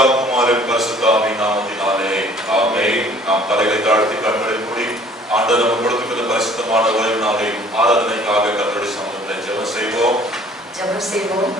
பிதாகுமாரன் பரிசுத்தாவின் நாமத்தினாலே ஆமென். நாம் தலைகளை தாழ்த்தி கண்களை மூடி ஆண்டவர் நமக்கு கொடுத்திருக்கிற பரிசுத்தமான ஓய்வு நாளையும் ஆராதனைக்காக கர்த்தருடைய சமூகத்தில் ஜெபம் செய்வோம்.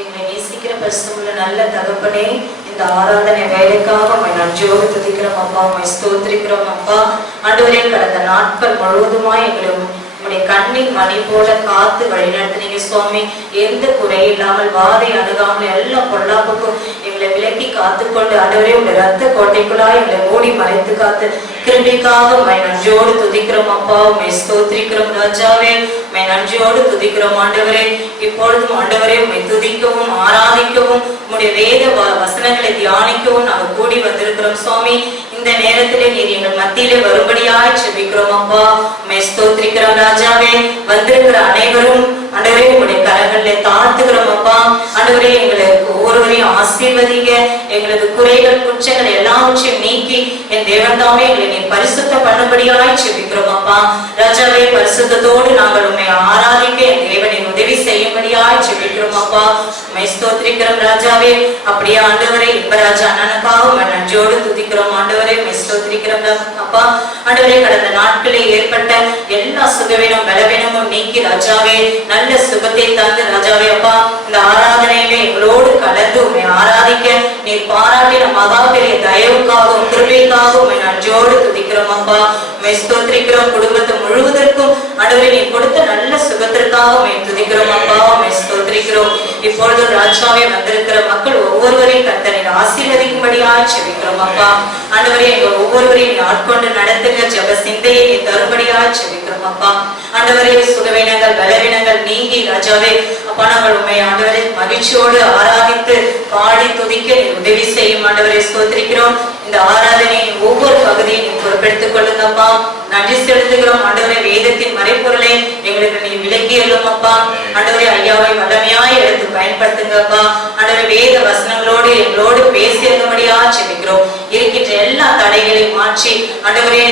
எங்களை நேசிக்கிற பரிசுத்தமுள்ள நல்ல தகப்பனே, இந்த ஆராதனை வேலைக்காக உம்மை நன்றியோடு துதிக்கிறோம் அப்பா, உம்மை ஸ்தோத்திரிக்கிறோம் அப்பா. ஆண்டவரே, கடந்த நாட்கள் முழுவதுமாய் எங்களை உம்முடைய கண்ணின் மணி போல காத்து வழிநடத்தினீங்க சுவாமி. எந்த குறை இல்லாமல், வாதை அணுகாமல், எல்லா பொல்லாப்புக்கும் எங்களை விலக்கி காத்துக்கொண்டு ஆண்டவரே, உங்களுடைய ரத்த கோட்டைக்குள்ளாய் எங்களை மூடி மறைத்து காத்து கிருபைக்காக உம்மை நன்றியோடு துதிக்கிறோம் அப்பா, உம்மை ஸ்தோத்திரிக்கிறோம் ராஜாவே, உம்மை நன்றியோடு துதிக்கிறோம் ஆண்டவரே. இப்பொழுதும் ஆண்டவரே, உம்மை துதிக்கவும் ஆராதிக்கவும் உம்முடைய வேத வசனங்களை தியானிக்கவும் நாங்கள் கூடி வந்திருக்கிறோம் சுவாமி. இந்த நேரத்திலே நீர் எங்கள் மத்தியிலே வரும்படியாய் ஜெபிக்கிறோம் அப்பா, உம்மை ஸ்தோத்திரிக்கிறோம் ராஜாவே. வந்திருக்கிற அனைவரும் ஆண்டவரே உங்களுடைய கரங்களிலே தாழ்த்துகிறோம் அப்பா. ஆண்டவரே, எங்களுக்கு ஒவ்வொருவரையும் ஆசீர்வதிங்க. எங்களது குறைகள் குற்றங்கள் எல்லாவற்றையும் நீக்கி என் தேவன் தாமே எங்களை நீர் பரிசுத்தம் பண்ணும்படியாய் ஜெபிக்கிறோம் அப்பா. ராஜாவே, பரிசுத்தத்தோடு நாங்கள் உம்மை ஆராதிக்க என் தேவனின் உதவி செய்யும்படியாய் ஜெபிக்கிறோம் அப்பா, உம்மை ஸ்தோத்திரிக்கிறோம் ராஜாவே. அப்படியே ஆண்டவரே, இன்பராஜா அண்ணனுக்காக உம்மை நன்றியோடு துதிக்கிறோம் ஆண்டவரே, உம்மை ஸ்தோத்திரிக்கிறோம் அப்பா. ஆண்டவரே, கடந்த நாட்களில் ஏற்பட்ட எல்லா சுகவீனம் பலவீனமும் நீக்கி ராஜாவே நல்ல சுகத்தை தந்து ராஜாவே அப்பா, இந்த ஆராதனையிலே எங்களோடு கலந்து உம்மை ஆராதிக்க நீர் பாராட்டின மகா பெரிய தயவுக்காகவும் கிருபைக்காகவும் உம்மை நன்றியோடு துதிக்கிறோம் அப்பா, உம்மை ஸ்தோத்திரிக்கிறோம். குடும்பத்தை முழுவதற்கும் ஆண்டவரே நீர் கொடுத்த நல்ல சுகத்திற்காக உம்மை துதிக்கிறோம் அப்பா, உம்மை ஸ்தோத்திரிக்கிறோம். இப்பொழுது ராஜாவே வந்திருக்கிற மக்கள் ஒவ்வொருவரையும் கர்த்தரை ஆசீர்வதிக்கும்படியாய் ஜெபிக்கிறோம் அப்பா. ஆண்டவரே, எங்க ஒவ்வொருவரையும் ஆட்கொண்டு நடத்துங்க, ஜெப சிந்தையை நீ தரும்படியாய் ஜெபிக்கிறோம் அப்பா. ஆண்டவரே, சுகவீனங்கள் பலவீனங்கள் நீங்கி ராஜாவே அப்பா, நாங்கள் உண்மை ஆண்டவரை மகிழ்ச்சியோடு ஆராதித்து பாடி துதிக்க நீ உதவி செய்யும் ஆண்டவரை ஸ்தோத்திரிக்கிறோம். இந்த ஆராதனையின் ஒவ்வொரு பகுதியும் நீ பொறுப்பெடுத்துக் கொள்ளுங்கப்பா. நன்றி செலுத்துகிறோம் ஆண்டவரே. வேதத்தின் மறைப்பொருளை எங்களுக்கு நீ விலக்கி எழும் அப்பா. ஆண்டவரே, ஐயாவை வல்லமையாய் எடுத்து பயன்படுத்துங்கப்பா. ஆண்டவரே, வேத வசனங்களோடு எங்களோடு பேசி எழுதும்படியா ஜெபிக்கிறோம். இருக்கின்ற எல்லா தடைகளையும் மாற்றி ஆண்டவரே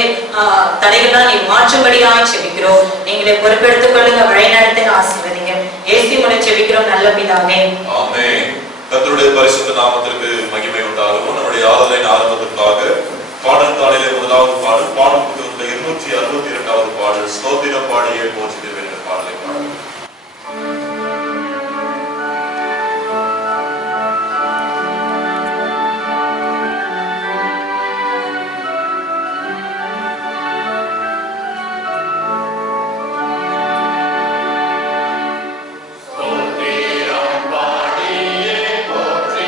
தடைகளால் நீ மாற்றும்படியாய் ஜெபிக்கிறோம். எங்களை பொறுப்பெடுத்துக் கொள்ளுங்க, வழிநடத்த ஆசீர்வதிங்க. இயேசு மூலம் ஜெபிக்கிறோம் நல்ல பிதாவே, ஆமென். கர்த்தருடைய பரிசுத்த நாமத்திற்கு மகிமை உண்டாகவும். நம்முடைய ஆராதனை ஆரம்பத்திற்காக பாடல் தாளிலே முதலாவது பாடல், பாடல் புத்தகத்தில் 262வது பாடல், ஸ்தோத்திரம் பாடியே போற்றிடுவேன் என்ற பாடலை பாடல். பாடியே போற்றி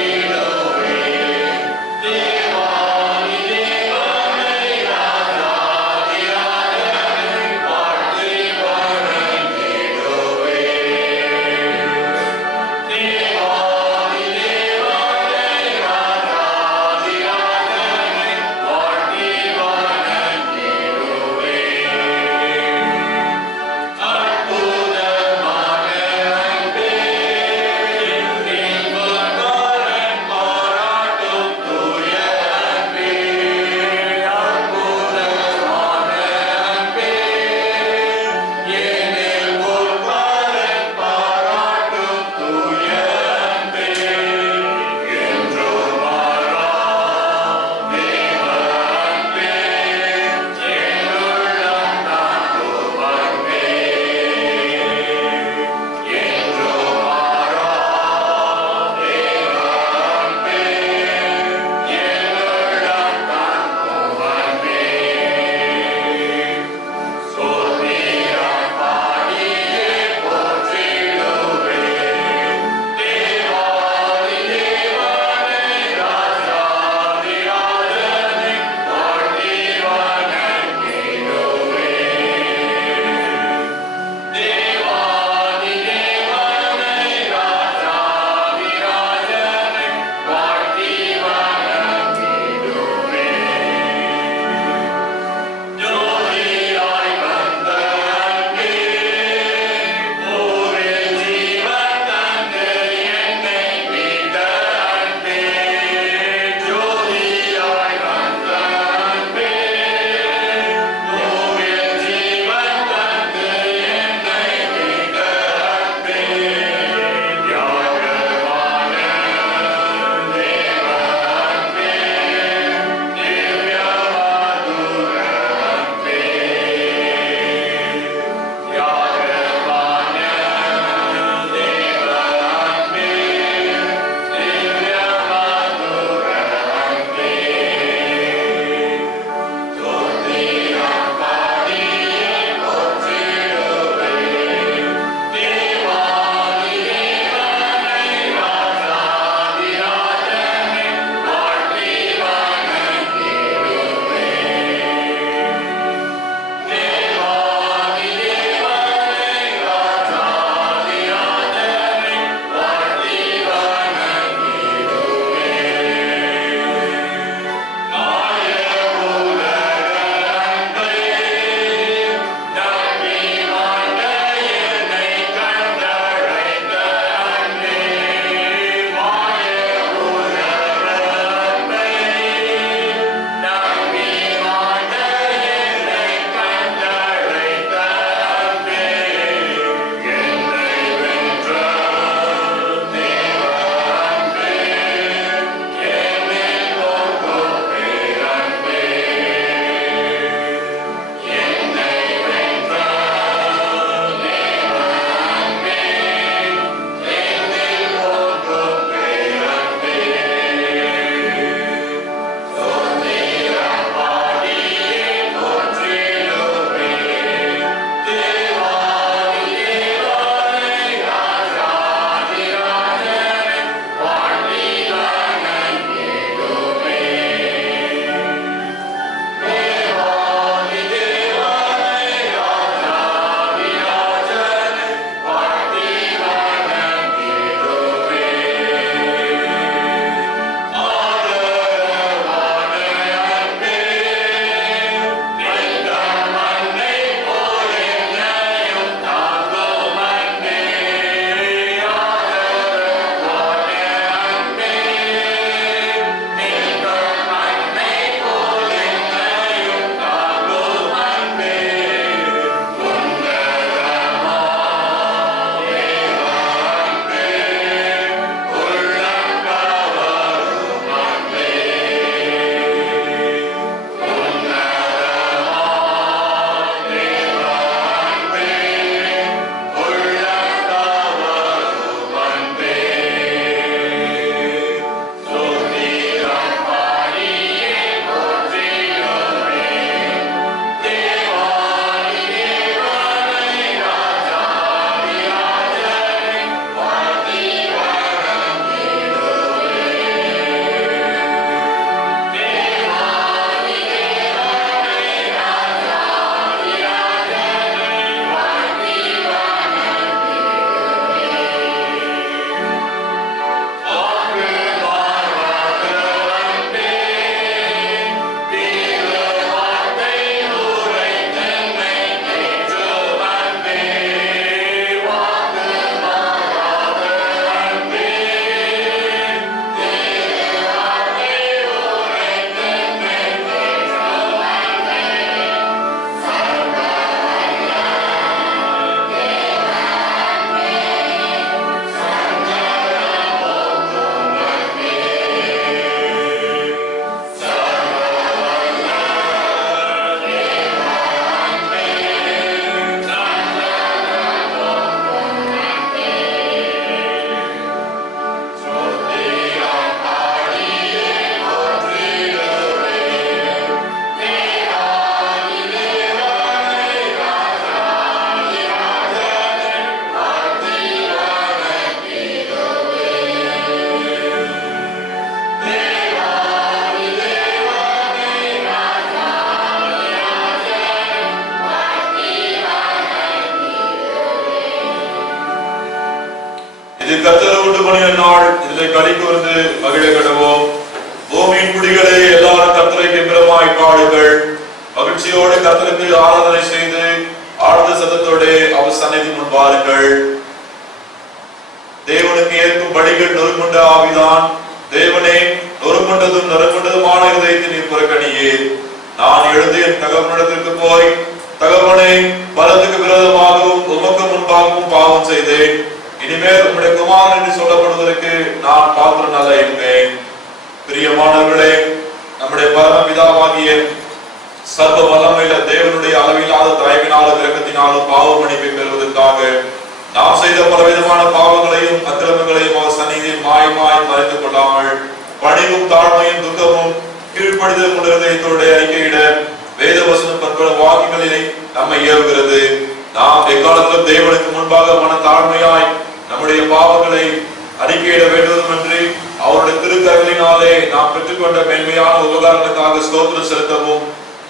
மணி நாள் இதில் களி கூர்ந்து மகிழ கடவோம். பூமியின் குடிகளே எல்லாரும் கர்த்தரை கெம்பீரமாய் பாடுங்கள். மகிழ்ச்சியோடு கர்த்தருக்கு ஆராதனை செய்து ஆழ்ந்த சத்தத்தோடு அவர் சந்நிதி முன் பாருங்கள். தேவனுக்கு ஏற்கும் படிகள் நொறுங்குண்ட ஆவிதான். தேவனே, நொறுங்குண்டதும் நறுங்குண்டதுமான இதயத்தை நீர் புறக்கணியே. நான் எழுந்து என் தகவனிடத்திற்கு போய், தகவனை பலத்துக்கு விரோதமாகவும் உமக்கு முன்பாகவும் பாவம் செய்தேன். இனிமேல் உம்முடைய குமாரன் என்று சொல்லப்படுவதற்கு நான் பாத்திரன் அல்ல என்பேன். பிரியமானவர்களே, நம்முடைய பரமபிதாவாகிய சர்வ வல்லமையுள்ள தேவனுடைய அளவில்லாத தயவினாலும் இரக்கத்தினாலும் பாவ மன்னிப்பை பெறுவதற்காக நாம் செய்த பலவிதமான பாவங்களையும் அக்கிரமங்களையும் அவர் சந்நிதியில் மாயமாய் மறைத்துக் கொள்ளாமல் பணிவும் தாழ்மையும் துக்கமும் கீழ்ப்படிதல் கொண்ட இதயத்தோடு அறிக்கையிட வேத வசனம் பற்பல வாக்கியங்களிலே நம்மை ஏவுகிறது. நாம் எக்காலத்திலும் தேவனுக்கு முன்பாக மன தாழ்மையாய் நம்முடைய பாவங்களை அறிக்கையிட வேண்டுவதுமின்றி அவருடைய திருக்கரங்களினாலே நாம் பெற்றுக்கொண்ட மேன்மையான உபகாரங்களுக்காக ஸ்தோத்திரம் செலுத்தவும்,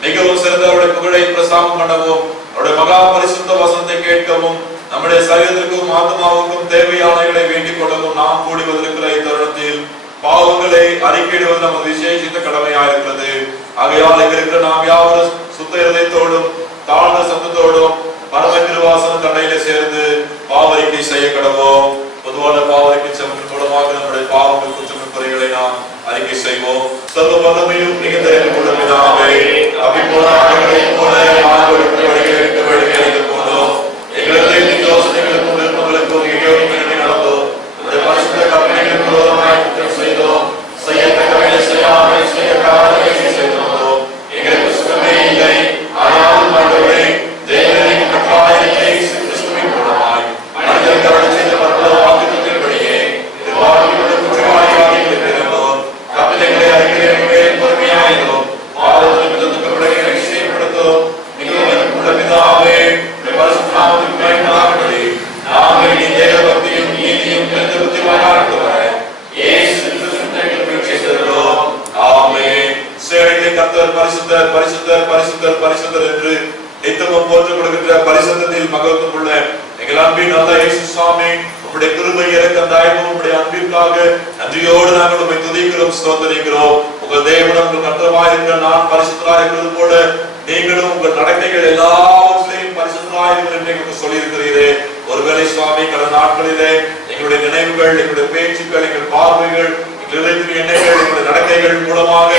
மிகவும் சிறந்த அவருடைய புகழை பிரஸ்தாபம் பண்ணவும், அவருடைய மகா பரிசுத்த வசனத்தை கேட்கவும், நம்முடைய சரீரத்திற்கும் ஆத்மாவுக்கும் தேவையானவைகளை வேண்டிக் கொள்ளவும் நாம் கூடி வந்திருக்கிற இத்தருணத்தில் பாவங்களை அறிக்கையிடுவது நமது விசேஷித்த கடமையாயிருக்கிறது. ஆகையால் இங்க இருக்கிற நாம் யாவரும் சுத்த இதயத்தோடும் தாழ்ந்த சத்தத்தோடும் பரம திருவாசன தண்டையில சேர்ந்து பாவரிக்கை செய்ய கடவோம். பொதுவான பாவரிக்கை செவற்றின் மூலமாக நம்முடைய பாவங்கள் குற்றம் குறைகளை நாம் அறிக்கை செய்வோம். சர்வ வல்லமையும் மிகுந்த பிதாவே, அபிப்போராகளை போல போனோம். எங்களுக்கு யோசனைகளுக்கும் விருப்பங்களுக்கும் இடையோடு நடந்தோம். பரிசுத்த கற்பனைகளுக்கு விரோதமாய் குற்றம் செய்தோம். செய்யத்தக்கவை செய்யாமல் செய்யக்காரதை செய்தோம். எங்களுக்கு சுகமே இல்லை. ஆனால் ஆண்டவரே, தேவனின் கட்டளையை கிறிஸ்துவின் மூலமாய் மனிதன் கருணை செய்த பற்பல வாக்குறுதிகளின்படியே வாழ்க்கையோட குற்றவாளியாக இருக்கிறோம். கட்டளைகளை அறிகிறே பொறுமையாயிருந்தோம். பாவத்தில் மிதந்துக்கப்படுகிற நிச்சயப்படுத்தோம். மிகவும் உள்ள பிதாவே, பரிசுத்த நாமத்துக்கு மகிமையாகட்டும். நாங்கள் இனி தேவ பக்தியும் நீதியும் தெரிந்த புத்திமானாக இயேசு கிறிஸ்துவின் செய்கிறோம். ஆமென். சேனைகளை கர்த்தர் பரிசுத்தர் பரிசுத்தர் பரிசுத்தர் பரிசுத்தர் என்று நித்தமும் போற்றப்படுகின்ற பரிசுத்தத்தில் மகத்துவம் உள்ள எங்கள் அன்பின் நல்ல இயேசு சுவாமி, உம்முடைய கிருபை இரக்கம் தயவும் உம்முடைய அன்பிற்காக நன்றியோடு நாங்கள் உம்மை துதிக்கிறோம், ஸ்தோத்திரிக்கிறோம். உங்கள் தேவனும் உங்கள் கர்த்தராய் இருக்கிற நான் பரிசுத்தராய் இருக்கிறது போல நீங்களும் உங்கள் நடக்கைகள் எல்லாவற்றிலையும் பரிசுத்தராய் இருக்கிறது என்று எங்களுக்கு சொல்லியிருக்கிறீரே. ஒருவேளை சுவாமி, கடந்த நாட்களிலே எங்களுடைய நினைவுகள், எங்களுடைய பேச்சுக்கள், எங்கள் பார்வைகள், எண்ணங்கள், எங்களுடைய நடக்கைகள் மூலமாக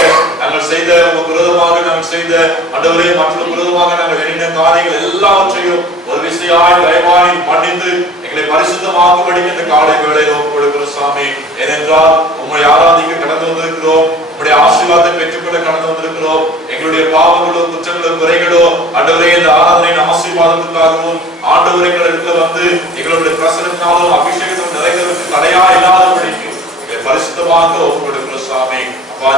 நாங்கள் செய்த விரோதமாக நாங்கள் செய்த ஆண்டவரே மற்றும் விரோதமாக நாங்கள் எண்ணின காரியங்கள் எல்லாவற்றையும் ஒரு விசையாய் தயவாய் மன்னித்து எங்களை பரிசுத்தமாக்கும்படி இந்த காலை வேளையில் ஒப்புக் கொடுக்கிறோம் சுவாமி. ஏனென்றால் உம்மை ஆராதிக்க கடந்து வந்திருக்கிறோம், உம்முடைய ஆசீர்வாதத்தை பெற்றுக்கொள்ள கடந்து வந்திருக்கிறோம். எங்களுடைய பாவங்களோ குற்றங்களோ குறைகளோ ஆண்டவரே இந்த ஆராதனையின் ஆசீர்வாதத்துக்காகவும் ஆண்டவரை இடத்துல வந்து எங்களுடைய பிரசனத்தினாலும் அபிஷேகத்தை நிறைவேறதுக்கு தடையா இல்லாதபடிக்கு பரிசுத்தமாக ஒப்புக் கொடுக்கிறோம் சுவாமி. அப்பா,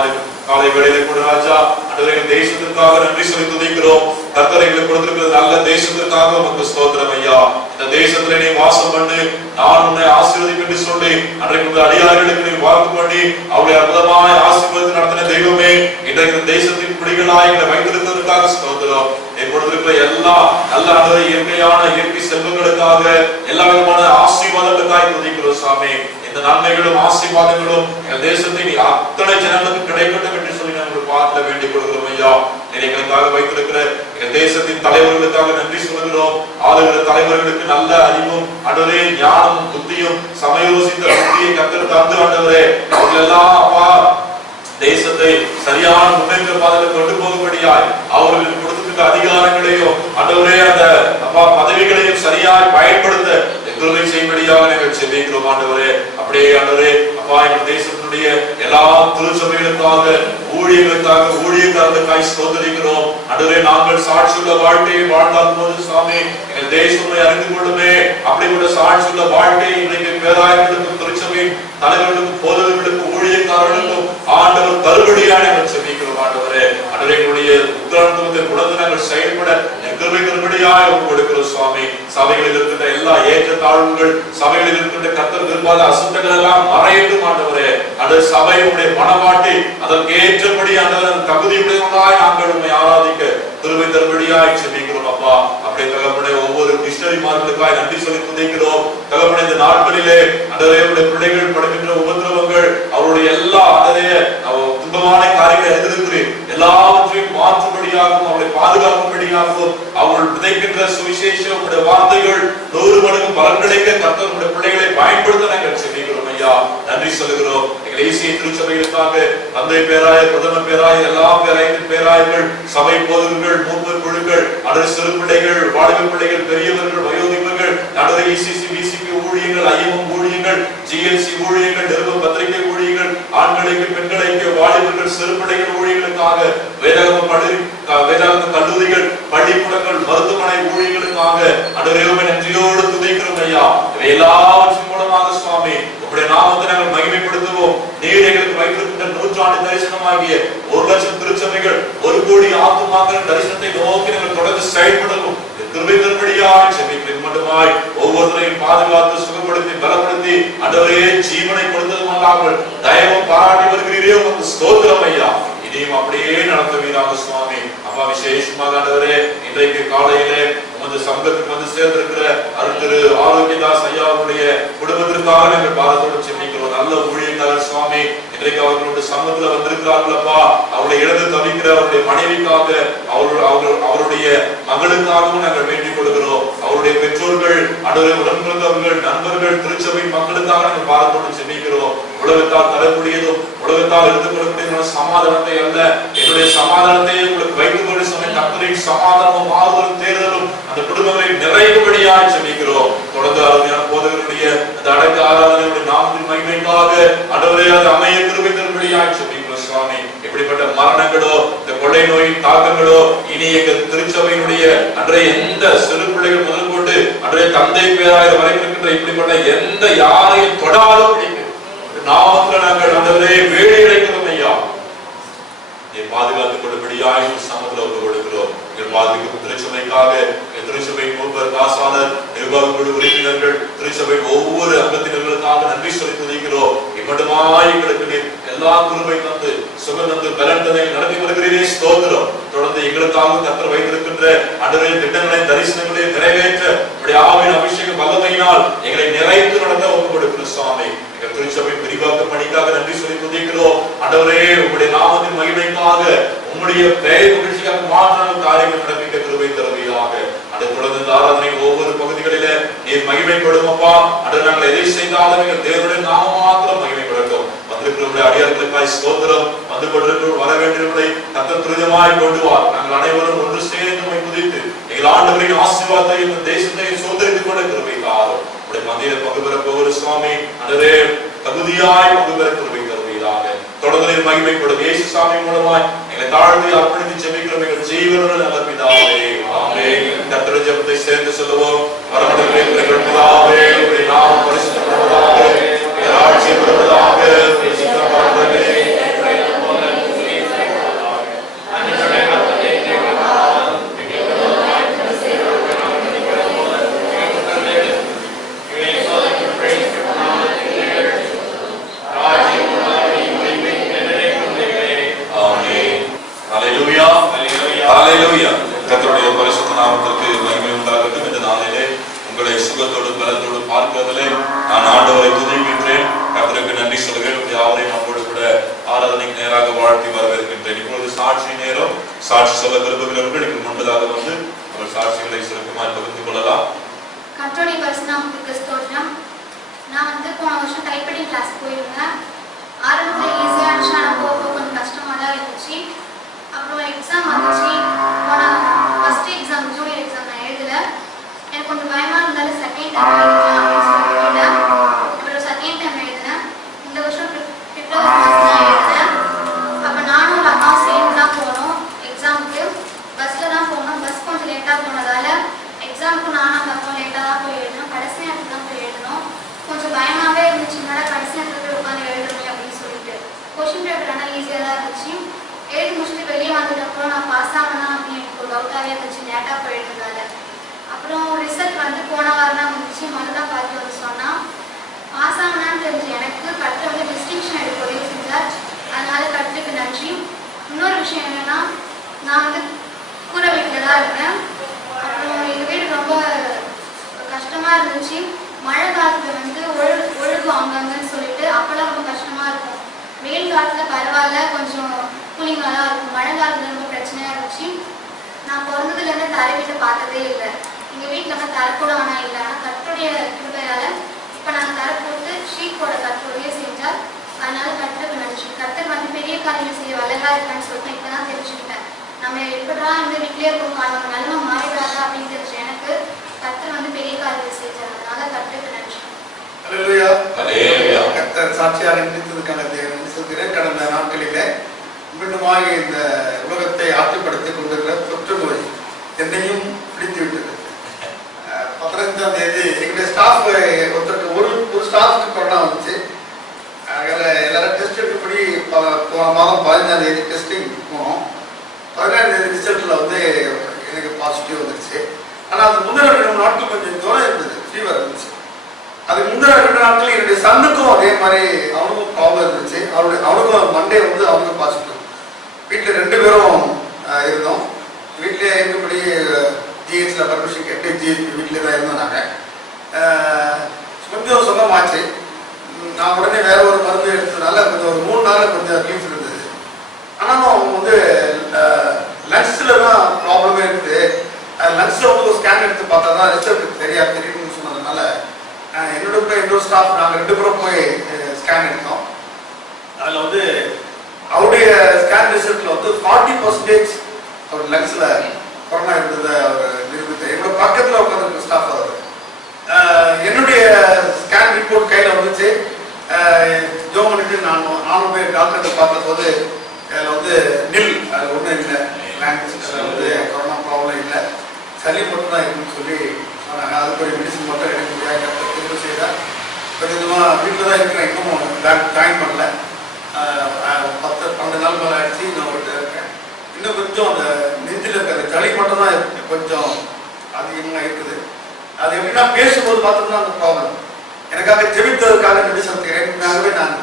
காலை வேளையிலே கூட ராஜா ஆண்டவரே, தேசத்திற்காக நன்றி சொல்லி துதிக்கிறோம். கர்த்தர் எங்களுக்கு கொடுத்திருக்கிற நல்ல தேசத்திற்காக உமக்கு ஸ்தோத்திரம் ஐயா. இந்த தேசத்துல நீ வாசம் பண்ணு, நான் உன்னை ஆசீர்வதிப்பேன் என்று சொல்லி அன்றைக்கு அடியார்களுக்கு நீ வாக்கு பண்ணி அவருடைய அற்புதமாய் ஆசீர்வாதத்தை நடத்தின தெய்வமே, இன்றைக்கு இந்த தேசத்தின் குடிகளாய் எங்களை வைத்திருக்கிறதுக்காக ஸ்தோத்திரம். கொடுத்திருக்கிற எல்லா நல்ல ஆண்டவரே இயற்கையான இயற்கை செல்வங்களுக்காக எல்லா விதமான ஆசீர்வாதங்களுக்காக துதிக்கிறோம் சாமி. இந்த நன்மைகளும் ஆசீர்வாதங்களும் எங்கள் தேசத்தை நீ அத்தனை ஜனங்களுக்கு கிடைக்கட்டும் என்று சொல்லி நாங்கள் பார்க்க வேண்டிக் கொள்கிறோம் ஐயா. எங்களுக்காக வைத்திருக்கிற எங்கள் தேசத்தின் தலைவர்களுக்காக நன்றி சொல்கிறோம். ஆளுகிற தலைவர்களுக்கு நல்ல அறிவும் ஆண்டவரே ஞானமும் புத்தியும் சமயோசித்த புத்தியை கர்த்தர் தந்து ஆண்டவரே அவர்கள் எல்லாம் அப்பா தேசத்தை சரியான முன்னேற்ற பாதையில் கொண்டு போகும்படியாய் அவர்களுக்கு கொடுத்திருக்கிற அதிகாரங்களையும் ஆண்டவரே அந்த அப்பா பதவிகளையும் சரியாய் பயன்படுத்த கிருபை செய்யும்படியாக நாங்கள் செபிக்கிறோம் ஆண்டவரே. அப்படியே ஆண்டவரே அப்பா, எங்கள் தேசத்தினுடைய எல்லா திருச்சபைகளுக்காக ஊழியர்களுக்காக ஊழியக்காரர்களுக்காக ஸ்தோத்திரிக்கிறோம் ஆண்டவரே. நாங்கள் சாட்சியுள்ள வாழ்க்கையை வாழ்ந்தால் போது சாமி எங்கள் தேசத்தை அறிந்து கொள்ளுமே. அப்படிப்பட்ட சாட்சியுள்ள வாழ்க்கை இன்றைக்கு பேராயர்களுக்கும் திருச்சபையின் தலைவர்களுக்கும் போதகர்களுக்கும் ஊழியக்காரர்களுக்கும் ஆண்டவர் தருபடியாக நாங்கள் செபிக்கிறோம் ஆண்டவரே. ஆண்டவரே, எங்களுடைய உத்தரவாதத்தை உணர்ந்து நாங்கள் செயல்பட கிருபை தருபடியாக கொடுக்கிறோம் சுவாமி. சபைகளில் இருக்கின்ற எல்லா ஏற்ற தாழ்வுகள், சபைகளில் இருக்கின்ற கர்த்தர் விரும்பாத அசுத்தங்கள் எல்லாம் மறையட்டும் ஆண்டவரே. அந்த சபையுடைய மனவாட்டி அதற்கு ஏற்றபடி அந்த தகுதியுடையவர்களாய் நாங்கள் உண்மை ஆராதிக்க கிருபை தருபடியாய் செபிக்கிறோம் அப்பா. அப்படியே தகப்பனே, ஒவ்வொரு இஷ்ட மிஷனரிமார்களுக்காய் நன்றி சொல்லி துதிக்கிறோம். தகப்பனே, இந்த நாட்களிலே ஆண்டவரே உம்முடைய பிள்ளைகள் படுகின்ற உபத்திரவங்கள், அவருடைய எல்லா துன்பமான காரியங்களை அறிந்திருக்கிறேன், எல்லாவற்றையும் மாற்றும்படியாகவும் அவர்களை பாதுகாக்கும்படியாகவும் அவர்கள் விதைக்கின்ற சுவிசேஷம் உம்முடைய வார்த்தைகள் 100 மடங்கு பலன் கிடைக்க கர்த்தர் உம்முடைய பிள்ளைகளை பயன்படுத்த நாங்கள் செபிக்கிறோம் ஐயா. நன்றி சொல்லுகிறோம். எங்கள் ஏசிய திருச்சபைகளுக்காக தந்தை பேராயர், பிரதம பேராயர், எல்லா பேராயத்தின் பேராயர்கள், சபை போதகர்கள், மூப்பர் குழுக்கள், அதர் சிறு பிள்ளைகள், வாலிப பிள்ளைகள், பெரியவர்கள், வயோதிபர்கள், நடுவர் ECC BCP ஊழியர்கள், IMM ஊழியர்கள், GLC ஊழியர்கள், நிருபம் பத்திரிகை ஊழியர்கள், ஆண்களுக்கு பெண்களுக்கு, வாலிபர்கள், சிறு பிள்ளைகள் ஊழியர்களுக்காக, வேதாகம கல்லூரிகள், பள்ளிக்கூடங்கள், மருத்துவமனை ஊழியர்களுக்காக ஆண்டவரே நன்றியோடு துதிக்கிறோம் ஐயா. இவை எல்லாவற்றின் மூலமாக சுவாமி உம்முடைய நாமத்தை நாங்கள் மகிமைப்படுத்துவோம். நீர் எங்களுக்கு வைத்திருக்கின்ற நூற்றாண்டு தரிசனமாகிய 1,00,000 திருச்சபைகள், 1 கோடி ஆத்துமாக்கள் தரிசனத்தை நோக்கி நாங்கள் தொடர்ந்து செயல்படவும் கிருபை தரும்படியாய் செபிக்கிறேன். மட்டுமாய் ஒவ்வொருவரையும் பாதுகாத்து சுகப்படுத்தி பலப்படுத்தி ஆண்டவரே ஜீவனை கொடுத்ததுமல்லாமல் தயவும் பாராட்டி வருகிறீரே, உமக்கு ஸ்தோத்திரம் ஐயா. இதையும் அப்படியே நடத்துவீராக சுவாமி. அப்பா, விசேஷமாக ஆண்டவரே இன்றைக்கு காலையிலே உமது சங்கத்துக்கு வந்து சேர்ந்திருக்கிற திரு ஆரோக்கியதாஸ் ஐயாவுடைய குடும்பத்திற்காக நாங்கள் பாரத்தோடு செபிக்கிறோம். நல்ல ஊழியக்காரர் சுவாமி, இன்றைக்கு அவர்களுடைய சமூகத்துல வந்திருக்கிறார்களப்பா. அவர்களை இழந்து தவிக்கிற அவருடைய மனைவிக்காக, அவருடைய மகளுக்காகவும் நாங்கள் வேண்டிக் கொள்கிறோம். அவருடைய பெற்றோர்கள், ஆண்டவரே உடன்பிறந்தவர்கள், நண்பர்கள், திருச்சபை மக்களுக்காக நாங்கள் பாரத்தோடு செபிக்கிறோம். உலகத்தால் தரக்கூடியதும் உலகத்தால் எடுத்துக்கொள்ளக்கூடிய சமாதானத்தை அல்ல, என்னுடைய சமாதானத்தை உங்களுக்கு வைத்துக் கொண்டு சொன்ன கர்த்தரின் சமாதானமும் ஆறுதலும் தேர்தலும் அந்த குடும்பங்களை நிறைவுபடியாய் செபிக்கிறோம். தொடர்ந்து அருமையான போதகருடைய அந்த அடக்க ஆராதனையுடைய நாமத்தின் மகிமைக்காக ஆண்டவரே அது அமைய கிருபை தரும்படியாய் செபிக்கிறோம் சுவாமி. இப்படிப்பட்ட மரணங்களோ, இந்த கொள்ளை நோயின் தாக்கங்களோ இனி எங்கள் திருச்சபையினுடைய அன்றைய எந்த சிறு பிள்ளைகள் முதல் கொண்டு அன்றைய தந்தை பேராயர் வரைக்கும் இருக்கின்ற இப்படிப்பட்ட எந்த யாரையும் தொடாத பிடிக்கும் நாமத்தில் நாங்கள் ஆண்டவரே வேலை கிடைக்கிறோம் ஐயா. பாதுகாத்துக் கொள்ளும்படியாய் சமூகத்தில் ஒப்பு கொடுக்கிறோம். எங்கள் பாதுகாப்பு திருச்சபைக்காக திருச்சபை மூப்பர், காசாளர், நிர்வாக குழு உறுப்பினர்கள், திருச்சபை ஒவ்வொரு அங்கத்தினர்களுக்காக நன்றி சொல்லி துதிக்கிறோம். இம்மட்டுமாய் எங்களுக்கு எல்லா குருவை தந்து சுகம் தந்து பலன் தந்தை நடத்தி வருகிறீரே, ஸ்தோத்திரம். தொடர்ந்து எங்களுக்காக கர்த்தர் வைத்திருக்கின்ற ஆண்டவரே திட்டங்களை, தரிசனங்களை நிறைவேற்ற உம்முடைய ஆவியின் அபிஷேக வல்லமையினால் எங்களை நிறைத்து நடத்த ஒப்பு கொடுக்கிறோம் சுவாமி. எங்கள் திருச்சபை விரிவாக்க பணிக்காக நன்றி சொல்லி துதிக்கிறோம். ஆண்டவரே உம்முடைய நாமத்தின் மகிமைக்காக, உம்முடைய பெயர் புகழ்ச்சிக்காக மாற்றான காரியங்கள் நடப்பிக்க கிருபை தருவீராக. அதை தொடர்ந்து இந்த ஆராதனை ஒவ்வொரு பகுதிகளிலே நீர் மகிமைப்படும் அப்பா. அதை நாங்கள் எதை செய்தாலும் எங்கள் தேவனுடைய நாமம் மாத்திரம் மகிமைப்படட்டும். வந்திருக்கிற அடியார்களுக்காய் ஸ்தோத்திரம். வந்து கொண்டிருக்கிற வர வேண்டியவர்களை கர்த்தர் துரிதமாய் கொண்டு வா. நாங்கள் அனைவரும் ஒன்று சேர்ந்து குதித்து எங்கள் ஆண்டவரின் ஆசீர்வாதத்தை இந்த தேசத்தை சுதந்திரித்துக் கொண்ட கிருபை தாரும். உடைய மந்திர பங்கு பெற போகிற சுவாமி அன்றே தகுதியாய் பங்கு பெற கிருபை தருவீராக. தொடர்ந்து மகிமைப்படும் இயேசு சாமி மூலமாய் எங்களை தாழ்த்தி அர்ப்பணித்து ஜெபிக்கிறோம் எங்கள் ஜீவனுள்ள நல்ல பிதாவே, ஆமென். கர்த்தருடைய ஜெபத்தை சேர்ந்து சொல்லுவோம். பரமண்டலத்திலே இருக்கிற பிதாவே, உம்முடைய நாமம் பரிசுத்தப்படுவதாக, உம்முடைய ராஜ்யம் வருவதாக, உம்முடைய சித்தம் பரமண்டலத்திலே கர்த்தருடைய பரிசுத்த நாமத்திற்கு மகிமை உண்டாகட்டும். இந்த நாளிலே உங்களை சுகத்தோடு பலத்தோடு பார்க்கிறதிலே நான் ஆண்டவரை துதிக்கின்றேன். கர்த்தருக்கு நன்றி சொல்கிறேன். யாவரையும் நம்மோடு கூட ஆராதனைக்கு நேராக வாழ்த்தி வரவேற்கின்றேன். இப்பொழுது சாட்சி நேரம். சாட்சி சொல்ல விரும்புகிறவர்கள் நீங்கள் முன்பதாக வந்து உங்கள் சாட்சிகளை சுருக்கமாக பகிர்ந்து கொள்ளலாம். கர்த்தருடைய பரிசுத்த நாமத்திற்கு ஸ்தோத்திரம். நான் வந்து போன வருஷம் டைப்ரைட்டிங் கிளாஸ் போயிருந்தேன். ஆரம்பத்தில் ஈஸியாக இருந்துச்சு, ஆனால் போக கொஞ்சம் கஷ்டமாக தான் இருந்துச்சு. அப்புறம் எக்ஸாம் வந்துச்சு. போன ஃபர்ஸ்ட் எக்ஸாம் ஜூனியர் எக்ஸாம் நான் எழுதல. எனக்கு கொஞ்சம் பயமாக இருந்தாலும் செகண்ட் டைம் எழுதலாம் அப்படின்னு சொல்லிட்டு அப்புறம் செகண்ட் டைம் எழுதினேன். இந்த வருஷம் பிப்ரவரி மாதம் தான் எழுதினேன். அப்போ நானும் ஒரு அம்மா சேர்ந்து தான் போனோம் எக்ஸாமுக்கு. பஸ்ஸில் தான் போனோம். பஸ் கொஞ்சம் லேட்டாக போனதால எக்ஸாமுக்கு நானும் அந்த அம்மா லேட்டாக தான் போய் எழுதணும். கடைசி நேரத்துக்கு தான் போய் எழுதணும். கொஞ்சம் பயமாகவே இருந்துச்சுனால கடைசி நேரத்தில் போய் உட்காந்து எழுதணும் அப்படின்னு சொல்லிட்டு கொஷின் பேப்பர் ஆனால் ஈஸியாக தான் இருந்துச்சு. எழுதி முடிச்சுட்டு வெளியே வந்துட்டப்பறம் நான் பாஸ் ஆகணும்னா அப்படின்னு எனக்கு ஒரு டவுட்டாகவே இருந்துச்சு லேட்டாக போயிடுறதால. அப்புறம் ரிசல்ட் வந்து போன வாரம் தான் வந்துச்சு. மறுதான் பார்த்து வந்து சொன்னால் பாஸ் ஆகணும்னு தெரிஞ்சு எனக்கு கட்டுற வந்து டிஸ்டிங்ஷன் எடுக்க உதவி செஞ்சார். அதனால கட்டுறதுக்கு நன்றி. இன்னொரு விஷயம் என்னென்னா, நான் வந்து கூரை வீட்டில் தான் இருக்கேன். அப்புறம் எங்கள் வீடு ரொம்ப கஷ்டமா இருந்துச்சு. மழை காலத்துல வந்து ஒழுகு அங்கங்கன்னு சொல்லிட்டு அப்பெல்லாம் ரொம்ப கஷ்டமா இருக்கும். வெயில் காலத்துல பரவாயில்ல, கொஞ்சம் கூலிங்காக தான் இருக்கும். மழை காலத்துல ரொம்ப பிரச்சனையா இருந்துச்சு. நான் பிறந்ததுலேருந்து தரை வீட்டை பார்த்ததே இல்லை. எங்கள் வீட்டில் வந்து தரை கூட ஆனால் இல்லை. ஆனால் கட்டுடைய கிருபையால் இப்போ நாங்கள் தரை போட்டு ஷீட் போட கட்டுரையே செஞ்சால் அதனால கட்டருக்கு நன்றி. கட்டர் வந்து பெரிய காரியங்கள் செய்ய வல்லதா இருக்கான்னு சொல்லிட்டு இப்போ தான் தெரிஞ்சுக்கிட்டேன். நம்ம எப்படா இந்த வீட்டிலே இருக்கோம், அவங்க நல்லா மாறிடாதா அப்படின்னு தெரிஞ்சு எனக்கு கட்டர் வந்து பெரிய காரியங்கள் செஞ்சார். அதனால கட்டருக்கு நன்றி. கர்த்தர் சாட்சியாக நினைத்ததுக்கான தேவன் சொல்கிறேன். கடந்த நாட்களிலே மீண்டுமாக இந்த உலகத்தை ஆற்றுப்படுத்திக் கொண்டிருக்கிற தொற்று நோய் என்னையும் பிடித்து விட்டது. 15ஆம் தேதி எங்களுடைய ஸ்டாஃப் ஒருத்தருக்கு ஒரு ஸ்டாஃப்க்கு கொரோனா வந்துச்சு. அதில் எல்லாரும் டெஸ்ட் எடுக்கப்படி போன மாதம் 15ஆம் தேதி டெஸ்டிங் போனோம். 16ஆம் தேதி ரிசல்ட்டில் வந்து எனக்கு பாசிட்டிவ் வந்துருச்சு. ஆனால் அது முந்தின 2 நாட்கள் கொஞ்சம் தூரம் இருந்தது, ஃபீவர் இருந்துச்சு. அதுக்கு முந்தின 2 நாட்கள் என்னுடைய சன்னுக்கும் அதே மாதிரி அவனுக்கும் ப்ராப்ளம் இருந்துச்சு. அவனுக்கும் மண்டே வந்து அவனுக்கும் பாசிட்டிவ். வீட்டில் 2 பேரும் இருந்தோம். வீட்டிலே இருக்கபடி ஜிஹெச்சில் பர்மிஷன் கேட்டு ஜிஹெச் வீட்டிலே தான் இருந்தோம். நாங்கள் கொஞ்சம் சொந்தமாச்சு. நான் உடனே வேற ஒரு மருந்து எடுத்ததுனால கொஞ்சம் ஒரு 3 நாள் கொஞ்சம் ரிலீஃப் இருந்தது. ஆனாலும் அவங்க வந்து லங்ஸில் தான் ப்ராப்ளமே இருக்குது. லங்ஸில் வந்து ஒரு ஸ்கேன் எடுத்து பார்த்தா தான் ரிசல்ட் தெரியும்னு சொன்னதுனால இன்னொரு ஸ்டாஃப் நாங்கள் 2 பேரும் போய் ஸ்கேன் எடுத்தோம். அதில் வந்து அவருடைய ஸ்கேன் ரிசல்ட்டில் வந்து 40% அவர் லங்ஸில் கொரோனா இருந்ததை அவர் நிரூபித்தார். என்னோட பக்கத்தில் உட்காந்துருக்க ஸ்டாஃப் அவர். என்னுடைய ஸ்கேன் ரிப்போர்ட் கையில் வந்துச்சு. ஜோம் பண்ணிட்டு நானும் போய் டாக்டர்கிட்ட பார்த்தபோது அதில் வந்து அதில் ஒன்றும் இல்லை, அதில் வந்து கொரோனா ப்ராப்ளம் இல்லை, சளி மட்டும் தான் இருக்குன்னு சொல்லி சொன்னாங்க. அதுக்கு ஒரு மெடிசன் மட்டும் எடுக்க முடியாது. திரும்ப செய்தால் கொஞ்சமாக வீட்டில் தான் இருக்கிறேன். இன்னும் ஜாயின் பண்ணல. 10-12 நாள் மேலே ஆயிடுச்சு. இன்னும் விட்டு இருக்கேன். இன்னும் கொஞ்சம் அந்த நெஞ்சில் இருக்கிற சளி மட்டும் தான் கொஞ்சம் அதிகமாக இருக்குது. அது எப்படின்னா பேசும்போது பார்த்தோம்னா அந்த ப்ராப்ளம். எனக்காக ஜெபித்ததுக்காக நன்றி சொல்கிறேன். உண்மையாகவே நான்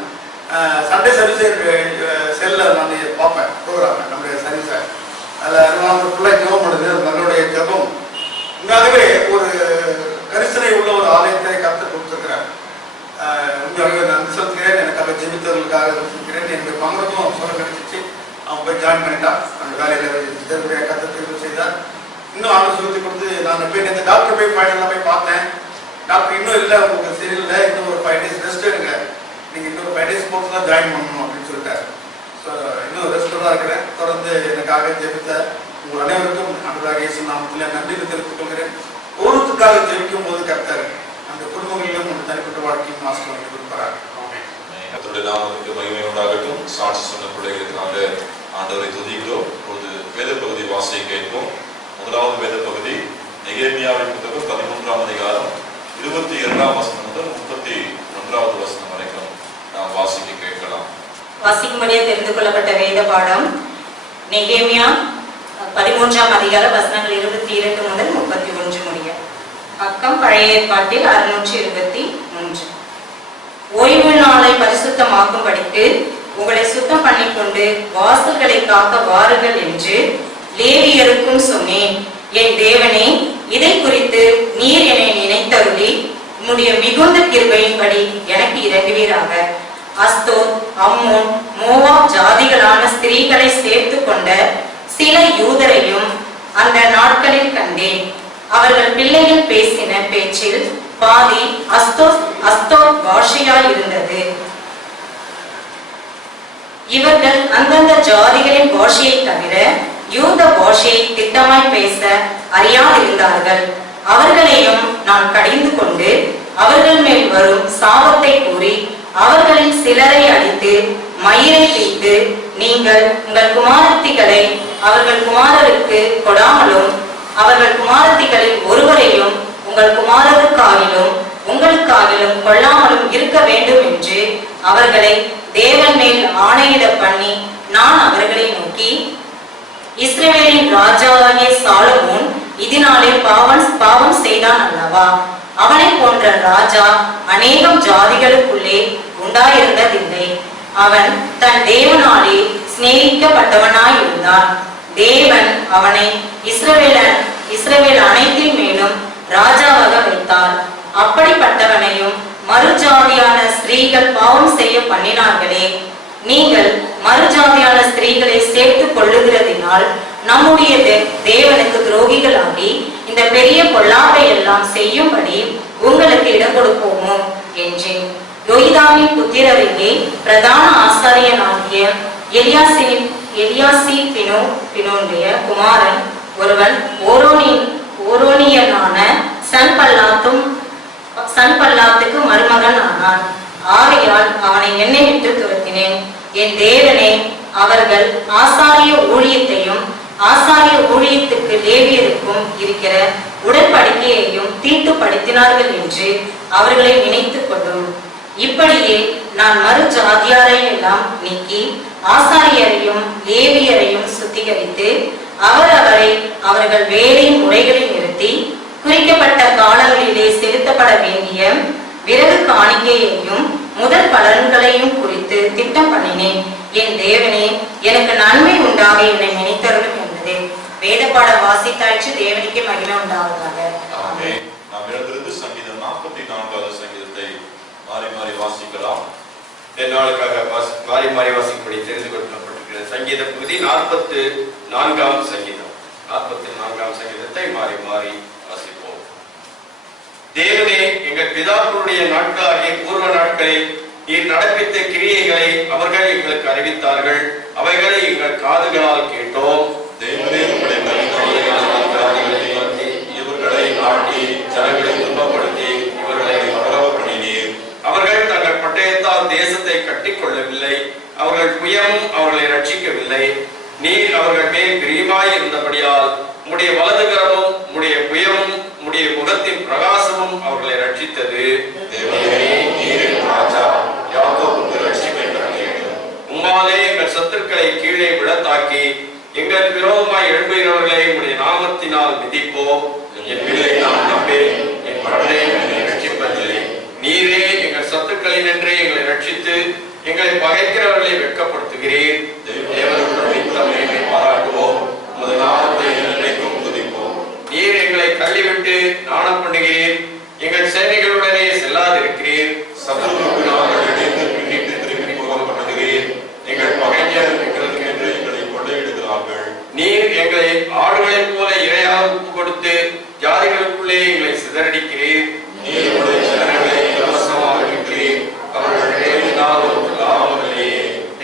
சண்டே சர்வீஸ் செல்லில் நான் பார்ப்பேன் ப்ரோக்ராம், நம்முடைய சர்வீஸை. அதில் நான் ஃபுல்லாக ஜெபம் பண்ணுது. அது நம்மளுடைய ஜெபம் உண்மையாகவே ஒரு கரிசனை உள்ள ஒரு ஆலயத்தை கற்றுக் கொடுத்துருக்கிறேன். உண்மையாகவே நான் சொல்கிறேன். எனக்காக ஜெபித்தவர்களுக்காக சொல்கிறேன். என்னுடைய பங்கத்தும் சொல்ல கிடைச்சிச்சு. அவன் போய் ஜாயின் பண்ணிட்டான். அந்த வேலையில் இதனுடைய கற்றுக்கு செய்தார். இன்னும் ஆண்டு சொல்லி கொடுத்து நான் போய் இந்த டாக்டர் போய் ஃபைனலாக போய் பார்த்தேன். டாக்டர் இன்னும் இல்லை, உங்களுக்கு சரியில்லை, இன்னும் ஒரு 5 days ரெஸ்ட் எடுங்க, நீங்கள் இன்னொரு 5 days போட்டு தான் ஜாயின் பண்ணணும் அப்படின்னு சொல்லிட்டார். ஸோ இன்னும் ரெஸ்ட்டில் தான் இருக்கிறேன். தொடர்ந்து எனக்காக ஜெபித்த உங்கள் அனைவருக்கும் அன்றாக இயேசு நாமத்தில் நன்றி தெரிவித்துக் கொள்கிறேன். ஒருவருக்காக ஜெபிக்கும் போது கர்த்தர் அந்த குடும்பங்களிலும் ஒரு தனிப்பட்ட வாழ்க்கையும் ஆசீர்வாதம் கொடுப்பார். கர்த்தருடைய நாமத்துக்கு மகிமை உண்டாகட்டும். சாட்சி சொன்ன பிள்ளைகளுக்காக ஆண்டவரை துதிக்கிறோம். இப்பொழுது வேத பகுதி வாசியை கேட்போம். முதலாவது வேத பகுதி நெகேமியாவின் புத்தகம் 13ஆம் அதிகாரம் 22ஆம் வசனம் முதல் 31வது வசனம் வரைக்கும் நாம் வாசிக்க கேட்கலாம். வாசிக்கும்படியே தெரிந்து கொள்ளப்பட்ட வேத பாடம் நெகேமியா 13ஆம் அதிகாரம் வசனங்கள் 22 முதல் 31 முடிய. பக்கம் பழைய ஏற்பாட்டில் 623. ஓய்வு நாளை பரிசுத்தமாக்கும்படிக்கு உங்களை சுத்தம் பண்ணிக்கொண்டு வாசல்களை காக்க வாருங்கள் என்று லேவியருக்கும் சொன்னேன். என் தேவனே, இதை குறித்து நீர் என்னை நினைத்தருளி உம்முடைய மிகுந்த கிருபையின்படி எனக்கு இறங்குவீராக. அஸ்தோத், அம்மோன், மோவாப் ஜாதிகளான ஸ்திரீகளை சேர்த்து கொண்ட சில யூதரையும் அந்த நாட்களில் கண்டேன். அவர்கள் பிள்ளைகள் பேசின பேச்சில் பாதி அஸ்தோத் பாஷையாய் இருந்தது. இவர்கள் அந்தந்த ஜாதிகளின் பாஷையை தவிர யூத பாஷையை திட்டமாய் பேச அறியாதிருந்தார்கள். அவர்களையும் நான் கடிந்து கொண்டு அவர்கள் மேல் வரும் சாபத்தை கூறி அவர்களின் சிலரை அடித்து மயிரை பிய்த்து, நீங்கள் உங்கள் குமாரத்திகளை அவர்கள் குமாரருக்கு கொடாமலும் அவர்கள் குமாரத்திகளில் ஒருவரையும் உங்கள் குமாரருக்காகிலும் உங்களுக்காகிலும் கொள்ளாமலும் இருக்க வேண்டும் என்று அவர்களை தேவன் மேல் ஆணையிட பண்ணி நான் அவர்களை நோக்கி, இஸ்ரவேலின் ராஜாவாகிய சாலமோன் இதனாலே பாவம் செய்தான் அல்லவா? அவனை போன்ற ராஜா அநேகம் ஜாதிகளுக்குள்ளே உண்டாயிருந்ததில்லை. அவன் தன் தேவனாலே சிநேகிக்கப்பட்டவனாயிருந்தான். தேவன் அவனை இஸ்ரவேல் அனைத்தின் மேலும் ராஜாவாக வைத்தார். அப்படிப்பட்டவனையும் மறுஜாதியான ஸ்திரீகள் பாவம் செய்ய பண்ணினார்களே. நீங்கள் மறுஜாதியான ஸ்திரீகளை சேர்த்துக் கொள்ளுகிறதினால் நம்முடைய தேவனுக்கு துரோகிகளாகி இந்த பெரிய பொல்லாப்பை எல்லாம் செய்யும்படி உங்களுக்கு இடம் கொடுப்போமோ என்றேன். யோய்தாவின் புத்திரரிலே பிரதான ஆசாரியனாகிய எலியாசிபினுடைய குமாரன் ஒருவன் ஓரோனியனான சன்பல்லாத்துக்கு மருமகன் ஆனான். ஆகையால் அவனை என்னை விட்டு துரத்தினேன். என் தேவனே, அவர்கள் ஆசாரிய ஊழியத்தையும் ஆசாரிய ஊழியத்துக்கு லேவியருக்கும் இருக்கிற உடன்படிக்கையையும் தீட்டுப்படுத்தினார்கள் என்று அவர்களை நினைத்துக் கொள்ளும். இப்படியே நான் மறு ஜாதியாரை எல்லாம் நீக்கி ஆசாரியரையும் லேவியரையும் சுத்திகரித்து அவர்கள் வேலையின் முறைகளில் நிறுத்தி குறிக்கப்பட்ட காலங்களிலே செலுத்தப்பட வேண்டிய விறகு காணிக்கையையும் முதல் பலன்களையும் குறித்து திட்டம் பண்ணினேன். என் தேவனே, எனக்கு நன்மை உண்டாக என்னை நினைத்தருளும் என்பது வேத பாடம் வாசித்தாய்ச்சி. தேவனுக்கு மகிமை உண்டாவதாக. நாம் எழுந்திருந்து சங்கீதம் 44வது சங்கீதத்தை மாறி மாறி வாசிக்கலாம். நாளுக்காக மாறி மாறி வாசிப்படி தெரிந்து கொள்ளப்பட்டிருக்கிற சங்கீத பகுதி 44ஆம் சங்கீதம். 44ஆம் சங்கீதத்தை மாறி மாறி வாசிப்போம். தேவனே, எங்கள் பிதாக்களுடைய நாட்களாகிய பூர்வ நாட்களில் நீர் நடப்பித்த கிரியைகளை அவர்கள் எங்களுக்கு அறிவித்தார்கள். அவைகளை எங்கள் காதுகளால் கேட்டோம். தேவனே, இவர்களை நாட்டி ஜனங்களை துன்பப்படுத்தி இவர்களை பரவ பண்ணினீர். அவர்கள் தங்கள் பட்டயத்தால் தேசத்தை கட்டிக்கொள்ளவில்லை. அவர்கள் புயமும் அவர்களை ரட்சிக்கவில்லை. நீர் அவர்கள் மேல் பிரியமாய் இருந்தபடியால் உம்முடைய வலதுகரமும் உம்முடைய புயமும் உம்முடைய முகத்தின் பிரகாசமும் அவர்களை ரட்சித்தது. தேவனே, நீர் ராஜா, யாக்கோபுக்கு ரட்சிப்பை கட்டளையிடும். உம்மாலே எங்கள் சத்துருக்களை கீழே விழத்தாக்கி எங்கள் விரோதமாய் எழும்புகிறவர்களை உம்முடைய நாமத்தினால் மிதிப்போம். என் பிள்ளை நான் நம்பேன், என் படை என்னை ரட்சிப்பதில்லை. நீரே எங்கள் சத்துருக்களினின்றே எங்களை ரட்சித்து எங்களை பகைக்கிறவர்களை வெட்கப்படுத்துகிறீர். தேவனுடைய பாராட்டுவோம், உமது நாமத்தை நினைக்கும் துதிப்போம். நீர் எங்களை தள்ளிவிட்டு நாணம் பண்ணுகிறீர். எங்கள் சேனைகளுடனே செல்லாதிருக்கிறீர். சத்துருவுக்கு நாங்கள் இணைந்து பின்னிட்டு திரும்பி போக பண்ணுகிறீர். எங்கள் பகைஞர் எங்களுக்கு என்று எங்களை கொள்ளையிடுகிறார்கள். நீர் எங்களை ஆடுகளைப் போல இரையாக ஒப்பு கொடுத்து ஜாதிகளுக்குள்ளே எங்களை சிதறடிக்கிறீர். நீர் உடைய ஜனங்களை இலவசமாக விற்கிறீர். அவர்கள் தேடினால் ஒரு லாபமில்லையே.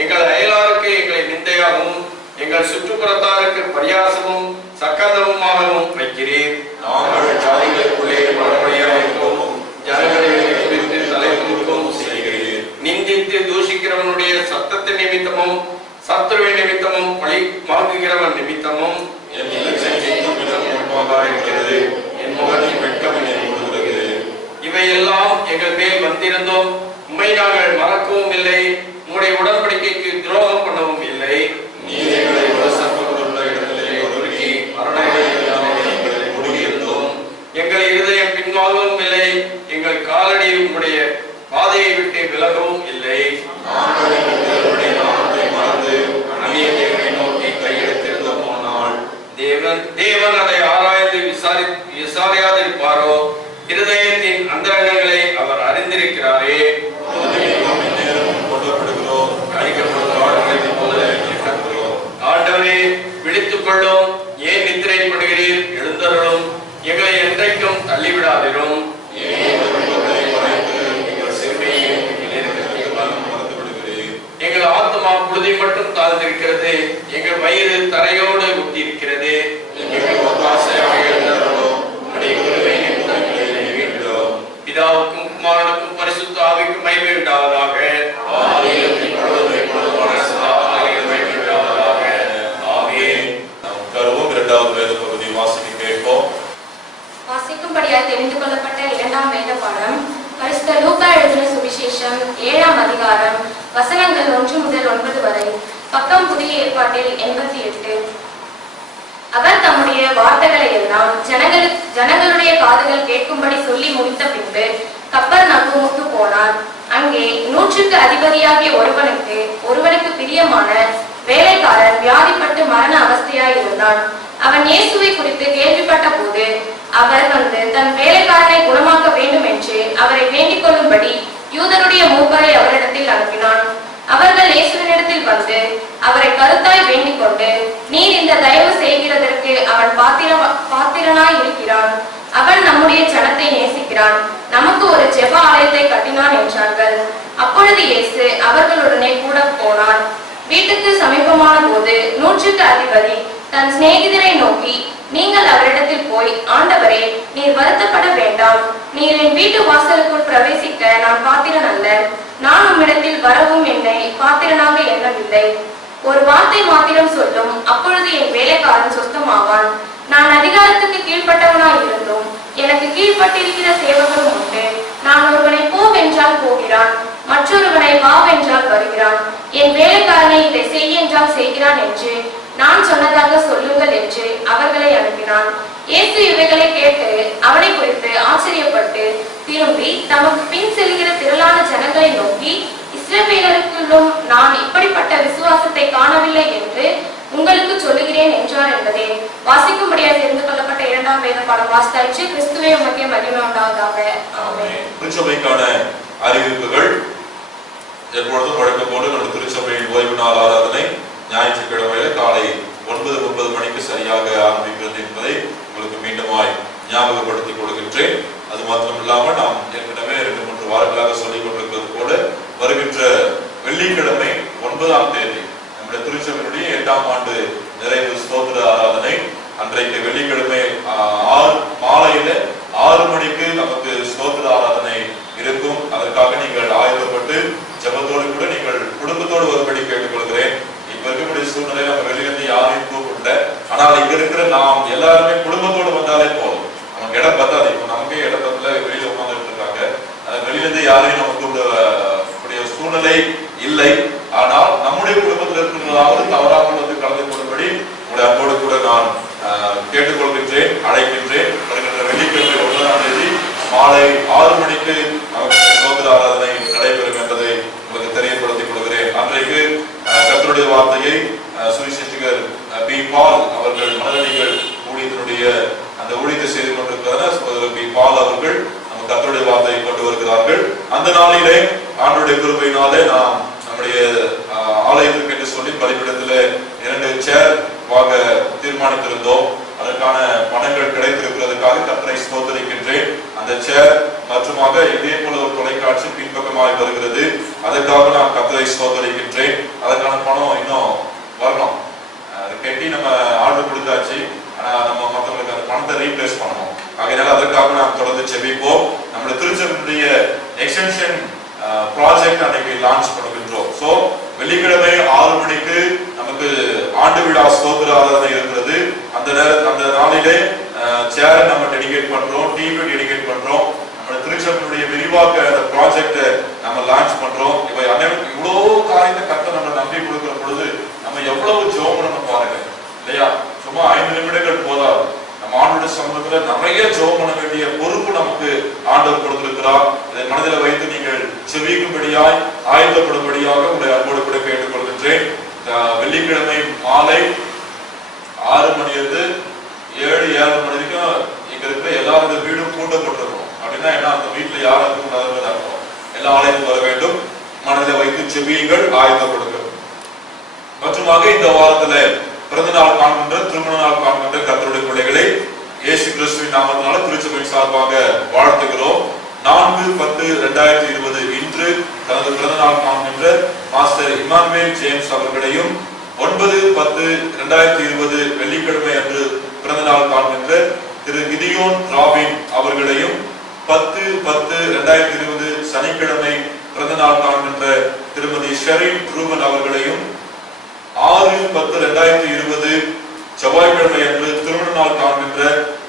எங்கள் அயலாருக்கு எங்களை நிந்தையாகவும் எங்கள் சுற்றுப்புறத்தாருக்கு பரியாசமும் சக்கந்தமுமாகவும் வைக்கிறீர். நாங்கள் ஜாதிகளுக்குள்ளே மறுபடியாயிருக்கவும் ஜனங்களை எதிர்த்து தலைமுறுக்கவும் செய்கிறீர். நிந்தித்து தூஷிக்கிறவனுடைய சத்தத்தின் நிமித்தமும் சத்துருவின் நிமித்தமும் பழி வாங்குகிறவன் நிமித்தமும் என் இலட்சம் முன்பாக இருக்கிறது. என் முகத்தின் வெட்கம் என்னை மூடுகிறது. இவையெல்லாம் எங்கள் மேல் வந்திருந்தோம். உம்மை நாங்கள் மறக்கவும் இல்லை, உம்முடைய உடன்படிக்கைக்கு துரோகம் பண்ணவும் இல்லை. நீர் எங்களை வசப்பட்டுள்ள இடத்திலே ஒதுக்கி மரணங்களை எங்களை மூடியிருந்தோம். எங்கள் இருதயம் பின்வாங்கவும் இல்லை, எங்கள் காலடி உம்முடைய பாதையை விட்டு விலகவும் இல்லை. நாங்கள் எங்கள் தேவனுடைய நாமத்தை மறந்து அந்நிய தேவனை நோக்கி கையெடுத்திருந்த போனால் தேவன் அதை ஆராய்ந்து விசாரியாதிருப்பாரோ? இருதயத்தின் அந்தரங்கங்களை அவர் அறிந்திருக்கிறாரே. கொல்லப்படுகிறோம், அழிக்கப்படும் ஆடுகளைப் போல இருக்கிறோம். ஆண்டவரே, விழித்துக் கொள்ளும். ஏன் நித்திரைப்படுகிறீர்? எழுந்தருளும். எங்களை என்றைக்கும் தள்ளிவிடாதிரும். எங்கள் ஆத்மா புழுதி மட்டும் தாழ்ந்திருக்கிறது. எங்கள் வயிறு தரையோடு ஒட்டியிருக்கிறது. பிதாவுக்கும் குமாரனுக்கும் பரிசுத்த ஆவிக்கும் மகிமை உண்டாவதாக. இரண்டாவது வேத பகுதி வாசிக்க கேட்போம். வாசிக்கும்படியாக தெரிந்து கொள்ளப்பட்ட இரண்டாம் வேத பாடம் பரிசுத்த லூக்கா எழுதின சுவிசேஷம் 7ஆம் அதிகாரம் வசனங்கள் 1 முதல் 9 வரை. பக்கம் புதிய ஏற்பாட்டில் 88. அவர் தம்முடைய வார்த்தைகளை எல்லாம் ஜனங்களுடைய காதுகள் கேட்கும்படி சொல்லி முடித்த பின்பு கப்பர்நகூமுக்கு போனார். அங்கே 100க்கு அதிபதியாகிய ஒருவனுக்கு பிரியமான வேலைக்காரன் வியாதிப்பட்டு மரண அவஸ்தையாய் இருந்தான். அவன் இயேசுவை குறித்து கேள்விப்பட்ட போது அவர் வந்து தன் வேலைக்காரனை குணமாக்க வேண்டும் என்று சொல்லும்படி யூதருடைய மூப்பரை அவரிடத்தில் அனுப்பினான். அவர்கள் இயேசுவினிடத்தில் வந்து அவரை கருத்தாய் வேண்டிக் கொண்டு, நீர் இந்த தயவு செய்கிறதற்கு அவன் பாத்திரனாய் இருக்கிறான். அவன் நம்முடைய ஜனத்தை நேசிக்கிறான். நமக்கு ஒரு ஜெப ஆலயத்தை கட்டினான் என்றார்கள். அப்பொழுது இயேசு அவர்களுடனே கூட போனான். வீட்டுக்கு சமீபமான போது 100க்கு அதிபதி தன் சிநேகிதரை நோக்கி, நீங்கள் அவரிடத்தில் போய், ஆண்டவரே, நீர் வருத்தப்பட வேண்டாம். நீர் என் வீட்டு வாசலுக்குள் பிரவேசிக்க நான் பாத்திரன் அல்ல. நான் உம்மிடத்தில் வரவும் என்னை பாத்திரனாக எண்ணவில்லை. ஒரு வார்த்தை மாத்திரம் சொல்லும், அப்பொழுது என் வேலைக்காரன் சொஸ்தமாவான். நான் அதிகாரத்துக்கு கீழ்ப்பட்டவனாய் இருந்தும் எனக்கு கீழ்ப்பட்டிருக்கிற சேவகரும் உண்டு. நான் ஒருவனை போவென்றால் போகிறான், மற்றொருவனை வாவென்றால் வருகிறான். என் வேலைக்காரனை இதை செய் என்றால் செய்கிறான் என்று நான் சொன்னதாக சொல்லுங்கள் என்று அவர்களை அனுப்பினான். இயேசு இவைகளை கேட்டு அவனை குறித்து ஆச்சரியப்பட்டு திரும்பி தமக்கு பின் செல்கிற திரளான ஜனங்களை நோக்கி, இஸ்ரவேலருக்குள்ளும் நான் இப்படிப்பட்ட விசுவாசத்தை காணவில்லை என்று உங்களுக்கு சொல்லுகிறேன் என்றார் என்பதே. வாசிக்கும்படியாக தெரிந்து கொள்ளப்பட்ட 2ஆம் வேத பாடம் வாசித்தாயிற்று. கிறிஸ்துவே உமக்கே மகிமை உண்டாவதாக. ஆமென். திருச்சபைக்கான அறிவிப்புகள். எப்பொழுதும் வழக்கம் போல நமது திருச்சபையின் ஓய்வு நாள் ஆராதனை ஞாயிற்றுக்கிழமையில காலை 9:30 மணிக்கு சரியாக ஆரம்பிக்கிறது என்பதை உங்களுக்கு மீண்டுமாய் ஞாபகப்படுத்திக் கொடுக்கின்றேன். அது மாத்திரமில்லாமல் நாம் ஏற்கனவே 2-3 வாரங்களாக சொல்லிக் கொண்டிருப்பது போல வருகின்ற வெள்ளிக்கிழமை 9ஆம் தேதி நம்முடைய திருச்சபையினுடைய 8ஆம் ஆண்டு நிறைவு ஸ்தோத்திர ஆராதனை. அன்றைக்கு வெள்ளிக்கிழமை மாலையில 6 மணிக்கு நமக்கு ஸ்தோத்திர ஆராதனை இருக்கும். அதற்காக நீங்கள் ஆயத்தப்பட்டு ஜெபத்தோடு கூட நீங்கள் குடும்பத்தோடு வரும்படி கேட்டுக்கொள்கிறேன். இப்ப இருக்கக்கூடிய சூழ்நிலை நம்ம வெளியிலிருந்து யாரையும் கூப்பிடல. ஆனால் இங்க இருக்கிற நாம் எல்லாருமே குடும்பத்தோடு வந்தாலே போதும். நமக்கு இடம் பத்தாது. இப்போ நமக்கே இடம் பத்தல, வெளியில உட்கார்ந்துட்டு இருக்காங்க. வெளியிலிருந்து யாரையும் நம்ம கூப்பிடக்கூடிய சூழ்நிலை இல்லை. ஆனால் நம்முடைய குடும்பத்தில் இருக்கிறவங்களாவது தவறாமல் வந்து கலந்து கொள்ளும்படி உங்களுடைய அன்போடு கூட நான் கேட்டுக்கொள்கின்றேன், அழைக்கின்றேன். வருகின்ற வெள்ளிக்கிழமை 9ஆம் தேதி மாலை 6 மணிக்கு சோதர ஆராதனை நடைபெறும் என்பதை உங்களுக்கு தெரியப்படுத்திக் கொள்கிறேன். அன்றைக்கு கர்த்தருடைய வார்த்தையை சுவிசேஷகர் பி. பால் அவர்கள் மனதடிகள் ஊழியத்தினுடைய அந்த ஊழியத்தை செய்து கொண்டிருக்கிறார். பி. பால் அவர்கள் நம்ம கர்த்தருடைய வார்த்தையை கொண்டு வருகிறார்கள். அந்த நாளிலே ஆண்டவருடைய கிருபையினாலே நாம் நம்முடைய ஆலயத்திற்கு என்று சொல்லி பலிபீடத்தில் 2 சேர் வாங்க தீர்மானித்திருந்தோம். அதற்கான பணங்கள் கிடைத்திருக்கிறதுக்காக கர்த்தரை ஸ்தோத்திரிக்கின்றேன். அந்த சேர் மற்றுமாக இதே போல ஒரு தொலைக்காட்சி பின்பக்கமாக வருகிறது. அதற்காக நான் கர்த்தரை ஸ்தோத்திரிக்கின்றேன். அதற்கான பணம் இன்னும் வரணும். அது கட்டி நம்ம ஆர்டர் கொடுத்தாச்சு. ஆனா நம்ம மற்றவங்களுக்கு அந்த பணத்தை ரீப்ளேஸ் பண்ணணும். ஆகையினால அதற்காக நாம் தொடர்ந்து செபிப்போம். நம்முடைய திருச்சபையுடைய எக்ஸ்டென்ஷன் ப்ராஜெக்ட் அன்னைக்கு லான்ச் பண்ணுகின்றோம். சோ வெள்ளிக்கிழமை 6 மணிக்கு நமக்கு ஆண்டு விழா ஸ்தோத்திர ஆராதனை இருக்கிறது. அந்த நாளிலே சேரை நம்ம டெடிகேட் பண்றோம், டிவி டெடிகேட் பண்றோம். நம்ம திருச்சபையுடைய விரிவாக்க ப்ராஜெக்டை நம்ம லான்ச் பண்றோம். இவ்வளவு காரியத்தை கர்த்தர் நம்ம நம்பி கொடுக்கிற பொழுது நம்ம எவ்வளவு ஜெபம் பண்ணணும் பாருங்க, இல்லையா? சும்மா 5 நிமிடங்கள் போதாது. நம்ம ஆண்டோட சமூகத்துல நிறைய ஜெபம் பண்ண வேண்டிய பொறுப்பு நமக்கு ஆண்டவர் கொடுத்திருக்கிறார். இதை மனதில் வைத்து நீங்கள் செவிக்கும்படியாய் ஆயத்தப்படும்படியாக உங்களுடைய அன்போடு கூட கேட்டுக்கொள்கின்றேன். வெள்ளிக்கிழமை மாலை 6 மணிலிருந்து 7-7:30 மணி வரைக்கும் இங்க இருக்கிற எல்லாருடைய வீடும் கூட்டப்பட்டிருக்கும். அப்படின்னா என்ன, அந்த வீட்டுல யாரும் இருக்கக்கூடாதுன்னு அர்த்தம். எல்லா ஆலயத்துக்கும் வர வேண்டும். மனதில் வைத்து செவியுங்கள், ஆயத்தப்படுங்கள். மற்றுமாக இந்த வாரத்துல பிறந்த நாள் காண்கின்ற, திருமண நாள் காண்கின்ற கர்த்தருடைய பிள்ளைகளை இயேசு கிறிஸ்துவின் நாமத்தினால திருச்சபை சார்பாக வாழ்த்துகிறோம். 4-10-2020 இன்று தனது பிறந்த நாள் காண்கின்ற மாஸ்டர் இமானுவேல் ஜேம்ஸ் அவர்களையும், 9-10-2020 வெள்ளிக்கிழமை அன்று பிறந்த நாள் காண்கின்ற திரு கிதியோன் ராபின் அவர்களையும், 10-10-2020 சனிக்கிழமை பிறந்த நாள் காண்கின்ற திருமதி ஷெரின் ரூபன் அவர்களையும், 6-10-2020 செவ்வாய்க்கிழமை அன்று திருமண நாள் காண்கின்ற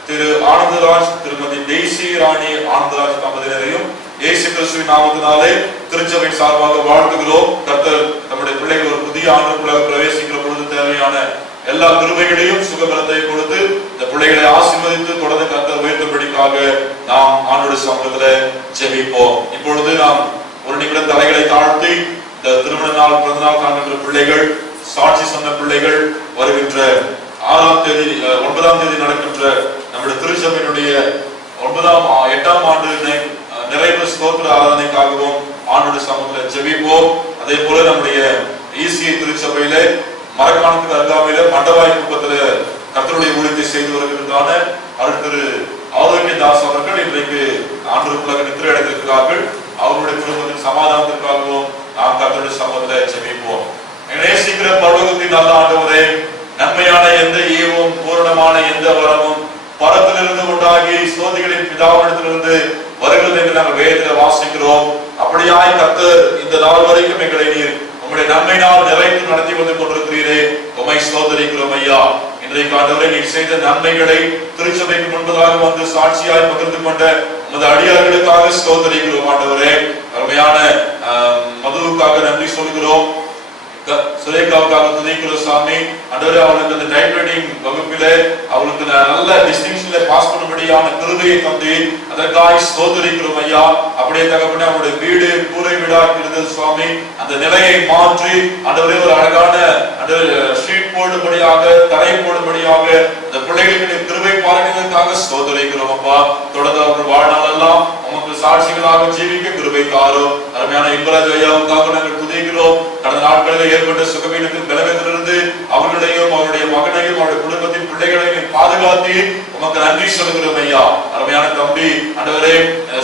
திரு ஆனந்தராஜ் திருமதி டெய்சி ராணி ஆனந்தராஜ் தம்பதியினரையும் இயேசு கிறிஸ்துவின் நாமத்தினாலே திருச்சபை சார்பாக வாழ்த்துகிறோம். கர்த்தர் நம்முடைய பிள்ளைகள் ஒரு புதிய ஆண்டுக்குள்ள பிரவேசிக்கிற பொழுது தேவையான எல்லா கிருபைகளையும் சுகபலத்தை கொடுத்து இந்த பிள்ளைகளை ஆசீர்வதித்து தொடர்ந்து கர்த்தர் உயர்த்தும்படிக்காக நாம் ஆண்டோட சமூகத்துல ஜெபிப்போம். இப்பொழுது நாம் ஒரு நிமிடம் தலைகளை தாழ்த்தி இந்த திருமண நாள் பிறந்த நாள் காண்கின்ற பிள்ளைகள், சாட்சி சொன்ன பிள்ளைகள், வருகின்ற 9ஆம் தேதி நடக்கின்ற நம்முடைய திருச்சபையினுடைய 8ஆம் ஆண்டு நிறைவு ஸ்தோத்திர ஆராதனைக்காகவும் ஆண்டோட சமூகத்துல ஜெபிப்போம். அதே போல நம்முடைய ஈசிஐ திருச்சபையில மரக்காணத்துக்கு அருகாமையில மண்டவாய் குப்பத்துல கர்த்தருடைய ஊழியத்தை செய்து வருகிறதான அருள் திரு ஆரோக்கியதாஸ் அவர்கள் இன்றைக்கு ஆண்டவருக்குள்ளாக நித்திரை அடைந்திருக்கிறார்கள். அவருடைய குடும்பத்தின் சமாதானத்திற்காகவும் நாம் கர்த்தருடைய சமூகத்துல ஜெபிப்போம். நேசிக்கிற பரலோகத்தின் நல்ல ஆண்டவரே, நன்மையான எந்த ஈவும் பூரணமான எந்த வரமும் பரத்திலிருந்து உண்டாகி சோதிகளின் பிதாவிடத்திலிருந்து வருகிறது என்று நாங்கள் வேதத்தில் வாசிக்கிறோம். அப்படியாய் கர்த்தர் இந்த நாள் வரைக்கும் எங்களை நீர் உங்களுடைய நன்மையினால் நிறைத்து நடத்தி வந்து கொண்டிருக்கிறீரே, உம்மை ஸ்தோத்திரிக்கிறோம் ஐயா. இன்றைக்கு ஆண்டவரே, நீர் செய்த நன்மைகளை திருச்சபைக்கு முன்பதாக வந்து சாட்சியாய் பகிர்ந்து கொண்ட உமது அடியார்களுக்காக ஸ்தோத்திரிக்கிறோம் ஆண்டவரே. அருமையான மதுவுக்காக நன்றி சொல்கிறோம், சுரேகாவுக்காக துதிக்கிறோம் சாமி. ஆண்டவரே, அவளுக்கு அந்த டைப்ரைட்டிங் வகுப்பிலே அவளுக்கு நல்ல டிஸ்டிங்ஷன்ல பாஸ் பண்ணும்படியான கிருபையை தந்து அதற்காக ஸ்தோத்திரிக்கிறோம் ஐயா. அப்படியே தகப்பனே, அவருடைய வீடு கூரை வீடா இருந்தது சுவாமி, அந்த நிலையை மாற்றி ஆண்டவரே ஒரு அழகான ஷீட் போடும்படியாக தரை போடும்படியாக அந்த பிள்ளைகளுக்கு கிருபை பாராட்டினதற்காக ஸ்தோத்திரிக்கிறோம் அப்பா. தொடர்ந்து அவர்கள் வாழ்நாள் எல்லாம் உமக்கு சாட்சிகளாக ஜீவிக்க கிருபை தாரும். அருமையான இன்பராஜ் ஐயாவுக்காக நாங்கள் துதிக்கிறோம். கடந்த நாட்களில் ஏற்பட்ட சுகவீனத்தின் பலவீனத்திலிருந்து அவர்களையும் அவருடைய மகனையும் அவருடைய குடும்பத்தின் பிள்ளைகளையும் பாதுகாத்து உமக்கு நன்றி சொல்கிறோம் ஐயா. அருமையான தம்பி ஆண்டவரே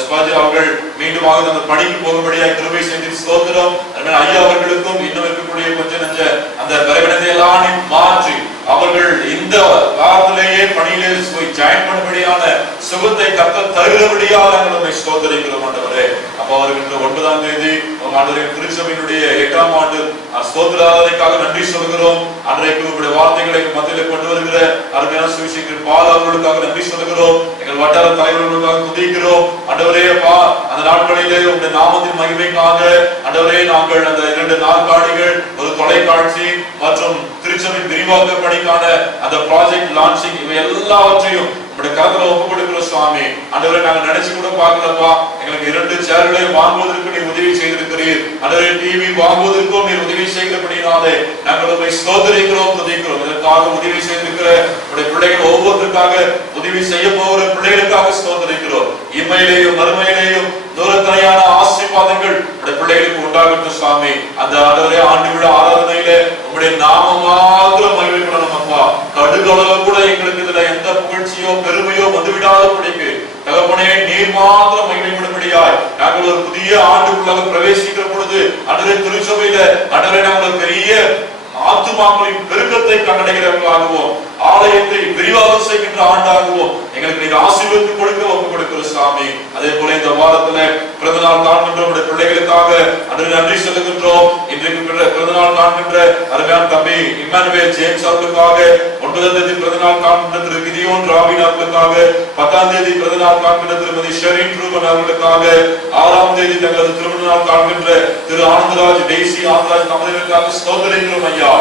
ஸ்பாஜி அவர்கள் மீண்டுமாக அந்த பணிக்கு போகும்படியாக கிருபை செய்து ஸ்தோத்திரம். ஐயா அவர்களுக்கும் இன்னும் இருக்கக்கூடிய கொஞ்சம் நெஞ்ச அந்த பலவீனத்தை எல்லாம் மாற்றி அவர்கள் இந்த வாரத்திலேயே பணியிலே போய் ஜாயின் பண்ணும்படியான சுகத்தை கர்த்தர் தருகிறபடியாக நாங்கள் ஸ்தோத்திரிக்கிறோம் ஆண்டவரே. அப்ப அவர்கள் 9ஆம் தேதி ஆண்டவரின் திருச்சபையினுடைய 8ஆம் ஆண்டு ஸ்தோத்திர ஆராதனைக்காக நன்றி சொல்கிறோம். அன்றைக்கு உங்களுடைய வார்த்தைகளை மத்தியில் கொண்டு வருகிற அருமையான சுவிசேஷகர் பால் அவர்களுக்காக நன்றி சொல்கிறோம். எங்கள் வட்டார தலைவர்களுக்காக துதிக்கிறோம் ஆண்டவரே. அப்பா, அந்த நாட்களிலே உங்களுடைய நாமத்தின் மகிமைக்காக ஆண்டவரே நாங்கள் அந்த 2 நாற்காலிகள், ஒரு தொலைக்காட்சி மற்றும் திருச்சபையின் விரிவாக்க பணிக்கான அந்த ப்ராஜெக்ட் லான்ச்சிங் இவை எல்லாவற்றையும் உங்களுடைய கரத்துல ஒப்பு கொடுக்கிறோம் சுவாமி. ஆண்டவரே, நாங்கள் நினைச்சு கூட பார்க்கலப்பா, எங்களுக்கு 2 சேர்களை வாங்குவதற்கு நீ உதவி செய்திருக்கிறீர். ஆண்டவரே, டிவி வாங்குவதற்கும் நீ உதவி செய்கிறபடினாலே நாங்கள் உம்மை ஸ்தோத்திரிக்கிறோம், துதிக்கிறோம். இதற்காக உதவி செய்திருக்கிற உங்களுடைய பிள்ளைகள் ஒவ்வொருத்தருக்காக உதவி செய்ய போகிற பிள்ளைகளுக்காக ஸ்தோத்திரிக்கிறோம். இம்மையிலேயும் மறுமையிலேயும் தூரத்தனையான ஆசீர்வாதங்கள் உங்களுடைய பிள்ளைகளுக்கு உண்டாகட்டும் சுவாமி. அந்த ஆண்டவரே, ஆண்டு விழா ஆராதனையில உங்களுடைய நாமம் மாத்திரம் மகிமைப்படணும் அப்பா. கடுகளவு கூட எங்களுக்கு இதுல எந்த புகழ்ச்சியோ பெருமையோ வந்துவிடாதபடிக்கு தகப்பனே, நீர் மாத்திரம் மகிமைப்படும்படியாய் நாங்கள் ஒரு புதிய ஆண்டுக்குள்ளாக பிரவேசிக்கிற பொழுது அன்றைய திருச்சபையில அன்றைய நாங்கள் பெரிய ஆத்துமாக்களின் பெருக்கத்தை கண்டடைகிறவர்களாகவும் ஆலயத்தை விரிவாக்கம் செய்கின்ற ஆண்டாகவும் எங்களுக்கு நீங்க ஆசீர்வாதத்தை கொடுக்க ஒப்பு கொடுக்கிற சாமி. அதே போல இந்த வாரத்துல பிறந்த நாள் காண்கின்ற உடைய பிள்ளைகளுக்காக அன்றைய நன்றி செலுத்துகின்றோம். இன்றைக்கு பிறந்த நாள் காண்கின்ற அருமையான தம்பி இம்மானுவேல் ஜேம்ஸ் அவர்களுக்காக, 9ஆம் தேதி பிறந்த நாள் காண்கின்ற திரு கிதியோன் ராபின் அவர்களுக்காக, 10ஆம் தேதி பிறந்த நாள் காண்கின்ற திருமதி ஷெரின் ரூபன் அவர்களுக்காக, 6ஆம் தேதி தங்களது திருமண நாள் காண்கின்ற திரு ஆனந்தராஜ் டெய்சி ஆனந்தராஜ் தம்பதிகளுக்காக ஸ்தோத்திரிக்கிறோம் ஐயா.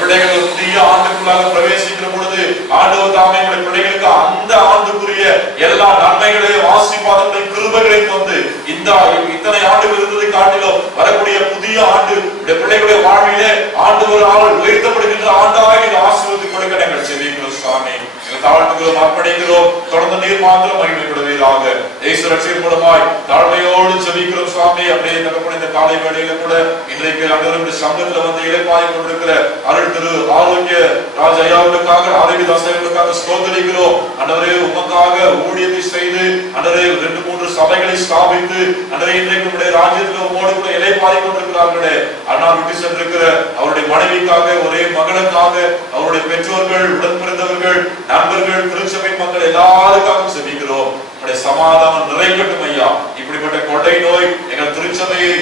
பிள்ளைகள் புதிய ஆண்டுக்குள்ளாக பிரவேசிக்கிற பொழுது ஆண்டவர் தாமே பிள்ளைகளுக்கு அந்த ஆண்டுக்குரிய எல்லா நன்மைகளையும் ஆசீர்வாதங்களையும் கிருபைகளையும் வந்து இந்த இத்தனை ஆண்டுகள் இருந்ததை காட்டிலும் வரக்கூடிய புதிய ஆண்டு பிள்ளைகளுடைய வாழ்விலே ஆண்டவரால் உயர்த்தப்படுகின்ற ஆண்டாக இந்த ஆசீர்வாதத்தை கொடுக்க நாங்கள் செபிக்கிறோம் சுவாமி. தாழ்த்துகிறோம், அர்ப்பணிக்கிறோம். தொடர்ந்து நீர் மாத்திரம் மகிமைப்படுவீராக. இயேசு ரட்சகர் மூலமாய் தாழ்மையோடு செபிக்கிறோம் சுவாமி. அப்படியே தகப்பனே, இந்த காலை வேளையில கூட இன்றைக்கு ஆண்டவருடைய சமூகத்துல வந்து இளைப்பாய் கொண்டிருக்கிற அருள் திரு ஆரோக்கிய ராஜ் ஐயாவுக்காக, ஆரோக்கியதாஸ் ஐயாவுக்காக ஸ்தோத்திரிக்கிறோம். ஆண்டவரே, உமக்காக ஊழியத்தை செய்து ஆண்டவரே 2-3 சபைகளை ஸ்தாபித்து ஆண்டவரே இன்றைக்கு நம்முடைய ராஜ்யத்தில் உம்மோடு கூட இளைப்பாய் கொண்டிருக்கிறார்களே. அண்ணா விட்டு சென்றிருக்கிற அவருடைய மனைவிக்காக, ஒரே மகனுக்காக, அவருடைய பெற்றோர்கள், உடன் பிறந்தவர்கள், நண்பர்கள், திருச்சபை மக்கள் எல்லாருக்காகவும் செபிக்கிறோம். உங்களுடைய சமாதானம் நிறைவேற்றட்டும் ஐயா. இப்படிப்பட்ட கொள்ளை நோய் எங்கள் திருச்சபையை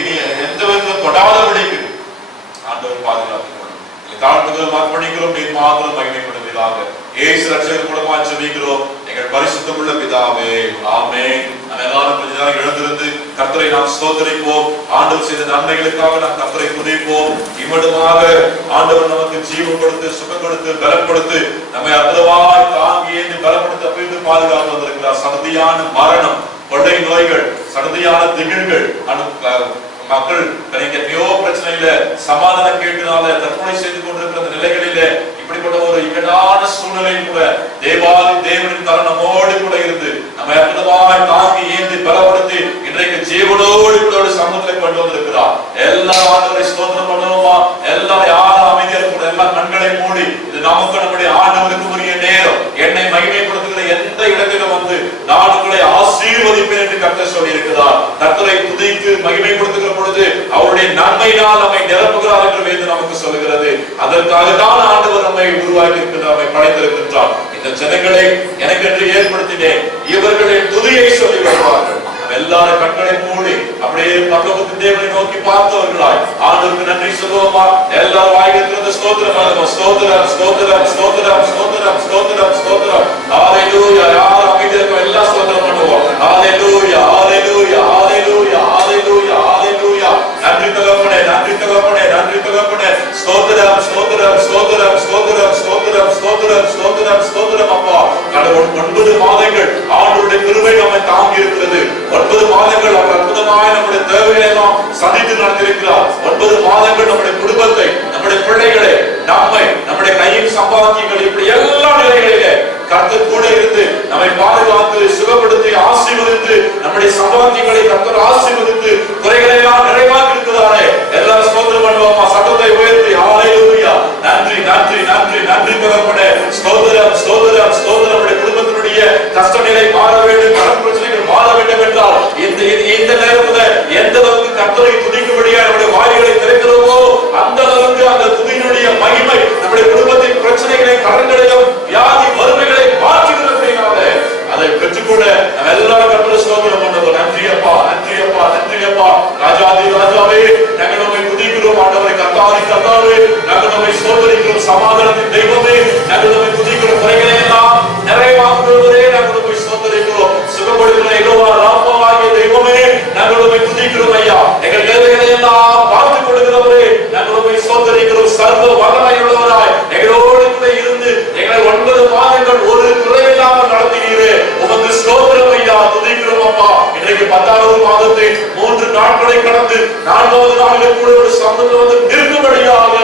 எந்த விதத்திலும் தொடாதபடிக்கு ஆண்டவர் பாதுகாத்துக் கொள்ளும். தாழ்த்துகிறோம், அர்ப்பணிக்கிறோம். நீர் மாத்திரம் மகிமைப்படுவீராக. இயேசு ரட்சகர் மூலமாக செபிக்கிறோம் எங்கள் பரிசுத்தமுள்ள பிதாவே, ஆமென். நாம் எல்லாரும் கொஞ்ச நேரம் எழுந்திருந்து கர்த்தரை நாம் ஸ்தோத்திரிப்போம். ஆண்டவர் செய்த நன்மைகளுக்காக நாம் கர்த்தரை துதிப்போம். இவ்வளவுமாக ஆண்டவர் நமக்கு ஜீவன் கொடுத்து, சுகம் கொடுத்து, பலம் கொடுத்து, நம்மை அற்புதமாய் தாங்கி ஏந்தி பலப்படுத்த பிரித்து பாதுகாத்து வந்திருக்கிறார். சடுதியான மரணம், கொள்ளை நோய்கள், சடுதியான திகில்கள், மக்கள் எத்தனையோ பிரச்சனையில சமாதான கேட்டுனால தற்கொலை செய்து கொண்டிருக்கிற நிலைகளில இப்படிப்பட்ட ஒரு இக்கட்டான சூழ்நிலையில் கூட தேவாதி தேவனின் கரணமோடு கூட இருந்து நம்ம அற்புதமாய் தாங்கி ஏந்தி பலப்படுத்தி இன்றைக்கு உலகத்தில் கொண்டு வந்திருக்கிறார். எல்லாரும் ஆண்டவரை ஸ்தோத்திரம் பண்ணுவோமா? எல்லாரும் யாரும் அமைதியா கூட எல்லாம் கண்களை மூடி, இது நமக்கு நம்முடைய ஆண்டவருக்கு உரிய நேரம். என்னை மகிமைப்படுத்துகிற எந்த இடத்திலும் வந்து நான் உங்களை ஆசீர்வதிப்பேன் என்று கர்த்தர் சொல்லி இருக்கிறார். கர்த்தரை துதித்து மகிமைப்படுத்துகிற பொழுது அவருடைய நன்மையினால் நம்மை நிரப்புகிறார் என்று வேதம் நமக்கு சொல்கிறது. அதற்காக தான் ஆண்டவர் நம்மை உருவாக்கி இருக்கிறார், நம்மை படைத்திருக்கின்றார். இந்த ஜனங்களை எனக்கென்று ஏற்படுத்தினேன், இவர்களின் துதியை சொல்லி வருவார்கள். எல்லாரும் கண்களை மூடி அப்படியே பரலோகத்தின் தேவனை நோக்கி பார்த்தவர்களாய் ஆண்டவருக்கு நன்றி சொல்லுவோமா? எல்லாரும் வாய்க்கிறத ஸ்தோத்திரம் பண்ணுவோம். ஸ்தோத்திரம் ஸ்தோத்திரம் ஸ்தோத்திரம் ஸ்தோத்திரம் ஸ்தோத்திரம் ஸ்தோத்திரம். ஹalleluya. யார் அமைதியா இருக்கோ எல்லாம் ஸ்தோத்திரம் பண்ணுவோம். ஹalleluya ஹalleluya ஹalleluya ஹalleluya ஹalleluya. நன்றி தகப்பனே, நன்றி தகப்பனே, நன்றி தகப்பனே. ஸ்தோத்திரம் ஸ்தோத்திரம் ஸ்தோத்திரம் ஸ்தோத்திரம் ஸ்தோத்திரம் ஸ்தோத்திரம் ஸ்தோத்திரம் ஸ்தோத்திரம். அப்பா கடவுள் 9 மாதங்கள் ஆண்டவருடைய கிருபை நம்மை தாங்கி இருக்கிறது. 9 மாதங்கள் அவர் அற்புதமாய் நம்முடைய தேவைகளை எல்லாம் சந்தித்து நடத்தியிருக்கிறார். 9 மாதங்கள் நம்முடைய குடும்பத்தை, நம்முடைய பிள்ளைகளை, நம்மை, நம்முடைய கையின் சம்பாத்தியங்கள், இப்படி எல்லா நிலைகளிலே கர்த்தர் கூட இருந்து நம்மை பாதுகாத்து சுகப்படுத்தி ஆசீர்வதித்து நம்முடைய சம்பாத்தியங்களை கர்த்தர் ஆசீர்வதித்து குறைகளை எல்லாம் நிறைவாக்கி இருக்கிறாரே. எல்லாரும் ஸ்தோத்திரம் பண்ணுவோமா? சத்தத்தை உயர்த்தி ஹalleluya. நன்றி நன்றி நன்றி நன்றி தகப்பனே. ஸ்தோத்திரம் ஸ்தோத்திரம் ஸ்தோத்திரம். நம்முடைய குடும்பத்தினுடைய கஷ்ட நிலை மாற வேண்டும், கடன் பிரச்சனைகள் மாற வேண்டும் என்றால் இந்த நேரத்தில் எந்த அளவுக்கு கர்த்தரை துதிக்கும்படியா நம்முடைய வாய்களை திறக்கிறோமோ அந்த அளவுக்கு அந்த துதியினுடைய மகிமை நம்முடைய குடும்பத்தின் பிரச்சனைகளை, கடன்களையும் வியாதி வறுமைகளை மாற்றுகிறதுனாலே அதை பெற்றுக்கொள்ள நம்ம எல்லாரும் கர்த்தரை ஸ்தோத்திரம் பண்ணுவோம். நன்றி அப்பா, நன்றி அப்பா, நன்றி அப்பா. ராஜாதி ராஜாவே, நாங்கள் உம்மை துதிக்கிறோம். ஆண்டவரே கர்த்தாவே, கர்த்தாவே, நாங்கள் உம்மை ஸ்தோத்திரிக்கிறோம். சமாதானத்தின் தெய்வமே, நாங்கள் உம்மை துதிக்கிறோம். குறைகளை எல்லாம் நிறைவாக்குகிறவரே, நாங்கள் உம்மை ஸ்தோத்திரிக்கிறோம். சுகப்படுத்துகிற யெகோவா ராமாவாகிய தெய்வமே, நாங்கள் உம்மை துதிக்கிறோம் ஐயா. எங்கள் தேவைகளை எல்லாம் பார்த்துக் கொள்கிறவரே, நாங்கள் உம்மை ஸ்தோத்திரிக்கிறோம். சர்வ வல்லமையுள்ளவராய் எங்களோடு கூட இருந்து எங்களை 9 மாதங்கள் ஒரு குறைவில்லாமல் நடத்தினீரே, உமக்கு ஸ்தோத்திரம் ஐயா. துதிக்கிறோம் அப்பா. இன்றைக்கு 10வது மாதத்தை 3 நாட்களை கடந்து 4வது நாளில் கூட ஒரு சமூகத்தில் வந்து நிற்கும்படியாக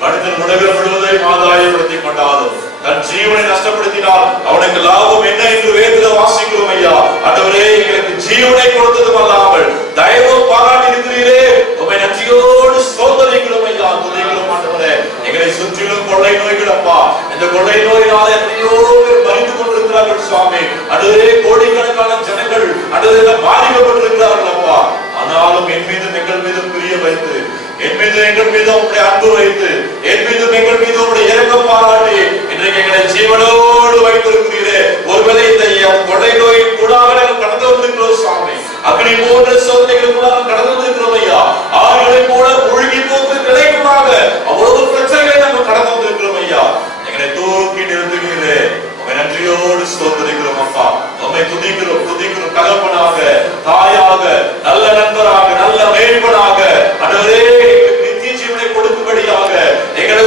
மனிதன் உலகம் முழுவதையும் ஆதாயப்படுத்திக் கொண்டாலும் தன் ஜீவனை நஷ்டப்படுத்தினால் அவனுக்கு லாபம் என்ன என்று வேதத்தில் வாசிக்கிறோம் ஐயா. ஆண்டவரே, எங்களுக்கு ஜீவனை கொடுத்ததும் அல்லாமல் தயவும் பாராட்டி இருக்கிறீரே, உம்மை நன்றியோடு ஸ்தோத்திரிக்கிறோம் ஐயா. துதிக்கிறோம் ஆண்டவரே. எங்களை சுற்றிலும் கொள்ளை நோய்கள் அப்பா, இந்த கொள்ளை நோயினால் எத்தனையோ பேர் மறித்து கொண்டிருக்கிறார்கள் சுவாமி. ஆண்டவரே, கோடிக்கணக்கான ஜனங்கள் ஆண்டவரே பாதிக்கப்பட்டிருக்கிறார்கள் அப்பா. ஆனாலும் என் மீதும் எங்கள் மீதும் பிரிய வைத்து, என் மீது எங்கள் மீது உங்களுடைய அன்பு வைத்து, என் மீதும் எங்கள் மீது உங்களுடைய இரக்கம் பாராட்டி இன்றைக்கு எங்களை ஜீவனோடு வைத்திருக்கிறீரே. ஒருவேளை இந்த கொள்ளை நோயின் கூட நாங்கள் கடந்து வந்திருக்கிறோம் சுவாமி. அக்னி போன்ற சோதனைகள் கூட கடந்து வந்திருக்கிறோம் ஐயா. ஆறுகளை போல மூழ்கி போக்கு நிலைக்குமாக அவ்வளவு பிரச்சனைகளை நாங்கள் கடந்து வந்திருக்கிறோம் ஐயா. எங்களை தூக்கி நிறுத்துகிறீரே, உம்மை நன்றியோடு ஸ்தோத்திரிக்கிறோம் அப்பா. உம்மை துதிக்கிறோம் துதிக்கிறோம். தகப்பனாக, தாயாக, நல்ல நண்பராக, நல்ல மேய்ப்பனாக ஆண்டவரே நித்திய ஜீவனை கொடுக்கும்படியாக எங்களை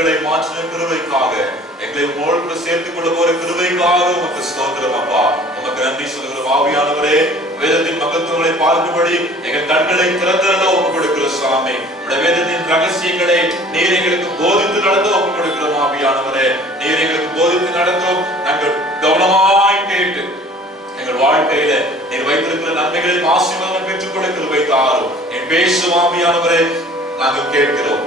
கண்களை மாற்றின கிருபைக்காக, எங்களை உங்களோடு சேர்த்துக் கொள்ள போற கிருபைக்காக உமக்கு ஸ்தோத்திரம் அப்பா. உமக்கு நன்றி சொல்கிறோம். ஆவியானவரே, வேதத்தின் மகத்துவங்களை பார்க்கும்படி எங்கள் கண்களை திறந்தல்ல ஒப்புக் கொடுக்கிறோம் சுவாமி. வேதத்தின் ரகசியங்களை நீர் எங்களுக்கு போதித்து நடத்த ஒப்புக் கொடுக்கிறோம். ஆவியானவரே, நீர் எங்களுக்கு போதித்து நடத்தும். நாங்கள் கவனமாய் கேட்டு எங்கள் வாழ்க்கையில நீர் வைத்திருக்கிற நன்மைகளில் ஆசீர்வாதம் பெற்றுக் கொள்ள கிருபை தாரும். என் பேசும் ஆவியானவரே, நாங்கள் கேட்கிறோம்.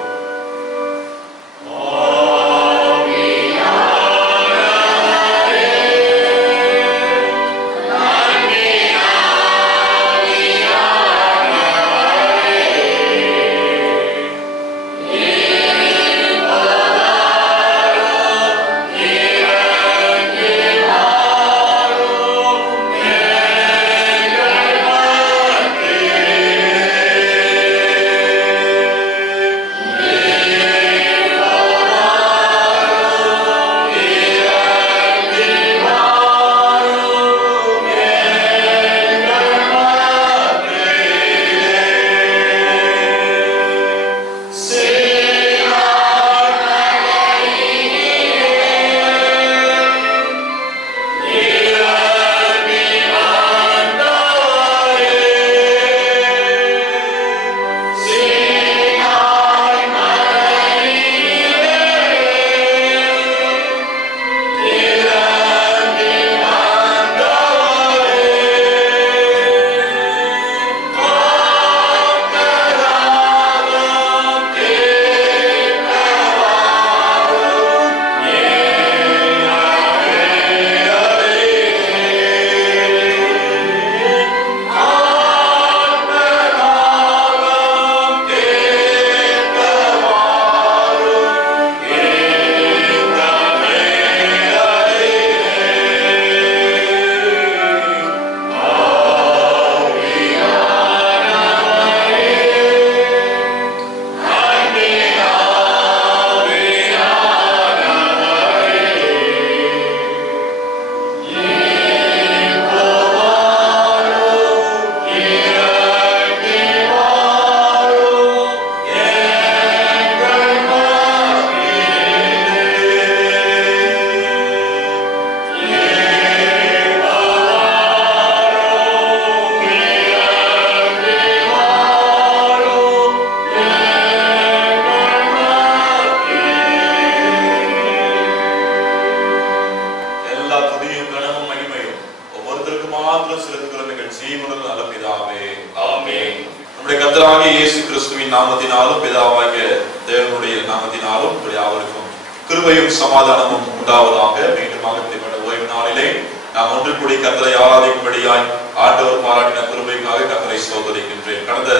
கர்த்தராகிய இயேசு கிறிஸ்துவின் நாமத்தினாலும் பிதாவாகிய தேவனுடைய நாமத்தினாலும் யாவருக்கும் கிருபையும் சமாதானமும் உண்டாவதாக. மீண்டுமாக இப்படிப்பட்ட ஓய்வு நாளிலே நாம் ஒன்று கூடி கர்த்தரை ஆராதிக்கும்படியாய் ஆண்டவர் பாராட்டின கிருபைக்காக கர்த்தரை ஸ்தோத்திரிக்கின்றேன். கடந்த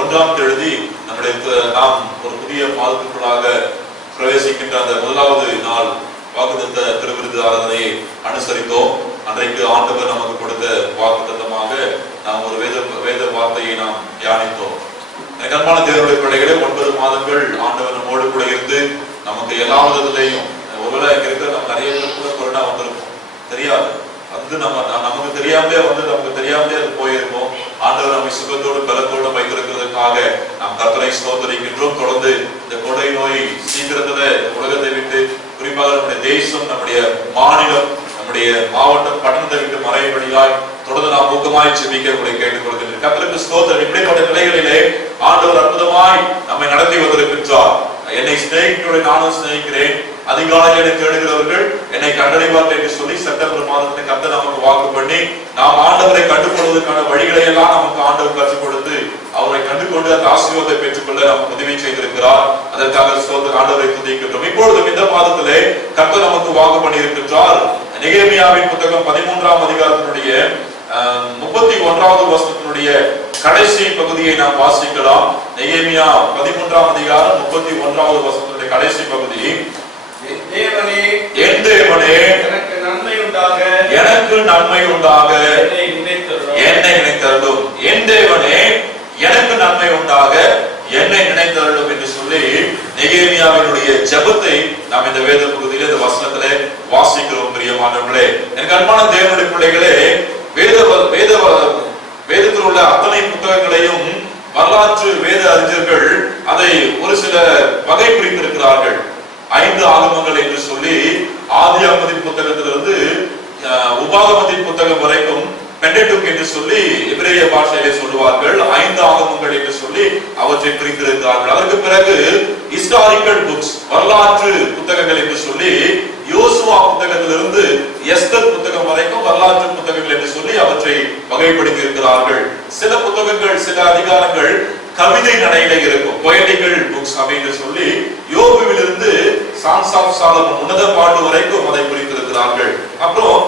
1ஆம் தேதி நாம் ஒரு புதிய மாதத்திற்குள்ளாக பிரவேசிக்கின்ற அந்த முதலாவது நாள் வாக்குத்தத்த திருவிருது ஆராதனையை அனுசரித்தோம். அன்றைக்கு ஆண்டவர் நமக்கு கொடுத்த வாக்குத்தத்தமாக நாம் ஒரு வேத வார்த்தையை நாம் தியானித்தோம். அன்பான தேவனுடைய பிள்ளைகளே, 9 மாதங்கள் ஆண்டவர் நம்மோடு கூட இருந்து நமக்கு எல்லா விதத்திலையும், ஒருவேளை இங்க இருக்கிற நம்ம நிறைய பேர் கூட கொரோனா வந்திருக்கும், தெரியாது, அது நமக்கு தெரியாமலே நமக்கு தெரியாமலே அது போயிருக்கும். ஆண்டவர் நம்மை சுகத்தோடு பலத்தோடு வைத்திருக்கிறதுக்காக நாம் கர்த்தரை ஸ்தோத்திரிக்கின்றோம். தொடர்ந்து இந்த கொடை நோய் சீக்கிரத்துல உலகத்தை விட்டு, குறிப்பாக நம்முடைய தேசம், நம்முடைய மாநிலம், நம்முடைய மாவட்டம் பட்டணத்தை விட்டு மறைபடியாய் தொடர்ந்து நாம் ஊக்கமாய் செபிக்க உங்களை கேட்டுக்கொள்கிறேன். கர்த்தருக்கு ஸ்தோத்திரம். இப்படிப்பட்ட நிலைகளிலே ஆண்டவர் அற்புதமாய் நம்மை நடத்தி வந்திருக்கின்றார். என்னை சிநேகிக்கிறவரை நானும் சிநேகிக்கிறேன், அதிகாலையில் என்னை தேடுகிறவர்கள் என்னை கண்டடைவார்கள் என்று சொல்லி செப்டம்பர் மாதத்தில் கர்த்தர் நமக்கு வாக்கு பண்ணி நாம் ஆண்டவரை கண்டுகொள்வதற்கான வழிகளை எல்லாம் நமக்கு ஆண்டவர் கற்றுக் கொடுத்து அவரை கண்டுகொண்டு அந்த ஆசீர்வாதத்தை பெற்றுக்கொள்ள நமக்கு உதவி செய்திருக்கிறார். அதற்காக ஆண்டவரை துதிக்கின்றோம். இப்பொழுதும் இந்த மாதத்திலே கர்த்தர் நமக்கு வாக்கு பண்ணி இருக்கின்றார். நெகேமியாவின் புத்தகம் 13ஆம் அதிகாரத்தினுடைய 31வது வசனத்தினுடைய கடைசி பகுதியை நாம் வாசிக்கலாம். நெகேமியா 13ஆம் அதிகாரம் 31வது வசனத்தினுடைய கடைசி பகுதி. என் தேவனே எனக்கு நன்மை உண்டாக என்னை நினைத்தருளும். என் தேவனே எனக்கு நன்மை உண்டாக என்னை நினைத்தருளும் என்று சொல்லி நெகேமியாவினுடைய ஜெபத்தை நாம் இந்த வேத பகுதியிலே, இந்த வசனத்திலே வாசிக்கிறோம். பிரியமானவர்களே, எனக்கு அன்பான தேவனுடைய பிள்ளைகளே, வேதத்தில் உள்ள அத்தனை புத்தகங்களையும் வரலாற்று வேத அறிஞர்கள் அதை ஒரு சில வகை பிரித்திருக்கிறார்கள். 5 ஆகமங்கள் என்று சொல்லி ஆதியாகமத்தின் புத்தகத்திலிருந்து உபாகமத்தின் புத்தகம் வரைக்கும் பெண்டெடுக் என்று சொல்லி எபிரேய பாஷையிலே சொல்லுவார்கள். 5 ஆகமங்கள் என்று சொல்லி அவற்றை பிரித்திருக்கிறார்கள். அதற்கு பிறகு ஹிஸ்டாரிக்கல் புக்ஸ், வரலாற்று புத்தகங்கள் என்று சொல்லி யோசுவா புத்தகத்திலிருந்து எஸ்தர் புத்தகம் வரைக்கும் வரலாற்று புத்தகங்கள் என்று சொல்லி அவற்றை வகைப்படுத்தி இருக்கிறார்கள். சில புத்தகங்கள், சில அதிகாரங்கள் கவிதை நடையில இருக்கும், பொயட்டிக்கல் புக்ஸ் அப்படின்னு சொல்லி யோபுவிலிருந்து சாங்ஸ் ஆஃப் சாலமன், உன்னத பாட்டு வரைக்கும் அதை பிரித்திருக்கிறார்கள். அப்புறம்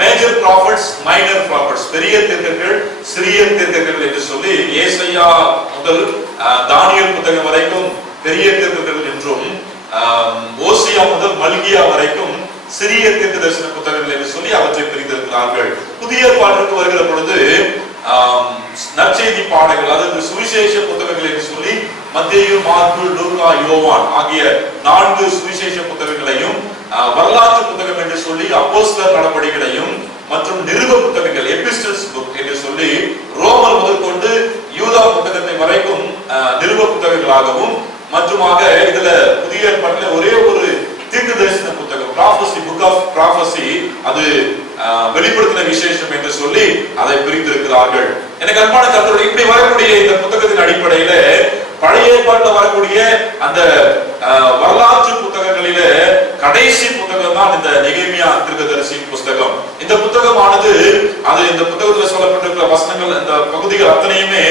மேஜர் ப்ராஃபிட்ஸ், மைனர் ப்ராஃபிட்ஸ், பெரிய தீர்க்கங்கள், சிறிய தீர்க்கங்கள் என்று சொல்லி ஏசாயா முதல் தானியேல் புத்தகம் வரைக்கும் பெரிய தீர்க்கங்கள் என்றும், ஓசியா முதல் மல்கியா வரைக்கும் சிறிய தீர்க்க தரிசன புத்தகங்கள் என்று சொல்லி அவற்றை பிரித்திருக்கிறார்கள். புதிய பாட்டுக்கு வருகிற பொழுது நற்செய்தி பாடங்கள், அதாவது சுவிசேஷ புத்தகங்கள் என்று சொல்லி மத்தேயு, மார்க்கு, லூக்கா, யோவான் ஆகிய 4 சுவிசேஷ புத்தகங்களையும், வரலாற்று புத்தகம் என்று சொல்லி அப்போஸ்தலர் நடபடிகளையும், மற்றும் நிருப புத்தகங்கள் எபிஸ்டல்ஸ் புக் என்று சொல்லி ரோமர் முதற்கொண்டு யூதா புத்தகத்தை வரைக்கும் நிருப புத்தகங்களாகவும், மற்றுமாக இதுல புதிய ஏற்பாட்டில் ஒரே ஒரு தீர்க்க தரிசன புத்தகம், ப்ராஃபஸி, புக் ஆஃப் ப்ராஃபஸி, அது வெளிப்படுத்தின விசேஷம் என்று சொல்லி அதை பிரித்திருக்கிறார்கள். எனக்கு அன்பான கர்த்தருடைய இப்படி வரக்கூடிய இந்த புத்தகத்தின் அடிப்படையில பழைய ஏற்பாட்டில் வரக்கூடிய அந்த வரலாற்று புத்தகங்களில கடைசி புத்தகம் தான் இந்த நெகேமியா தீர்க்கதரிசியின் புத்தகம். இந்த புத்தகமானது, அது இந்த புத்தகத்தில் சொல்லப்பட்டிருக்கிற வசனங்கள், இந்த பகுதிகள் அத்தனையுமே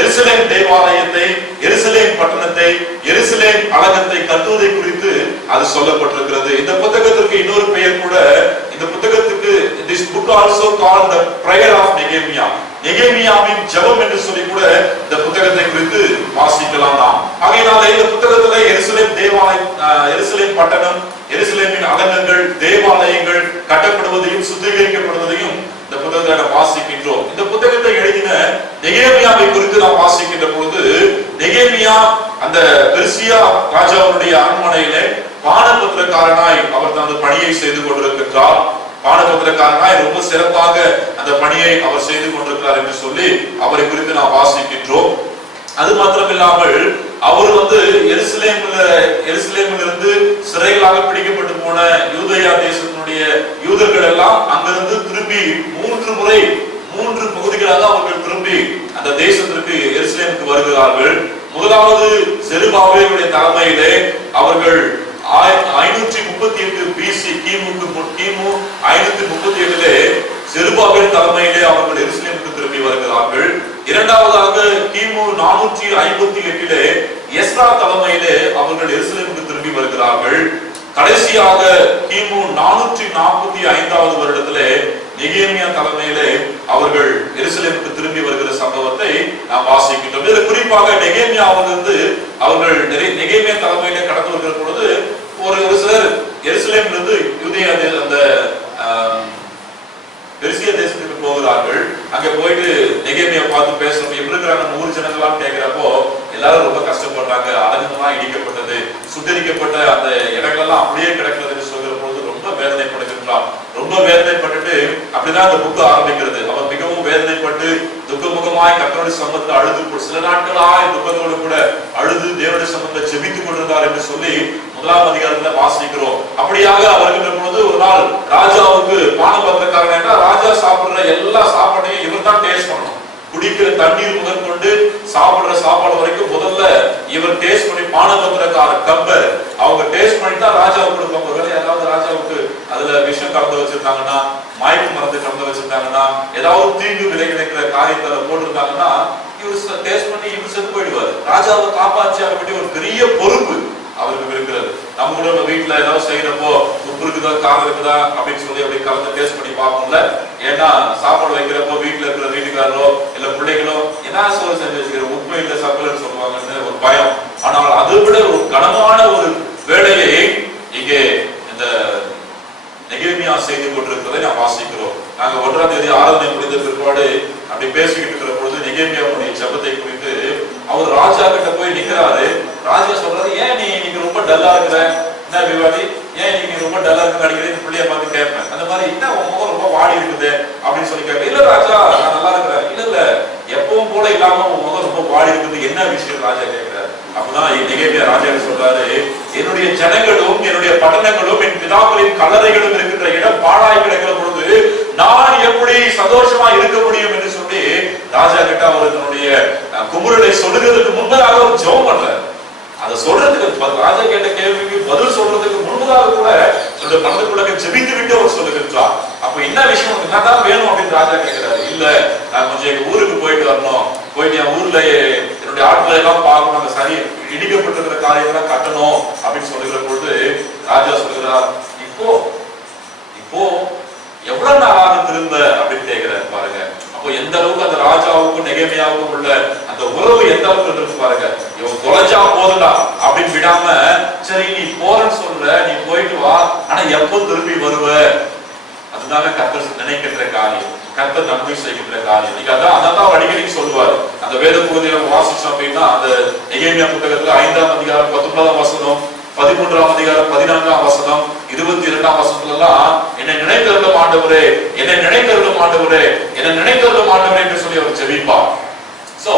எருசலேம் தேவாலயத்தை, எருசலேம் பட்டணத்தை, எருசலேம் அலகத்தை கட்டுவதை குறித்து அது சொல்லப்பட்டிருக்கிறது. இந்த புத்தகத்திற்கு இன்னொரு பெயர் கூட, இந்த புத்தகத்துக்கு this book also called the prayer of Nehemiah, நெகேமியாவின் ஜெபம் என்று சொல்லி கூட இந்த புத்தகத்தை குறித்து வாசிக்கலாம் நாம். ஆகையினால இந்த புத்தகத்துல எருசலேம் தேவாலயம், எருசலேம் பட்டணம், எருசலேமின் அலங்கங்கள், தேவாலயங்கள் கட்டப்படுவதையும் சுத்திகரிக்கப்படுவதையும் இந்த புத்தகத்தை நாம் வாசிக்கின்றோம். இந்த புத்தகத்தை எழுதின நெகேமியாவை குறித்து நாம் வாசிக்கின்ற பொழுது, நெகேமியா அந்த பெர்சியா ராஜாவுடைய அரண்மனையிலே பானபத்திரக்காரனாய் அவர் தனது பணியை செய்து கொண்டிருக்கிறார். பானபத்திரக்காரனாய் ரொம்ப சிறப்பாக அந்த பணியை அவர் செய்து கொண்டிருக்கிறார் என்று சொல்லி அவரை குறித்து நாம் வாசிக்கின்றோம். அது மாத்திரமில்லாமல் அவர் எருசலேமிலிருந்து சிறைகளாக பிடிக்கப்பட்டு போன யூதேயா தேசத்தினுடைய யூதர்கள் எல்லாம் அங்கிருந்து திரும்பி 3 பகுதிகளாக அவர்கள் திரும்பி அந்த தேசத்திற்கு எருசலேமுக்கு வருகிறார்கள். முதலாவது செருபாபேலுடைய தலைமையிலே அவர்கள் 538 பிசி, கிமு 538 செருபாபேல் தலைமையிலே அவர்கள் எருசலேமுக்கு திரும்பி வருகிறார்கள். இரண்டாவதாக கிமு 458 எஸ்ரா தலைமையிலே அவர்கள் எருசலேமுக்கு திரும்பி வருகிறார்கள். கடைசியாக கிமு 445 வருடத்திலே நெகேமியா தலைமையிலே அவர்கள் எருசலேமுக்கு திரும்பி வருகிற சம்பவத்தை நாம் வாசிக்கின்றோம். இதுல குறிப்பாக நெகேமியாவிலிருந்து அவர்கள் நெகேமியா தலைமையிலே கடந்து வருகிற பொழுது ஒரு சிலர் எருசலேமிலிருந்து யூதேயா அந்த பெர்சியா தேசத்துக்கு போகிறார்கள். அங்க போயிட்டு நெகேமியா பார்த்து பேசுறப்ப எப்படி இருக்கிறாங்க நம்ம ஊர் ஜனங்களான்னு கேட்கிறப்போ எல்லாரும் ரொம்ப கஷ்டப்படுறாங்க. அலங்கெல்லாம் இடிக்கப்பட்டது, சுத்தரிக்கப்பட்ட அந்த இடங்கள்லாம் அப்படியே கிடக்கிறதுன்னு சொல்கிற பொழுது ரொம்ப வேதனைப்படுகின்றார். ரொம்ப வேதனைப்பட்டுட்டு அப்படிதான் அந்த புக்கு ஆரம்பிக்கிறது. அவர் மிகவும் வேதனைப்பட்டு துக்கமுகமாய் கர்த்தருடைய சமூகத்தில் அழுது, சில நாட்களாய் துக்கத்தோடு கூட அழுது தேவனுடைய சமூகத்தில் ஜெபித்துக் கொண்டிருந்தார் என்று சொல்லி 1ஆம் அதிகாரத்துல வாசிக்கிறோம். அப்படியாக வருகின்ற பொழுது ஒரு நாள் ராஜாவுக்கு பானபத்திரக்காரன் என்றால் ராஜா சாப்பிடுற எல்லா சாப்பாட்டையும் இவர் தான் டேஸ்ட் பண்ணணும். குடிக்கிற தண்ணீர் முதற்கொண்டு சாப்பிடுற சாப்பாடு வரைக்கும் முதல்ல இவர் டேஸ்ட் பண்ணி, பானபத்திரக்கார கப்பர் அவங்க டேஸ்ட் பண்ணி தான் ராஜாவுக்கு கொடுப்பாங்க. ஒருவேளை யாராவது ராஜாவுக்கு அதுல விஷம் கலந்து வச்சிருந்தாங்கன்னா, மயக்க மருந்து கலந்து வச்சிருந்தாங்கன்னா, ஏதாவது தீங்கு விளைவிக்கிற காரியத்தை போட்டிருந்தாங்கன்னா இவர் டேஸ்ட் பண்ணி இவர் செத்து போயிடுவாரு. ராஜாவை காப்பாற்றி அதை பற்றி ஒரு பெரிய பொறுப்பு அவருக்கு இருக்கிறது. நம்ம கூட நம்ம வீட்டுல ஏதாவது செய்யறப்போ உப்பு இருக்குதா, காரம் இருக்குதா அப்படின்னு சொல்லி அப்படி கலந்து டேஸ்ட் பண்ணி பார்ப்போம்ல. ஏன்னா சாப்பாடு வைக்கிறப்போ வீட்டுல இருக்கிற வீட்டுக்காரரோ இல்ல பிள்ளைகளோ என்ன சொல்ல செஞ்சு வச்சுக்கிற உப்பு இல்ல சக்கலன்னு சொல்லுவாங்கன்னு ஒரு பயம். ஆனால் அதை விட ஒரு கனமான ஒரு வேலையை இங்கே இந்த நெகேமியா செய்து கொண்டிருக்கிறதை நாம் வாசிக்கிறோம். நாங்க 1ஆம் தேதி ஆராதனை முடிந்த பிற்பாடு அப்படி பேசிக்கிட்டு இருக்கிற பொழுது நெகேமியாவுடைய ஜெபத்தை குறித்து அவர் ராஜா கிட்ட போய் நிக்கிறாரு. ராஜா சொல்றாரு, ஏன் நீ இன்னைக்கு ரொம்ப டல்லா இருக்கிற, என்ன விவாதி, ஏன் இன்னைக்கு ரொம்ப டல்லா இருக்க அடிக்கிறேன் பிள்ளைய பார்த்து கேட்பேன். அந்த மாதிரி என்ன உன் முகம் ரொம்ப வாடி இருக்குது அப்படின்னு சொல்லி கேட்பேன். இல்ல ராஜா நான் நல்லா இருக்கிறேன். இல்ல எப்பவும் போல இல்லாம உன் முகம் ரொம்ப வாடி இருக்குது, என்ன விஷயம் ராஜா கேட்கிறார். அப்பதான் நெகேமியா ராஜா சொல்றாரு, என்னுடைய ஜனங்களும் என்னுடைய பட்டணங்களும் என் பிதாக்களின் கல்லறைகளும் இருக்கின்ற இடம் பாழாய் கிடக்கிற பொழுது நான் எப்படி சந்தோஷமா இருக்க முடியும் என்று சொல்லி ராஜா கிட்ட அவர் தன்னுடைய குமுறலை சொல்லுகிறதுக்கு முன்பதாக ஒரு ஜெபம் பண்றாரு. அதை சொல்றதுக்கு ராஜா கேட்ட கேள்விக்கு பதில் சொல்றதுக்கு முன்பதாக கூட சொல்ற மனதுக்குள்ள ஜெபித்து விட்டு அவர் சொல்லுகின்றார். அப்ப என்ன விஷயம் என்னதான் வேணும் அப்படின்னு ராஜா கேட்கிறாரு. இல்ல, நான் கொஞ்சம் எங்க ஊருக்கு போயிட்டு வரணும், போயிட்டு என் ஊர்ல என்னுடைய ஆட்களை எல்லாம் பார்க்கணும், அந்த சரி இடிக்கப்பட்டிருக்கிற காரியெல்லாம் கட்டணும் அப்படின்னு சொல்லுகிற பொழுது ராஜா சொல்லுகிறார், இப்போ எவ்வளவு நாளாக திரும்ப அப்படின்னு கேட்கிறாரு பாருங்க. அப்போ எந்த அளவுக்கு அந்த ராஜாவுக்கும் நெகேமியாவுக்கும் உள்ள அந்த உறவு எந்த அளவுக்கு இருக்கு பாருங்க. இவன் தொலைச்சா போதுடா அப்படின்னு விடாம, சரி நீ போறன்னு சொல்ற, நீ போயிட்டு வா, ஆனா எப்போ திரும்பி வருவ? அதுதாங்க கர்த்தர் நினைக்கின்ற காரியம், கர்த்தர் நன்மை செய்கின்ற காரியம். நீங்க அதான் அடிக்கடி சொல்லுவாரு. அந்த வேத பகுதியில வாசிச்சோம் அப்படின்னா அந்த நெகேமியா புத்தகத்துல 5ஆம் அதிகாரம் 19ஆம் வசனம், 13ஆம் அதிகாரம் 14ஆம் வசனம், 22ஆம் வசனத்துல எல்லாம் என்னை நினைத்தருளும் ஆண்டவரே, என்னை நினைத்தருளும் ஆண்டவரே, என்னை நினைத்தருளும் ஆண்டவரே என்று சொல்லி அவர் ஜெபிப்பார். சோ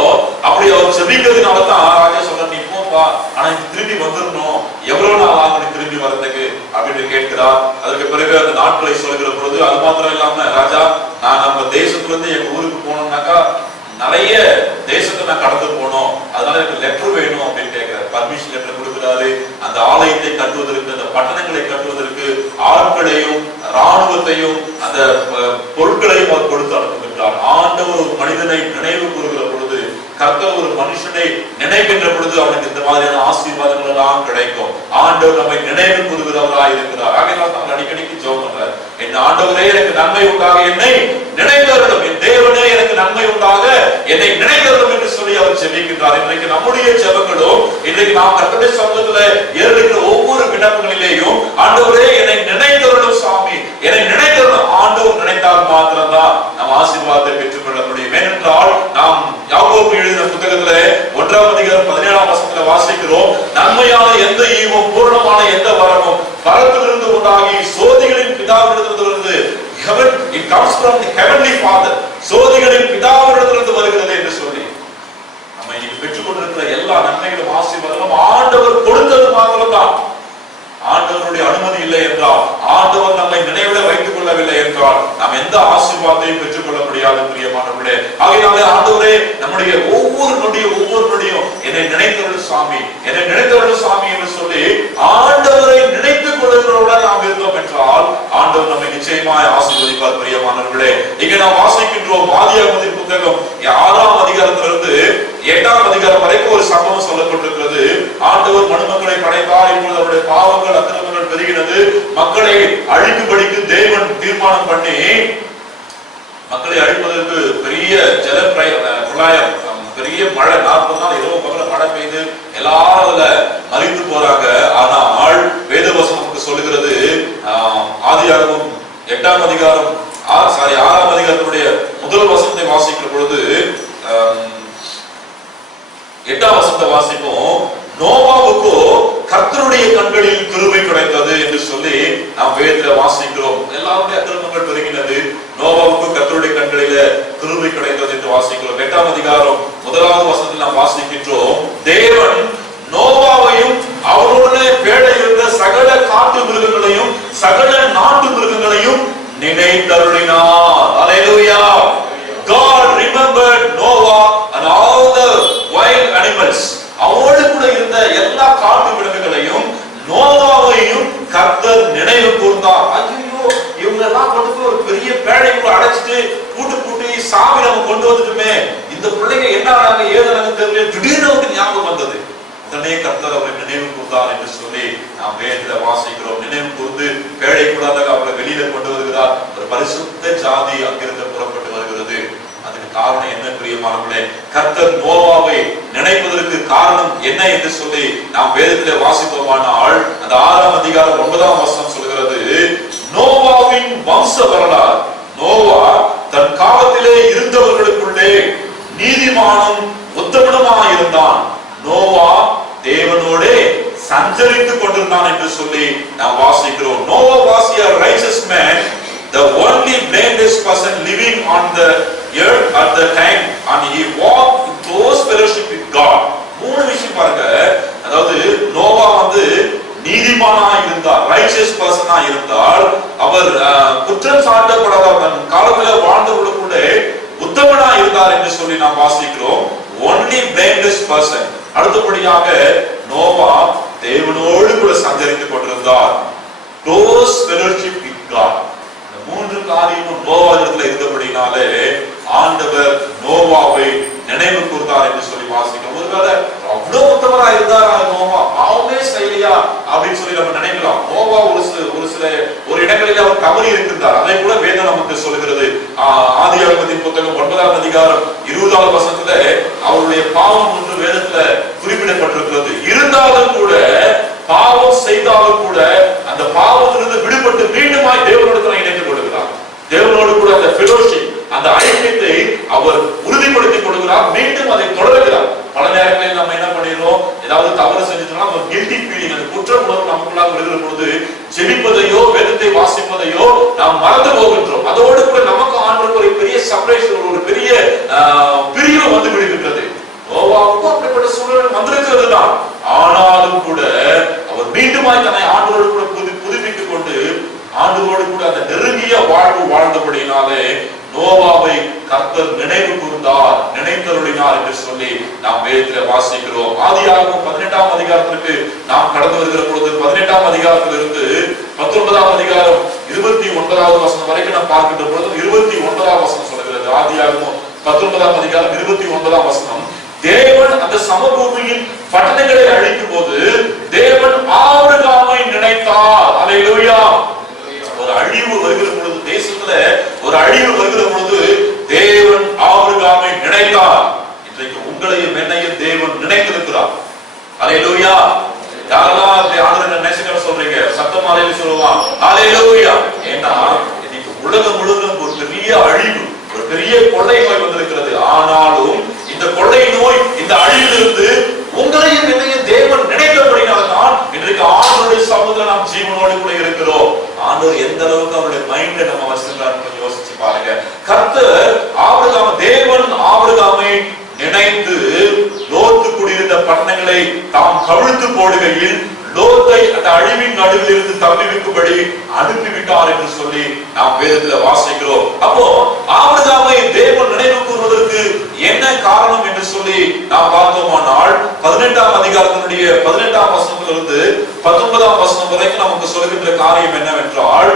அப்படி அவர் ஜெபிக்கிறதுனாலதான் ராஜா சொல்ற, நீ போப்பா, ஆனா திரும்பி வந்துடணும், எவ்வளவு நாள் ஆகும் திரும்பி வர்றதுக்கு அப்படின்னு கேட்கிறார். அதற்கு பிறகு அந்த நாட்களை சொல்லுகிற பொழுது அது மாத்திரம் இல்லாம, ராஜா நான் நம்ம தேசத்துல இருந்து எங்க ஊருக்கு போனோம்னாக்கா நிறைய தேசத்தை நான் கடந்து போனோம், அதனால எனக்கு லெட்டர் வேணும் அப்படின்னு கேட்கிறார். பர்மிஷன் லெட்டர் கொடுக்கிறாரு. அந்த ஆலயத்தை கட்டுவதற்கு, அந்த பட்டணங்களை கட்டுவதற்கு ஆட்களையும் ராணுவத்தையும் அந்த பொருட்களையும் அவர் கொடுத்து அனுப்புகின்றார். ஆண்டவர் ஒரு மனிதனை நினைவு கூறுகிற பொழுது, கர்த்தர் ஒரு மனுஷனை நினைக்கின்ற பொழுது அவனுக்கு இந்த மாதிரியான ஆசீர்வாதங்கள் எல்லாம் கிடைக்கும். ஆண்டவர் நம்மை நினைவு கூறுகிறவராய் இருக்கிறார். ஆகையால் தான் அடிக்கடிக்கு ஜெபம் பண்றார், என் ஆண்டவரே எனக்கு நன்மை உண்டாக என்னை நினைத்தருளும், என் தேவனே எனக்கு நன்மை உண்டாக என்னை நினைத்தருளும் என்று சொல்லி அவர் ஜெபிக்கின்றார். இன்றைக்கு நம்முடைய ஜெபங்களும், இன்றைக்கு நாம் கர்த்தருடைய சமூகத்துல ஏறுகிற ஒவ்வொரு விண்ணப்பங்களிலேயும், ஆண்டவரே என்னை நினைத்தருளும் சாமி, என்னை நினைத்தருளும். ஆண்டவர் நினைத்தால் மாத்திரம்தான் நாம் ஆசீர்வாதத்தை பெற்றுக்கொள்ள முடியும். ஏனென்றால் நாம் யாக்கோபு எழுதின புத்தகத்துல 1ஆம் அதிகாரம் 17ஆம் வசனத்துல வாசிக்கிறோம், நன்மையான எந்த ஈவும் பூரணமான எந்த வரமும் பரத்திலிருந்து உண்டாகி சோதிகளின் பிதாவிடத்திலிருந்து, it comes from the heavenly father, சோதிகளின் பிதாவிடத்திலிருந்து வருகிறது என்று சொல்லி நம்ம இன்னைக்கு பெற்றுக் கொண்டிருக்கிற எல்லா நன்மைகளும் ஆசீர்வாதங்களும் ஆண்டவர் கொடுத்தது மாத்திரம்தான். ஆண்டவருடைய அனுமதி இல்லை என்றால், ஆண்டவர் நம்மை நினைவில வைத்துக் கொள்ளவில்லை என்றால் நாம் எந்த ஆசீர்வாதத்தையும் பெற்றுக் கொள்ள முடியாது பிரியமானவர்களே. ஆகையாலே ஆண்டவரே நம்முடைய ஒவ்வொரு நொடியும் என்னை நினைத்தருளும் சாமி, என்னை நினைத்தருளும் சாமி என்று சொல்லி ஆண்டவரை நினைத்துக் கொள்ளுகிறவர்களாக நாம் இருந்தோம் என்றால் ஆண்டவர் நம்மை நிச்சயமாய் ஆசீர்வதிப்பார் பிரியமானவர்களே. இங்க நாம் வாசிக்கின்றோம் ஆதியாகமத்தின் புத்தகம் 6ஆம் அதிகாரத்திலிருந்து 8ஆம் அதிகாரம் வரைக்கும் ஒரு சம்பவம் சொல்லப்பட்டிருக்கிறது. ஆண்டவர் மனுமக்களை படைத்தார். இப்பொழுது அவருடைய பாவங்கள் அக்கிரமங்கள் பெருகினது. மக்களை அழிக்கும்படிக்கு தேவன் தீர்மானம் பண்ணி மக்களை அழிப்பதற்கு பெரிய ஜல பிரளயம், பெரிய மழை, 40 நாள் இரவு பகல மழை பெய்து எல்லாரும் அதுல மறித்து போறாங்க. ஆனால் வேதவசனம் சொல்லுகிறது, ஆதியாகமம் 8ஆம் அதிகாரம் 6ஆம் அதிகாரத்துடைய முதல் வசனத்தை வாசிக்கிற பொழுது 8ஆம் வசனத்தை வாசிப்போம். நோவாவுக்கு கர்த்தருடைய கண்களில் கிருபை கிடைத்தது என்று சொல்லி நாம் வேதத்துல வாசிக்கிறோம். எல்லாருடைய அக்கிரமங்கள் பெருகினது, நோவாவுக்கு கர்த்தருடைய கண்களில கிருபை கிடைத்தது என்று வாசிக்கிறோம். 8ஆம் அதிகாரம் 1ஆவது வசனத்தில் நாம் வாசிக்கின்றோம், தேவன் நோவாவையும் அவருடனே பேழை இருந்த சகல காட்டு மிருகங்களையும் சகல நாட்டு மிருகங்களையும் நினைத்தருளினார். அல்லேலூயா. God remembered Noah and all the wild animals. அவரோடு கூட இருந்த எல்லா காட்டு விலங்குகளையும் நோவாவையும் கர்த்தர் நினைவு கூர்ந்தார். ஐயோ, இவங்க எல்லாம் கொண்டு போய் ஒரு பெரிய பேழைக்குள்ள அடைச்சிட்டு பூட்டி சாமி நம்ம கொண்டு வந்துட்டுமே, இந்த பிள்ளைங்க என்ன ஆனாங்க ஏதாங்க தெரியல, திடீர்னு ஒரு ஞாபகம் வந்தது. உடனே கர்த்தர் அவரை நினைவு கூர்ந்தார் என்று சொல்லி நாம் வேதத்துல வாசிக்கிறோம். நினைவு கூர்ந்து பேழைக்குள்ளாக அவரை வெளியில கொண்டு வருகிறார். ஒரு பரிசுத்த ஜாதி அங்கிருந்து புறப்பட்டு வருகிறது. அதுக்கு காரணம் என்ன பிரியமானவர்களே? கர்த்தர் நோவாவை நினைப்பதற்கு காரணம் என்ன என்று சொல்லி நாம் வேதத்திலே வாசிப்போமானால் அந்த 6ஆம் அதிகாரம் 9ஆம் வசனம் சொல்கிறது, நோவாவின் வம்ச வரலாறு. நோவா தன் காலத்திலே இருந்தவர்களுக்குள்ளே நீதிமானும் உத்தமனுமாய் இருந்தான். நோவா தேவனோடு சஞ்சரித்துக் கொண்டிருந்தான் என்று சொல்லி நாம் வாசிக்கிறோம். Noah was a righteous man, the only blameless person living on the earth at the time, and he walked in close fellowship with God. 3 விஷயம் பாருங்க. அதாவது நோவா நீதிமானா இருந்தார், ரைச்சியஸ் பர்சனா இருந்தால், அவர் குற்றம் சாட்டப்படாத தன் காலத்துல வாழ்ந்தவர்களுக்குள்ளே உத்தமனா இருந்தார் என்று சொல்லி நாம் வாசிக்கிறோம். only blameless person. அடுத்தபடியாக நோவா தேவனோடு கூட சஞ்சரித்துக் கொண்டிருந்தார். close fellowship with God. 3 காரியமும் நோவாவிடத்தில் இருந்தபடினாலே ஆண்டவர் நோவாவை நினைவு கூர்ந்தார் என்று சொல்லி வாசிக்கிறோம். ஒருவேளை அவ்வளவு உத்தமரா இருந்தாரா நோவா, பாவமே செய்யலையா அப்படின்னு சொல்லி நம்ம நினைக்கலாம். நோவா ஒரு இடங்களில் அவர் தவறி இருக்கின்றார். அதை கூட வேதம் நமக்கு சொல்கிறது. ஆதியாகமத்தின் புத்தகம் 9ஆம் அதிகாரம் 20ஆவது வசனத்துல அவருடைய பாவம் ஒன்று வேதத்துல குறிப்பிடப்பட்டிருக்கிறது. இருந்தாலும் கூட, பாவம் செய்தாலும் கூட, அந்த பாவத்திலிருந்து விடுபட்டு மீண்டுமாய் தேவனோடு இணைந்து கொள்கிறார். தேவனோடு கூட அந்த ஃபெலோஷிப், அந்த ஐக்கியத்தை அவர் உறுதிப்படுத்திக் கொள்கிறார். மீண்டும் அதை தொடர்கிறார். பல நேரங்களில் நம்ம என்ன பண்ணிடுறோம், ஏதாவது தவறு செஞ்சுட்டோம்னா ஒரு கில்டி ஃபீலிங், அந்த குற்ற உணர்வு நமக்குள்ளாக வருகிற பொழுது ஜெபிப்பதையோ வேதத்தை வாசிப்பதையோ நாம் மறந்து போகின்றோம். அதோடு கூட நமக்கு ஆண்டவருக்கு ஒரு பெரிய செப்பரேஷன், ஒரு பெரிய பிரிவு வந்து விடுகின்றது. நோவாவுக்கும் அப்படிப்பட்ட சூழல் வந்திருக்கிறது தான். ஆனாலும் கூட அவர் மீண்டுமாய் தன்னை ஆண்டவரோடு கூட புதுப்பித்துக் கொண்டு ஆண்டவரோடு கூட அந்த நெருங்கிய வாழ்வு வாழ்ந்தபடினாலே நோவாவை கர்த்தர் நினைவு கூர்ந்தார், நினைத்தருளினார் என்று சொல்லி நாம் வேதத்தில் வாசிக்கிறோம். ஆதியாகமம் 18ஆம் அதிகாரத்திற்கு நாம் கடந்து வருகிற பொழுது 18ஆம் அதிகாரத்திலிருந்து 19ஆம் அதிகாரம் 29வது வசனம் வரைக்கும் நாம் பார்க்கின்ற பொழுது 29ஆம் வசனம் சொல்கிறது. ஆதியாகமம் 19ஆம் அதிகாரம் 29ஆம் வசனம், தேவன் அந்த சமபூமியின் பட்டணங்களை அழிக்கும் போது தேவன் ஆபிரகாமை நினைத்தார். அல்லேலூயா. ஒரு அழிவு வருகிற பொழுது, தேசத்துல ஒரு அழிவு வருகிற பொழுது தேவன் ஆபிரகாமை நினைத்தார். இன்றைக்கு உங்களையும் என்னையும் தேவன் நினைத்திருக்கிறார். அல்லேலூயா. யாரெல்லாம் ஆண்டவரை நேசிக்கிற சொல்றீங்க? சத்தமாலையில சொல்லுவான் அல்லேலூயா. ஏன்னா இன்னைக்கு உலகம் முழுவதும் ஒரு பெரிய அழிவு, ஒரு பெரிய கொள்ளை நோய் வந்திருக்கிறது. ஆனாலும் இந்த கொள்ளை நோய், இந்த அழிவிலிருந்து உங்களையும் என்னையும் தேவன் நினைத்தபடினால்தான் இன்றைக்கு ஆண்டவருடைய சமூகத்தில் நாம் ஜீவனோடு கூட இருக்கிறோம். ஆண்டவர் எந்த அளவுக்கு அவருடைய மைண்ட நம்ம வச்சிருக்காரு கொஞ்சம் யோசிச்சு பாருங்க. கர்த்தர் தேவன் ஆபிரகாமை நினைத்து லோத்து குடியிருந்த பட்டணங்களை தாம் கவிழ்த்து போடுகையில் லோத்தை அந்த அழிவின் நடுவில் இருந்து தப்பிவிக்கும்படி அனுப்பிவிட்டார் என்று சொல்லி நாம் வேதத்தில் வாசிக்கிறோம். அப்போ ஆபிரகாமை தேவன் நினைவு கூறுவதற்கு என்ன காரணம் என்று சொல்லி நாம் பார்த்தோமானால் 18ஆம் அதிகாரத்தினுடைய 18ஆம் வசனத்திலிருந்து 19ஆம் வசனம் வரைக்கும் நமக்கு சொல்லுகின்ற காரியம் என்னவென்றால்,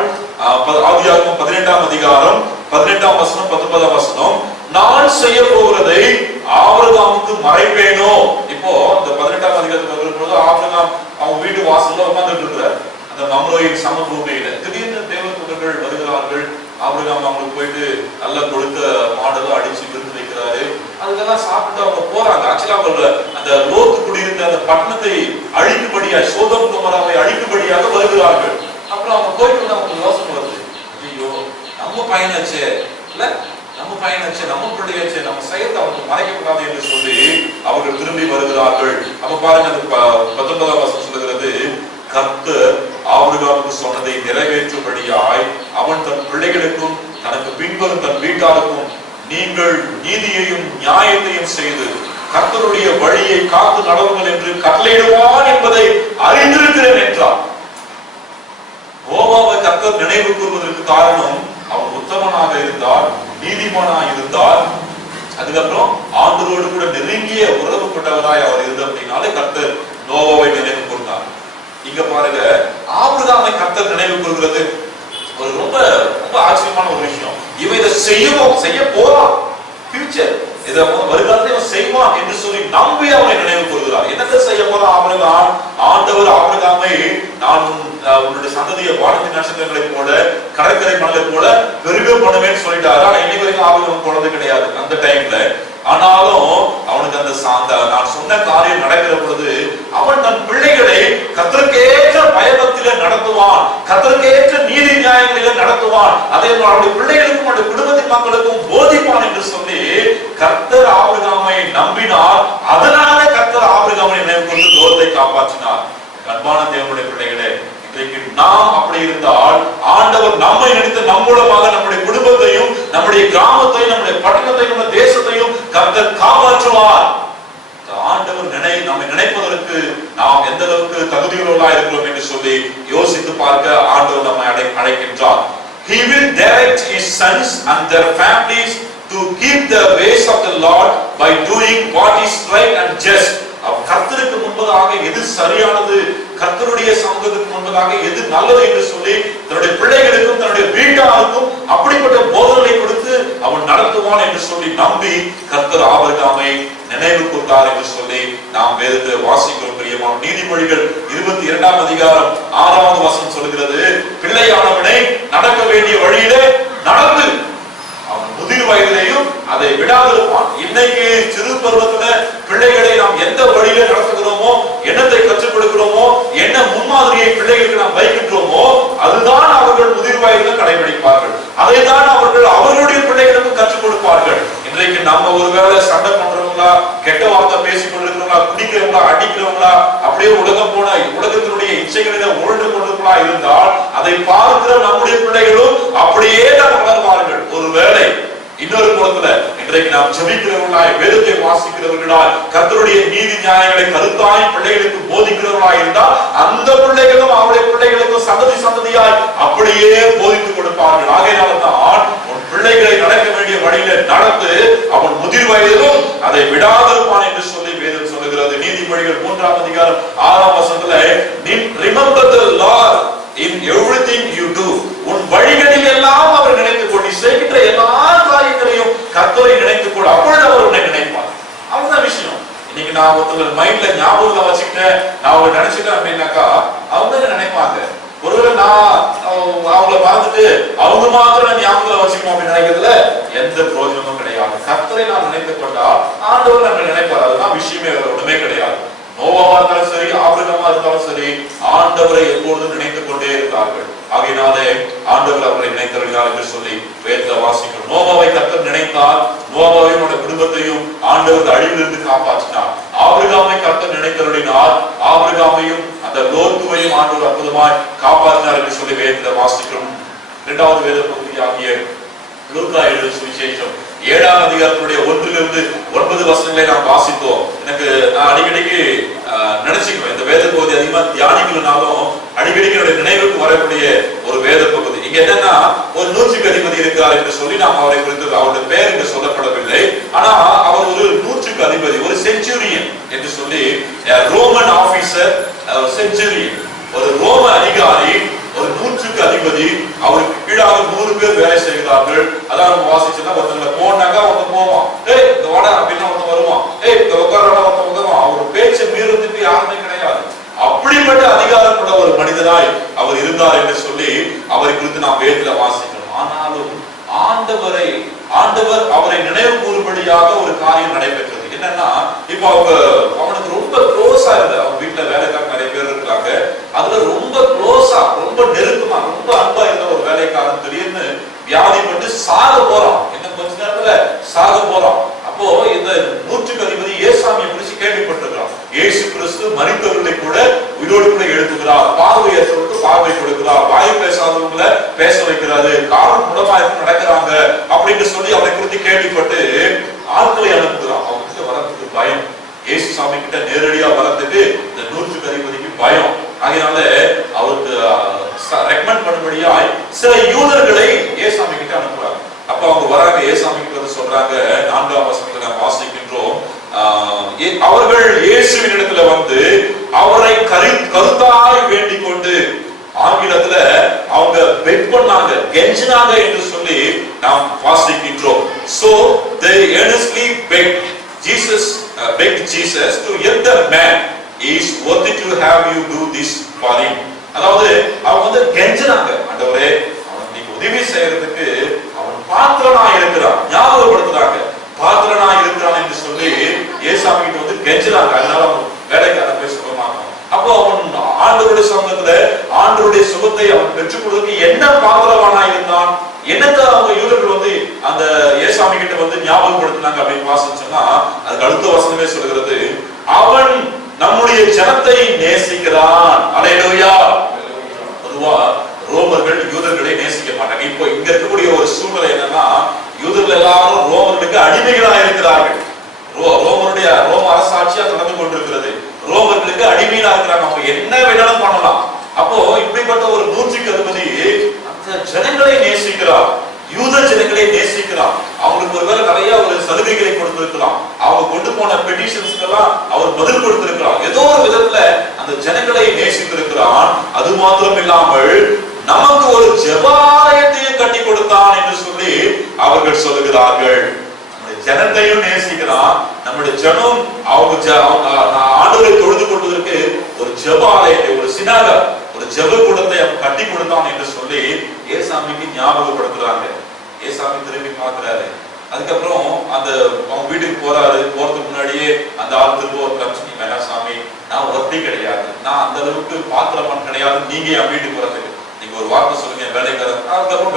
ஆதியாகமம் 18ஆம் அதிகாரம் 18ஆம் வசனம் 19ஆம் வசனம், நான் செய்ய போகிறதை ஆபிரகாமுக்கு மறைப்பேனோ. இப்போ இந்த 18ஆம் அதிகாரத்துக்கு வரும்போது ஆபிரகாம் அவன் வீட்டு வாசல்ல உட்கார்ந்துட்டு இருக்கிறார், அந்த மம்ரோயின் சமபூமியில. திடீர்னு தேவதூதர்கள் வருகிறார்கள். ஆபிரகாம் அவங்களுக்கு போயிட்டு நல்ல கொடுத்த மாடெல்லாம் அடிச்சு விருந்து வைக்கிறாரு. அதுக்கெல்லாம் சாப்பிட்டு அவங்க போறாங்க. ஆக்சுவலா அவங்க அந்த லோத்து குடியிருந்த அந்த பட்டணத்தை அழிக்கும்படியாக, சோதம் குமராவை அழிக்கும்படியாக வருகிறார்கள். அப்புறம் அவங்க போயிட்டு அவங்க யோசனை வருது, ஐயோ நம்ம பையனாச்சே, இல்ல நம்ம பையனாச்சே, நம்ம பிள்ளையாச்சே, நம்ம செயல் அவருக்கு மறைக்கப்படாது என்று சொல்லி அவர்கள் திரும்பி வருகிறார்கள். அப்ப பாருங்க, அந்த 19ஆம் வசனம் சொல்லுகிறது, கர்த்தர் ஆபிரகாமுக்கு சொன்னதை நிறைவேற்றும்படியாய் அவன் தன் பிள்ளைகளுக்கும் தனக்கு பின்வரும் தன் வீட்டாருக்கும் நீங்கள் நீதியையும் நியாயத்தையும் செய்து கர்த்தருடைய வழியை காத்து நடவுங்கள் என்று கட்டளையிடுவான் என்பதை அறிந்திருக்கிறேன் என்றார். நோவாவை கர்த்தர் நினைவு கூறுவதற்கு காரணம், அவன் உத்தமனாக இருந்தார், நீதிமானாக இருந்தார். அதுக்கப்புறம் ஆண்டவரோடு கூட நெருங்கிய உறவு கொண்டவராய் அவர் இருந்த அப்படின்னாலே கர்த்தர் நோவாவை நினைவு கூர்ந்தார். இங்க பாருங்க, ஆபிரகாமை கர்த்தர் நினைவு கூறுகிறது ஒரு ரொம்ப ரொம்ப ஆச்சரியமான ஒரு விஷயம். இவன் இதை செய்ய போறான், ஃபியூச்சர் இதை வருகாலத்தை இவன் செய்வான் என்று சொல்லி நம்பி அவனை நினைவு கூறுகிறார். என்னத்தை செய்ய போறான் ஆபிரகாம்? ஆண்டவர் ஆபிரகாமை நான் உன்னுடைய சந்ததியை வானத்தின் நட்சத்திரங்களை போல கடற்கரை மணலை போல பெருக பண்ணுவேன்னு சொல்லிட்டாரு. ஆனா இன்னைக்கு வரைக்கும் ஆபிரகாம் போனது கிடையாது அந்த டைம்ல. ஆனாலும் அவனுக்கு அந்த நான் சொன்ன காரியம் நடக்கிற பொழுது அவன் தன் பிள்ளைகளை கர்த்தருக்கேற்ற பயபக்தியில நடத்துவான், கர்த்தருக்கேற்ற நீதி நியாயங்களில நடத்துவான், அதே அவருடைய பிள்ளைகளுக்கும் அவருடைய குடும்பத்தின் மக்களுக்கும் போதிப்பான் என்று சொல்லி கர்த்தர் ஆபிரகாமை நம்பினார். அதனால கர்த்தர் ஆபிரகாமை நினைவு கொண்டு லோத்தை காப்பாற்றினார். அன்பான தேவனுடைய பிள்ளைகளே, இன்றைக்கு நாம் அப்படி இருந்தால் ஆண்டவர் நம்மை நினைத்து நம் மூலமாக நம்முடைய குடும்பத்தையும் நம்முடைய கிராமத்தையும் நம்முடைய பட்டணத்தையும் நம்ம தேசத்தையும் கர்த்தர் காப்பாற்றுவார். ஆண்டவர் நினைவு நடத்துவதற்கு நாம் எந்த அளவுக்கு தகுதியுள்ளவர்களா இருக்கிறோம் என்று சொல்லி யோசித்து பார்க்க ஆண்டவர் நம்மை அழைக்கின்றார். He will direct his sons and their families to keep the ways of the Lord by doing what is right and just. கர்த்தருக்கு முன்பதாக எது சரியானது, கர்த்தருடைய சமூகத்துக்கு முன்பதாக எது நல்லது என்று சொல்லி தன்னுடைய பிள்ளைகளுக்கும் தன்னுடைய வீட்டாருக்கும் அப்படிப்பட்ட போதனை கொடுத்து அவன் நடத்துவான் என்று சொல்லி நம்பி கர்த்தர் ஆபிரகாமை நினைவு கூர்ந்தார் என்று சொல்லி நாம் வேதத்தை வாசிக்கிறோம். பிரியமான நீதிமொழிகள் 22ஆம் அதிகாரம் 6வது வசனம் சொல்கிறது, பிள்ளையானவனை நடக்க வேண்டிய வழியிலே நடந்து, அவன் முதிர் வயதிலேயும் அதை விடாதிருப்பான். இன்னைக்கு சிறு பருவத்துல பிள்ளைகளை நாம் எந்த வழியில நடத்துகிறோமோ, என்னத்தை கற்றுக் கொடுக்கிறோமோ, என்ன முன்மாதிரியை பிள்ளைகளுக்கு நாம் வைக்கின்றோமோ, அதுதான் அவர்கள் முதிர் வயதில் கடைபிடிப்பார்கள். அதைதான் அவர்கள் அவர்களுடைய பிள்ளைகளுக்கும் கற்றுக் கொடுப்பார்கள். இன்றைக்கு நம்ம ஒருவேளை சண்டை பண்றவங்களா, கெட்ட வார்த்தை பேசிக் கொண்டிருக்கிறவங்களா, குடிக்கிறவங்களா, அடிக்கிறவங்களா, அப்படியே உலகம் போன உலகத்தினுடைய இச்சைகளில உழந்து கொண்டிருக்கிறா இருந்தால் அதை பார்க்கிற நம்முடைய பிள்ளைகளும் அப்படியே தான் வளர்வார்கள். ஒருவேளை இன்னொரு புறத்துல இன்றைக்கு நாம் ஜெபிக்கிறவர்களாய், வேதத்தை வாசிக்கிறவர்களாய், கர்த்தருடைய நீதி நியாயங்களை கருத்தாய் பிள்ளைகளுக்கு போதிக்கிறவர்களாய் இருந்தால் அந்த பிள்ளைகளும் அவருடைய பிள்ளைகளுக்கும் சந்ததி சந்ததியாய் அப்படியே போதித்துக் கொடுப்பார்கள். ஆகையினால்தான் உன் பிள்ளைகளை நடக்க வேண்டிய வழியில நடந்து அவன் முதிர் வயதிலும் அதை விடாதிருப்பான் என்று சொல்லி வேதம் சொல்லுகிறது. நீதிமொழிகள் 3ஆம் அதிகாரம் 6ஆம் வசனத்துல, remember the Lord in everything you do. உன் வழிகளில் எல்லாம் அவர் நினைத்துக் கொண்டு செய்கின்ற எல்லா காரியங்களையும் கர்த்தரை நினைத்துக் கொண்டு அப்பொழுது அவர் உன்னை நினைப்பார். அவ்வளவுதான் விஷயம். இன்னைக்கு நான் ஒருத்தர் மைண்ட்ல ஞாபகத்தை வச்சுக்கிட்டேன், நான் அவங்க நினைச்சிட்டேன் அப்படின்னாக்கா அவங்க நினைப்பாங்க. ஒருவேளை நான் அவங்கள பார்த்துட்டு அவங்க மாத்திரம் ஞாபகத்துல வச்சுக்கணும் அப்படின்னு நினைக்கிறதுல எந்த பிரயோஜனமும் கிடையாது. கர்த்தரை நான் நினைத்துக் கொண்டா ஆண்டவர் நம்ம நினைப்பார். அதுதான் விஷயமே, ஒண்ணுமே கிடையாது. நோவாவா இருந்தாலும் சரி, ஆபிரகாமா இருந்தாலும் சரி, ஆண்டவரை எப்பொழுதும் நினைத்துக் கொண்டே இருந்தார்கள். ஆகையினாலே ஆண்டவர் அவரை நினைத்தருளினார் என்று சொல்லி வேதத்தை வாசிக்கிறோம். நோவாவை கர்த்தர் நினைத்தார், நோவாவையும் அவருடைய குடும்பத்தையும் ஆண்டவர் அழிவிலிருந்து காப்பாற்றினார். ஆபிரகாமை கர்த்தர் நினைத்தருளினார், ஆபிரகாமையும் அந்த லோத்துவையும் ஆண்டவர் அற்புதமாய் காப்பாற்றினார் என்று சொல்லி வேதத்தை வாசிக்கிறோம். 2வது வேத பகுதியாகிய லூக்கா எழுதிய சுவிசேஷம் 7ஆம் அதிகாரத்துடைய 1லிருந்து 9 வசனங்களை நாம் வாசித்தோம். நான் அடிக்கடிக்கு நினைச்சுக்குவேன், இந்த வேத பகுதி அதிகமா தியானிக்கலனாலும் அடிக்கடிக்கு என்னுடைய நினைவுக்கு வரக்கூடிய ஒரு வேத பகுதி. இங்க என்னன்னா, ஒரு 100க்கு அதிபதி இருக்கிறார் என்று சொல்லி நாம் அவரை குறித்து, அவருடைய பெயர் இங்கு சொல்லப்படவில்லை, ஆனா அவர் ஒரு 100க்கு அதிபதி, ஒரு செஞ்சுரியன் என்று சொல்லி, ரோமன் ஆபீசர், செஞ்சுரியன், ஒரு ரோம அதிகாரி, ஒரு 100க்கு அதிபதி. அவருக்கு கீழாக 100 பேர் வேலை செய்கிறார்கள். அதான் நம்ம வாசிச்சோம்னா, ஒருத்தங்களை போனாங்க ஒருத்தன் போவான், ஏய் இந்த வாட அப்படின்னா ஒருத்தன் வருவான், ஏய் இந்த உட்கார ஒருத்தன் உட்காருவான். அவர் பேச்சை மீறதுக்கு யாருமே கிடையாது. அப்படிப்பட்ட அதிகாரம் கூட ஒரு மனிதனாய் அவர் இருந்தார் என்று சொல்லி அவரை குறித்து நாம் வேதத்துல வாசிக்கிறோம். ஆனாலும் ஆண்டவர் அவரை நினைவு கூறும்படியாக ஒரு காரியம் நடைபெற்றது. என்னன்னா, இப்ப அவனுக்கு ரொம்ப க்ளோஸா இருந்த, அவங்க வீட்டுல வேலைக்காரங்க நிறைய பேர் இருக்கிறாங்க, அதுல ரொம்ப க்ளோஸா, ரொம்ப நெருக்கமா, ரொம்ப அன்பா இருந்த ஒரு வேலைக்காரன் திடீர்னு வியாதிப்பட்டு சாக போறான். இன்னும் கொஞ்ச நேரத்துல சாக போறான். அப்போ இந்த 100க்கு அதிபதி ஏசாமியை குறித்து கேள்விப்பட்டிருக்கிறான். இயேசு கிறிஸ்து மரித்தவர்களை கூட உயிரோடு கூட எழுப்புகிறார், பார்வையற்றவர்களுக்கு பார்வை கொடுக்கிறார், வாய் பேசாதவங்களை பேச வைக்கிறாரு, காரணம் குணமாயிருக்கு நடக்கிறாங்க அப்படின்னு சொல்லி அவரை குறித்து கேள்விப்பட்டு ஆட்களை அனுப்புகிறான். அவங்களுக்கு வரதுக்கு பயம், இயேசு சாமி கிட்ட நேரடியா வரதுக்கு இந்த 100க்கு அதிபதிக்கு பயம். அதனால அவருக்கு ரெக்கமெண்ட் பண்ணும்படியாய் சில யூதர்களை ஏசாமி கிட்ட அனுப்புறாங்க. அப்ப அவங்க வராங்க, ஏசாமி கிட்ட சொல்றாங்க, 4ஆம் வசனத்துல நாம் வாசிக்கின்றோம், அவர்கள் இயேசுவின் இடத்துல வந்து அவரை கருத்தாய் வேண்டிக் கொண்டு, ஆங்கிலத்துல அவங்க பெக் பண்ணாங்க, கெஞ்சினாங்க என்று சொல்லி நாம் வாசிக்கின்றோம். So they earnestly begged Jesus to help the man. He is worthy to have you do this for him. அதாவது அவங்க வந்து கெஞ்சினாங்க, ஆண்டவரே அவனுக்கு நீங்க உதவி செய்யறதுக்கு அவன் பாத்திரனா இருக்கிறான், ஞாபகப்படுத்துறாங்க, பாத்திரனா இருக்கிறான் என்று சொல்லி ஏசாமி கிட்ட வந்து கெஞ்சினாங்க. அதனால அவன் வேலைக்காரன் போய் சுகமாகும். அப்போ அவன் ஆண்டவருடைய சமூகத்துல ஆண்டவருடைய சுகத்தை அவன் பெற்றுக் கொடுக்க என்ன பாத்திரவானா இருந்தான், என்னத்தை அவங்க யூதர்கள் வந்து அந்த ஏசாமி கிட்ட வந்து ஞாபகப்படுத்தினாங்க அப்படின்னு வாசிச்சோம்னா, அதுக்கு அடுத்த வசனமே சொல்கிறது, அவன் நம்முடைய ஜனத்தை நேசிக்கிறான். அல்லேலூயா. பொதுவா ரோமர்கள் யூதர்களை நேசிக்க மாட்டாங்க. இப்போ இங்க இருக்கக்கூடிய ஒரு சூழ்நிலை என்னன்னா, யூதர்கள் எல்லாரும் ரோமர்களுக்கு அடிமைகளாக இருக்கிறார்கள். ரோம அரசாட்சியா நடந்து கொண்டிருக்கிறது. ரோமர்களுக்கு அடிமையா இருக்கிறாங்க. அவங்க என்ன வேணாலும் பண்ணலாம். அப்போ இப்படிப்பட்ட ஒரு நூற்றுக்கு அதிபதி அந்த ஜனங்களை நேசிக்கிறார், யூத ஜனங்களை நேசிக்கிறார். அவங்களுக்கு ஒருவேளை நிறைய ஒரு சலுகைகளை கொடுத்திருக்கலாம், அவங்க கொண்டு போன பெட்டிஷன்ஸ்க்கு எல்லாம் அவர் பதில் கொடுத்திருக்கிறார். ஏதோ ஒரு விதத்துல அந்த ஜனங்களை நேசித்திருக்கிறான். அது மாத்திரம் இல்லாமல் நமக்கு ஒரு ஜெபாலயத்தையும் கட்டி கொடுத்தான் என்று சொல்லி அவர்கள் சொல்லுகிறார்கள். ஜனத்தையும் நேசிக்கிறான். நம்முடைய ஜனம் அவங்க ஆண்டவரை தொழுது கொள்வதற்கு ஒரு ஜெபாலயத்தை, ஒரு சினாகர், ஒரு ஜெப கூடத்தை அவன் கட்டி கொடுத்தான் என்று சொல்லி ஏசாமிக்கு ஞாபகப்படுத்துறாங்க. ஏசாமி திரும்பி பார்க்கிறாரு. அதுக்கப்புறம் அந்த அவங்க வீட்டுக்கு போறாரு. போறதுக்கு முன்னாடியே அந்த ஆள் திரும்ப ஒரு கமிஷன், வேணா சாமி, நான் ஒருத்தி கிடையாது, நான் அந்த அளவுக்கு பாத்திரமன் கிடையாது, நீங்க என் வீட்டுக்கு போறதுக்கு நீங்க ஒரு வார்த்தை சொல்லுங்க வேலைக்காரர். அதுக்கப்புறம்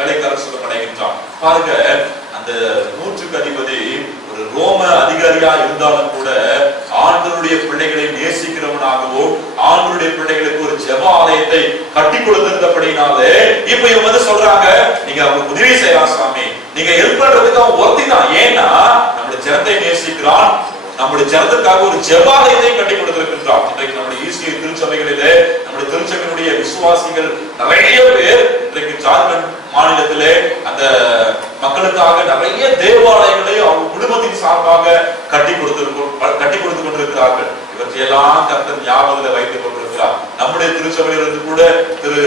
வேலைக்காரர் சொல்ல அடைகின்றான். பாருங்க, அந்த நூற்றுக்கு அதிபதி ஒரு ரோம அதிகாரியா இருந்தாலும் கூட ஆண்டவருடைய பிள்ளைகளை நேசிக்கிறவனாகவோ ஆண்டவருடைய பிள்ளைகளுக்கு ஒரு ஜெப ஆலயத்தை கட்டி கொடுத்திருந்தபடினாலே இப்ப இவங்க வந்து சொல்றாங்க, நீங்க அவங்க உதவி செய்யலாம் சாமி, நீங்க ஹெல்ப் பண்றதுக்கு அவன் ஒருத்தி தான். ஏன்னா நம்முடைய ஜனத்தை நேசிக்கிறான், நம்முடைய ஜனத்துக்காக ஒரு ஜெபாலயத்தை கட்டி கொடுத்திருக்கின்றான். இன்றைக்கு நம்முடைய ஈசிய திருச்சபைகளிலே நம்முடைய திருச்சபையினுடைய விசுவாசிகள் நிறைய பேர் இன்றைக்கு ஜார்க்கண்ட் மாநிலத்திலே அந்த மக்களுக்காக நிறைய தேவாலயங்களை அவங்க குடும்பத்தின் சார்பாக கட்டி கொடுத்து கொண்டிருக்கிறார்கள். இவற்றையெல்லாம் கர்த்தர் ஞாபகத்தில் வைத்துக் கொண்டிருக்கிறார். நம்முடைய திருச்சபையிலிருந்து கூட திரு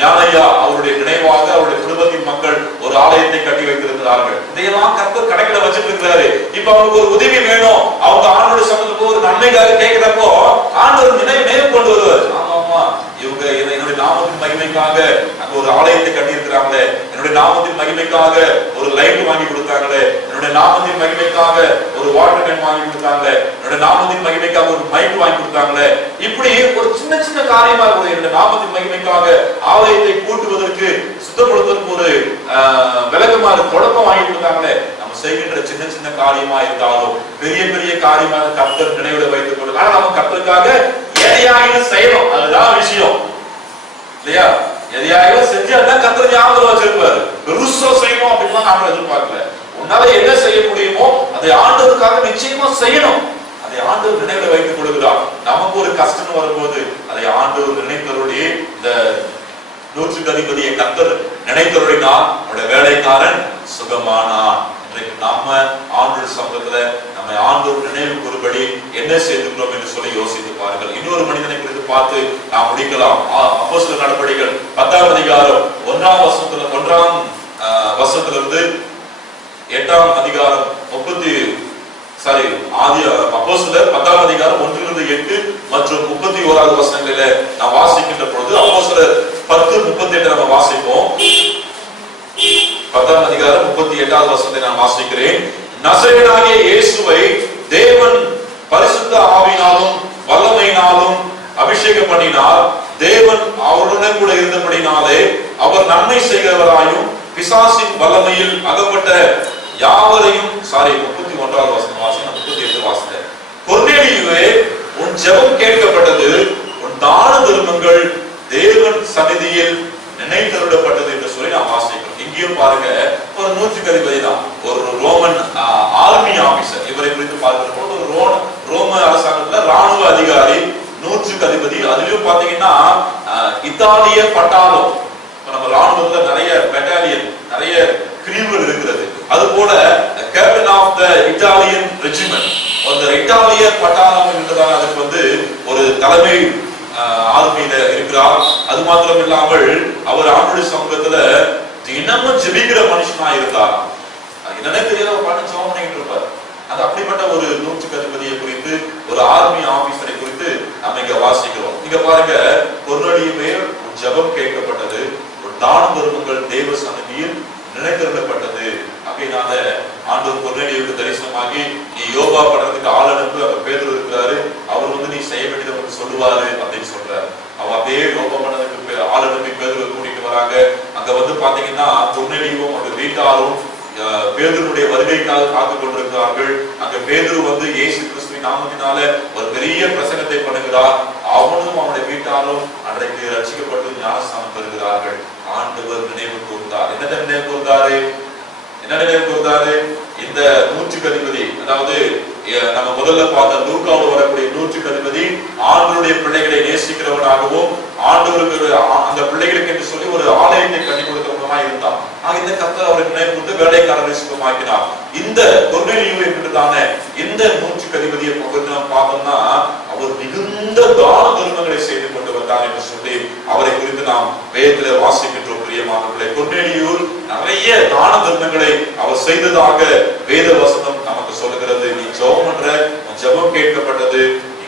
ஞானையா அவருடைய நினைவாக அவருடைய குடும்பத்தின் மக்கள் ஒரு ஆலயத்தை கட்டி வைத்திருக்கிறார்கள். இதையெல்லாம் கர்த்தர் கணக்கில வச்சிட்டு இருக்கிறாரு. இப்ப அவங்களுக்கு ஒரு உதவி வேணும், அவங்க ஆண்டோட சமூகத்துக்கு ஒரு நன்மைக்காக கேட்கிறப்போ ஆண்டவர் நினைவு கொண்டு வருவார். ஆமா, இவங்க என்னுடைய நாமத்தின் மகிமைக்காக அங்க ஒரு ஆலயத்தை கட்டி இருக்கிறாங்களே, என்னுடைய நாமத்தின் மகிமைக்காக ஒரு லைட் வாங்கி கொடுத்தாங்களே, என்னுடைய நாமத்தின் மகிமைக்காக ஒரு வாட்டர் கேன் வாங்கி கொடுத்தாங்களே, என்னுடைய நாமத்தின் மகிமைக்காக ஒரு மைக் வாங்கி கொடுத்தாங்களே, இப்படி ஒரு சின்ன சின்ன காரியமா இருக்கும். என்னுடைய நாமத்தின் மகிமைக்காக ஆலயத்தை கூட்டுவதற்கு சுத்தப்படுத்துவதற்கு ஒரு விளக்கமான குழப்பம் வாங்கி கொடுத்தாங்களே. நம்ம செய்கின்ற சின்ன சின்ன காரியமா இருந்தாலும் பெரிய பெரிய காரியமாக கர்த்தர் நினைவுல வைத்துக் கொள்ளுங்க. ஆனா நம்ம கர்த்தருக்காக எதையாக செய்யணும், அதுதான் விஷயம் இல்லையா? எதையாக செஞ்சாதான் கர்த்தர் ஞாபகம் வச்சிருப்பாரு. பெருசா செய்யணும் அப்படின்னா நாம எதிர்பார்க்கல. உன்னால என்ன செய்ய முடியுமோ அதை ஆண்டவருக்காக நிச்சயமா செய்யணும். அதை ஆண்டவர் நினைவுல வைத்துக் கொள்கிறார். நமக்கு ஒரு கஷ்டம் வரும்போது அதை ஆண்டவர் நினைத்தருடைய இந்த நூற்றுக்கு அதிபதியை கர்த்தர் நினைத்தருளினால் அவருடைய வேலைக்காரன் சுகமானான். இன்றைக்கு நாம ஆண்டவர் சமூகத்துல நம்ம ஆண்டவர் நினைவு கூறும்படி என்ன செய்திருக்கிறோம் என்று சொல்லி யோசித்து பாருங்கள். இன்னொரு மனிதனை குறித்து பார்த்து நாம் முடிக்கலாம். அப்போஸ்தலர் நடபடிகள் 10ஆம் அதிகாரம் 1ஆம் வசனத்திலிருந்து 8ஆம் அதிகாரம் அப்போஸ்தலர் 10ஆம் அதிகாரம் 1 to 8 மற்றும் 31வது வசனங்களிலே நாம் வாசிக்கின்ற பொழுது அப்போஸ்தலர் 10:38 நம்ம வாசிப்போம். 10ஆம் அதிகாரம் 38வது வசனத்தை நான் வாசிக்கிறேன். நசரேயனாகிய இயேசுவை தேவன் பரிசுத்த ஆவியினாலும் வல்லமையினாலும் அபிஷேகம் பண்ணினார். தேவன் அவருடன் கூட இருந்தபடினாலே அவர் நன்மை செய்கிறவராயும் பிசாசின் வல்லமையில் அகப்பட்ட யாவரையும் 31வது வசனம் வாசிங்க, 38 வாசிங்க. கொர்நேலியுவே, உன் ஜெபம் கேட்கப்பட்டது, உன் தான தர்மங்கள் தேவன் சந்நிதியில் நினைத்தருளப்பட்டது என்று சொல்லி நாம் வாசிக்கிறோம். இங்கேயும் பாருங்க, ஒரு நூற்றுக்கு அதிபதி தான், ஒரு ரோமன் ஆர்மி ஆபீசர். இவரை குறித்து பார்க்கிறோம், ஒரு ரோம அரசாங்கத்துல ராணுவ அதிகாரி, நூற்றுக்கு அதிபதி. அதுலயும் பாத்தீங்கன்னா இத்தாலிய பட்டாளம், நம்ம ராணுவத்துல நிறைய பெட்டாலியன், நிறைய பிரிவுகள் இருக்கிறது. அது போல captain of the Italian regiment, அந்த இத்தாலிய பட்டாளம் என்றதால் அதுக்கு வந்து ஒரு தலைமை ஆர்மியில இருக்கிறார். அது மாத்திரம் இல்லாமல் அவர் ஆண்டுடைய சமூகத்துல தினமும் ஜெபிக்கிற மனுஷனா இருந்தார். என்னன்னே தெரியல, ஒரு பாட்டு ஜெபம் பண்ணிட்டு இருப்பார். அது அப்படிப்பட்ட ஒரு நூற்றுக்கு அதிபதியை குறித்து, ஒரு ஆர்மி ஆபீசரை குறித்து நம்ம இங்க வாசிக்கிறோம். இங்க பாருங்க, கொர்நேலியுவே ஒரு ஜெபம் கேட்கப்பட்டது, ஒரு தான தர்மங்கள் தேவ சந்நிதியில் நினைத்தருளப்பட்டது. அப்படினால ஆண்டவர் கொர்நேலியுவுக்கு தரிசனமாகி, நீ யோகா பண்றதுக்கு ஆள் அனுப்பு, அங்க பேதுரு இருக்கிறாரு, அவர் வந்து நீ செய்ய வேண்டியதை வந்து சொல்லுவாரு அப்படின்னு சொல்றாரு. அவன் அப்படியே யோகா பண்ணதுக்கு ஆள் அனுப்பி பேதுருவை கூட்டிட்டு வராங்க. அங்க வந்து பாத்தீங்கன்னா கொர்நேலியுவும் அவருடைய வீட்டாரும் பேதுருடைய வருகைக்காக காத்துக் கொண்டிருக்கிறார்கள். அங்க பேதுரு வந்து இயேசு கிறிஸ்துவின் நாமத்தினால ஒரு பெரிய பிரசங்கத்தை பண்ணுகிறார். அவனும் அவனுடைய வீட்டாரும் அன்றைக்கு ரட்சிக்கப்பட்டு ஞானஸ்நானம் பெறுகிறார்கள். ஆண்டவர் நினைவு கூர்ந்தார். என்ன நினைவு கூர்ந்தாரு? இந்த நூற்றுக்கு அதிபதி, அதாவது நம்ம முதல்ல பார்த்த லூக்காவில் வரக்கூடிய நூற்றுக்கு அதிபதி ஆண்டவருடைய பிள்ளைகளை நேசிக்கிறவனாகவும் ஆண்டவருக்கு அந்த பிள்ளைகளுக்கு என்று சொல்லி ஒரு ஆலயத்தை கட்டி கொடுக்கிறவனா இருந்தான். இந்த கர்த்தர் அவரை நினைவு வேலைக்காரரை சுத்தமாக்கினார். இந்த கொர்நேலியு என்றதான இந்த நூற்றுக்கு அதிபதியை நாம் பார்த்தோம்னா அவர் மிகுந்த தான தர்மங்களை செய்து கொண்டு வந்தார் என்று சொல்லி அவரை குறித்து நாம் வேதத்திலே வாசிக்கின்றோம். பிரியமானவர்களே, கொர்நேலியு நிறைய தான தர்மங்களை அவர் செய்ததாக வேத வசனம் நமக்கு சொல்லுகிறது. நீ ஜெபம் பண்ற, ஜெபம் கேட்கப்பட்டது.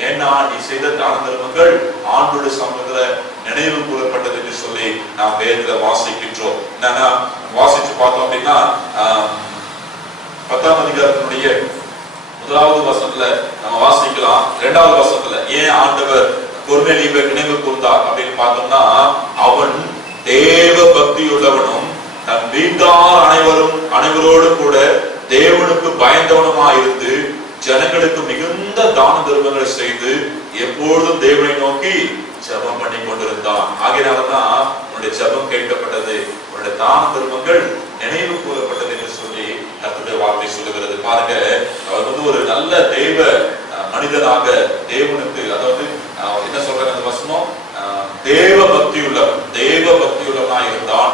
ஏன்னா நீ செய்த தான தர்மங்கள் ஆண்டோட சமூகத்துல நினைவு கூறப்பட்டது என்று சொல்லி நாம் வேதத்துல வாசிக்கின்றோம். என்னன்னா வாசிச்சு பார்த்தோம் அப்படின்னா 10ஆம் அதிகாரத்தினுடைய 1வது வசனத்துல நம்ம வாசிக்கலாம். 2வது வசனத்துல ஏன் ஆண்டவர் கொர்நேலியுவை நினைவு கூர்ந்தார் அப்படின்னு பார்த்தோம்னா, அவன் தேவ பக்தியுள்ளவனும் தன் வீட்டார் அனைவரோடு கூட தேவனுக்கு பயந்தவனுமா இருந்து ஜனங்களுக்கு மிகுந்த தான தர்மங்களை செய்து எப்பொழுதும் தேவனை நோக்கி ஜெபம் பண்ணி கொண்டிருந்தான். ஆகையினால்தான் உன்னுடைய ஜெபம் கேட்கப்பட்டது, உன்னுடைய தான தர்மங்கள் நினைவு கூறப்பட்டது என்று சொல்லி கர்த்தருடைய வார்த்தை சொல்லுகிறது. பாருங்க, அவர் ஒரு நல்ல தெய்வ மனிதனாக தேவனுக்கு, அதாவது என்ன சொல்றாங்க அந்த வசனம், தேவ பக்தியுள்ளவனா இருந்தான்,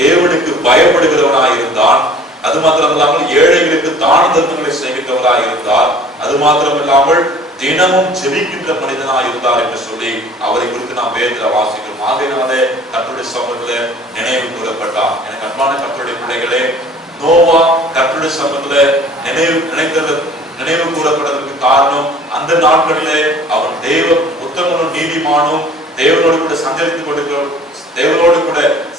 தேவனுக்கு பயப்படுகிறவனா இருந்தான். அது மாத்திரம் இல்லாமல் ஏழைகளுக்கு தான தர்மங்களை செய்கின்றவராக இருந்தார். அது மாத்திரம் இல்லாமல் தினமும் ஜெபிக்கின்ற மனிதனாக இருந்தார் என்று சொல்லி அவரை குறித்து நாம் வேதத்துல வாசிக்கிறோம். ஆகையினாலே கர்த்தருடைய சமூகத்துல நினைவு கூறப்பட்டார். எனக்கு அன்பான கர்த்தருடைய பிள்ளைகளே, நோவா கர்த்தருடைய சமூகத்துல நினைவு கூறப்படுவதற்கு காரணம், அந்த நாட்களிலே அவன் தேவ உத்தமனும் நீதிமானும் தேவனோடு கூட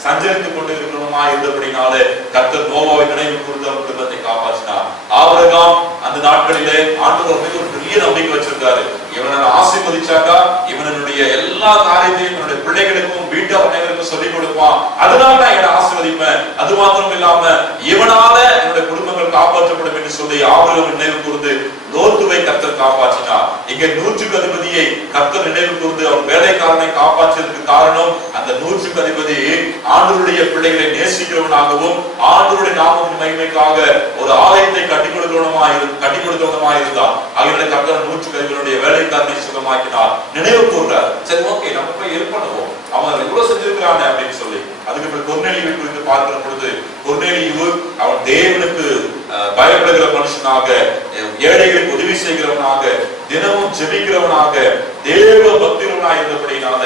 சஞ்சரித்துக் கொண்டிருக்கிறவனுமா இருந்தபடினாலே கர்த்தர் நோவாவை நினைவு கூர்ந்து அவன் குடும்பத்தை காப்பாற்றினார். ஆபிரகாம் அந்த நாட்களிலே ஆண்டவர் மீது ஒரு பெரிய நம்பிக்கை வச்சிருக்காரு. இவனை ஆசீர்வதிச்சாக்கா இவனுடைய எல்லா காரியத்தையும் இவனுடைய பிள்ளைகளுக்கும் வீட்டார் அனைவருக்கும் சொல்லிக் கொடுப்பான், அதனால நான் இவனை ஆசீர்வதிப்பேன். அது மாத்திரம் இல்லாம இவனால என்னுடைய குடும்பங்கள் காப்பாற்றப்படும் என்று சொல்லி ஆபிரகாம் நினைவு கூர்ந்து லோத்துவை கர்த்தர் காப்பாற்றினார். இங்க 100க்கு அதிபதியை கர்த்தர் நினைவு கூர்ந்து அவன் வேலைக்காரனை காப்பாற்றியதற்கு காரணம், அந்த 100க்கு அதிபதி ஆண்டவருடைய பிள்ளைகளை நேசிக்கிறவனாகவும் ஆண்டவருடைய நாமத்தின் மகிமைக்காக ஒரு ஆலயத்தை கட்டி கொடுத்தவனமா இருந்தார். ஆகிய கர்த்தர் 100க்கு அதிபதியுடைய வேலைக்காரனை சுகமாக்கினார். நினைவு கூர்ந்தார். சரி, ஓகே, நம்ம போய் ஹெல்ப் பண்ணுவோம், அவன் இவ்வளவு செஞ்சிருக்கிறானே அப்படின்னு சொல்லி. அதுக்கு கொர்நேலியுவை குறித்து பார்க்கிற பொழுது, கொர்நேலியு அவன் தேவனுக்கு பயப்படுகிற மனுஷனாக, ஏழைகளுக்கு உதவி செய்கிறவனாக, தினமும் ஜெபிக்கிறவனாக, தேவ பக்தியுள்ளவனாக இருந்தபடினால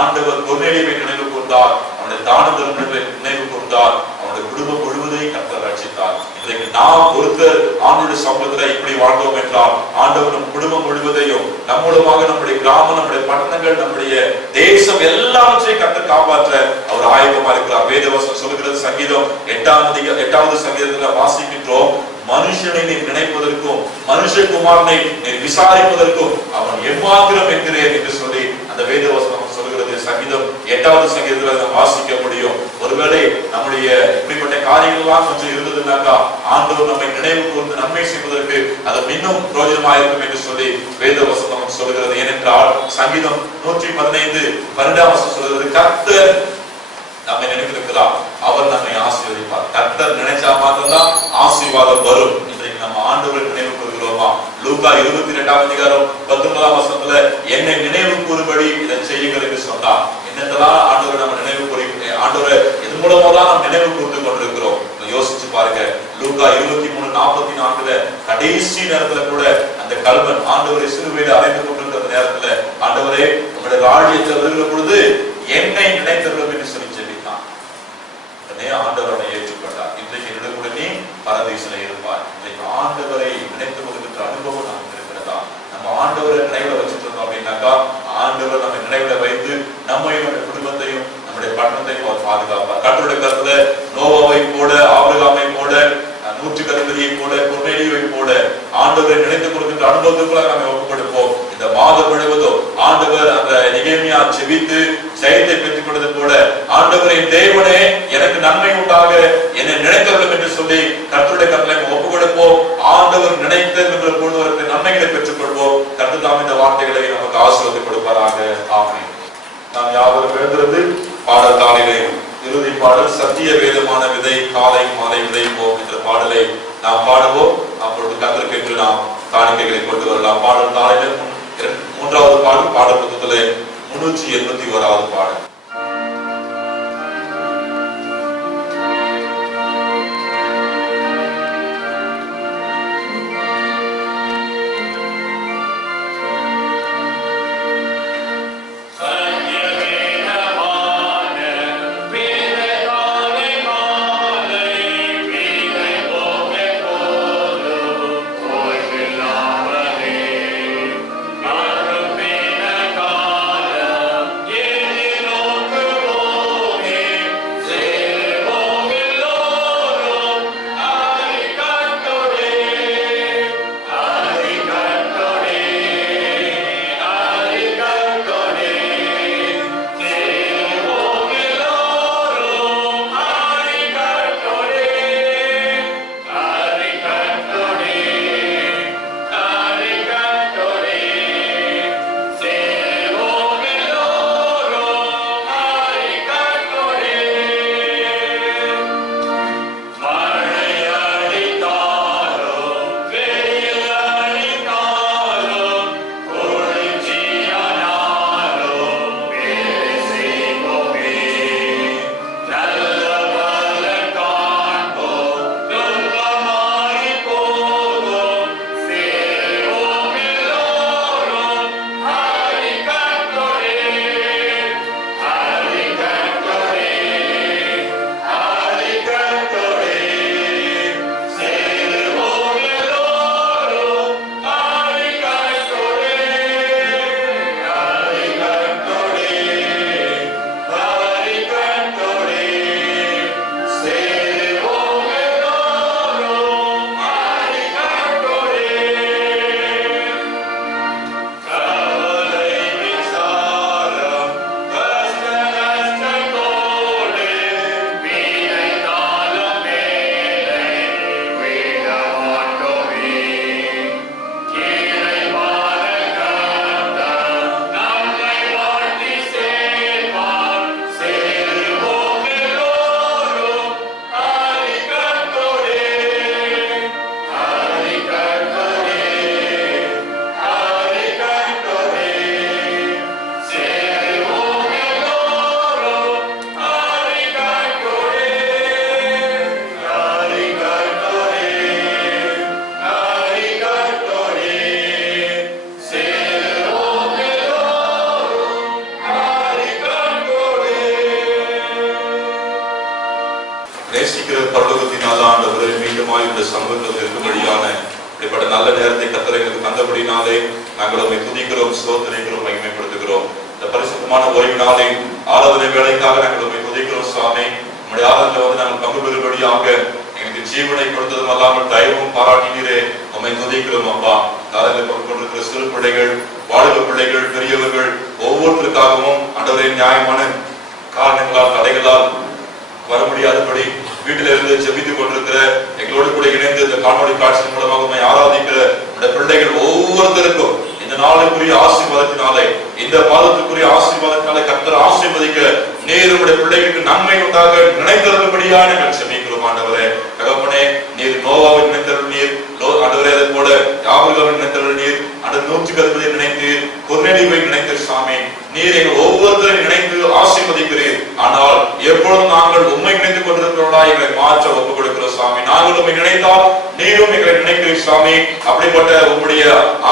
ஆண்டவர் கொர்நேலியுவை நினைவு கூர்ந்தார். அவனுடைய தான தர்மங்களை நினைவு கூர்ந்தார். அவனுடைய குடும்பம் முழுவதையும் கர்த்தர் ரட்சித்தார். இன்றைக்கு நாம் ஒருத்தர் ஆண்டவருடைய சமூகத்தில் இப்படி வாழ்ந்தோம் என்றால் ஆண்டவர் நம் குடும்பம் முழுவதையும், நம் மூலமாக நம்முடைய கிராமம், நம்முடைய பட்டணங்கள், நம்முடைய தேசம் எல்லாவற்றையும் கர்த்தர் காப்பாற்ற அவர் ஆயத்தமா இருக்கிறார். வேதவசனம் சொல்லுகிறது, சங்கீதம் 8வது சங்கீதத்துல வாசிக்கின்றோம், மனுஷனை நீ நினைப்பதற்கும் மனுஷகுமாரனை நீ விசாரிப்பதற்கும் அவன் எம்மாத்திரம் என்கிறேன் என்று சொல்லி அந்த வேதவசனம் சொல்லுகிறது. சங்கீதம் 8வது சங்கீதத்துல நாம் வாசிக்க முடியும். ஒருவேளை நம்முடைய இப்படிப்பட்ட காரியங்கள் எல்லாம் கொஞ்சம் இருந்ததுன்னாக்கா ஆண்டவர் நம்மை நினைவு கூர்ந்து நன்மை செய்வதற்கு அது இன்னும் பிரயோஜனமா இருக்கும் என்று சொல்லி வேதவசனம் சொல்லுகிறது. ஏனென்றால் சங்கீதம் 115:12 சொல்லுகிறது, கர்த்தர் நம்மை நினைத்திருக்கிறார், அவர் நம்மை ஆசீர்வதிப்பார். கர்த்தர் நினைச்சா மாத்திரம்தான் ஆசீர்வாதம் வரும். இன்றைக்கு நம்ம ஆண்டவரை நினைவு கூறுகிறோமா? லூக்கா 22ஆம் அதிகாரம் 19ஆம் வசனத்துல என்னை நினைவு கூறும்படி இதை செய்யுங்கள் என்று சொன்னார். என்னென்னலாம் ஆண்டவரை நம்ம நினைவு கூறி, ஆண்டவரை இது மூலமா தான் நம்ம நினைவு கூர்ந்து கொண்டிருக்கிறோம். யோசிச்சு பாருங்க, லூக்கா 23:44 கடைசி நேரத்துல கூட அந்த கல்வன் ஆண்டவரை சிலுவையில அறைந்து கொண்டிருக்கிற நேரத்துல, ஆண்டவரே உங்களுடைய ராஜ்யத்தை வருகிற பொழுது என்னை நினைத்தவர்கள் என்று சொல்லி ஜெபித்தான். ஆண்டவரை ஏற்றுக்கொண்டார். இன்றைக்கு என்னுடைய கூட நீ பரதீசில இருப்பார். இன்றைக்கு ஆண்டவரை நினைத்து கொள்கின்ற அனுபவம் நமக்கு இருக்கிறதா? நம்ம ஆண்டவரை நினைவுல வச்சுட்டு இருந்தோம் அப்படின்னாக்கா ஆண்டவர் நம்ம நினைவுல வைத்து நம்மையும் நம்முடைய குடும்பத்தையும் நம்முடைய பட்டணத்தையும் அவர் பாதுகாப்பார். கர்த்தருடைய கருத்துல நோவாவை போல, ஆபிரகாமை போல, 100க்கு அதிபதியை போல, கொர்நேலியுவை போல ஆண்டவரை நினைத்து கொடுக்கின்ற அனுபவத்துக்குள்ள நம்ம ஒப்புக்கொடுப்போம். இந்த மாதம் முழுவதும் ஆண்டவர் அந்த நெகேமியா ஜெபித்து ஜெயத்தை பெற்றுக் கொண்டது போல, ஆண்டவரின் தேவனே எனக்கு நன்மை உண்டாக என்னை நினைத்தவர்கள் என்று சொல்லி கர்த்தருடைய கருத்தை ஒப்புக் கொடுப்போம். ஆண்டவர் நினைத்த பொழுது நன்மைகளை பெற்றுக் கொள்வோம். கர்த்தர் தாம் இந்த வார்த்தைகளை நமக்கு ஆசீர்வாதம் கொடுப்பாராக. ஆமென். நாம் யாவரும் எழுதுறது பாடத்தாளிலே இறுதி பாடல், சத்திய வேதமான விதை காலை மாலை விதைப்போம் என்ற பாடலை நாம் பாடுவோம். அப்பொழுது கர்த்தருக்கு நாம் காணிக்கைகளை கொண்டு வரலாம். பாடல் தாளிலே 3வது பாடல் பாடல் புத்தகத்திலே 381வது பாடல். நேசிக்கிற பரலோகத்தினால ஆண்டவரே மீண்டுமாய் இந்த சமூகத்தில் இருக்கும்படியான இப்படிப்பட்ட நல்ல நேரத்தை கர்த்தர் எங்களுக்கு தந்தபடினாலே நாங்கள் உம்மை துதிக்கிறோம், ஸ்தோத்திரிக்கிறோம், மகிமைப்படுத்துகிறோம். இந்த பரிசுத்தமான ஓய்வு நாளை ஆராதனை வேலைக்காக நாங்கள் உம்மை துதிக்கிறோம் சுவாமி. நம்முடைய ஆராதனை வந்து நாங்கள் பங்கு பெறும்படியாக எங்களுக்கு ஜீவனை கொடுத்ததும் அல்லாமல் தயவும் பாராட்டினீரே, உம்மை துதிக்கிறோம் அப்பா. நாளில் பங்கு கொண்டிருக்கிற சிறு பிள்ளைகள், வாலிப பிள்ளைகள், பெரியவர்கள் ஒவ்வொருத்தருக்காகவும் ஆண்டவரே நியாயமான காரணங்களால் தடைகளால் வர முடியாதபடி வீட்டிலிருந்து ஜெபித்துக் கொண்டிருக்கிற எங்களோடு கூட இணைந்து இந்த காணொளி காட்சி மூலமாக ஆராதிக்கிற பிள்ளைகள் ஒவ்வொருத்தருக்கும் இந்த நாளுக்குரிய ஆசீர்வாதத்தினாலே, இந்த பாதத்துக்குரிய ஆசீர்வாதத்தினாலே கர்த்தர் ஆசீர்வதிக்க நீர் உடைய பிள்ளைகளுக்கு நன்மை உண்டாக நினைத்தருளும்படியாக நாங்கள் ஜெபிக்கிறோம் ஆண்டவரே. தகப்பனே, நீர் நோவாவை நினைத்தருளினீர், ஆண்டவரே அதை போல ஆபிரகாமை நினைத்தருளினீர், அந்த 110 நினைத்து கொர்நேலியுவை நினைத்த சாமி, நீர் எங்கள் ஒவ்வொருத்தரையும் நினைத்து ஆசீர்வதிக்கிறீர். ஆனால் எப்பொழுதும் நாங்கள் உண்மை நினைத்துக் கொண்டிருக்கிறோம், எங்களை மாற்ற ஒப்புக் கொடுக்கிறோம் சாமி. நாங்கள் உண்மை நினைத்தால் நீரும் எங்களை நினைக்கிறீர் சாமி. அப்படிப்பட்ட உங்களுடைய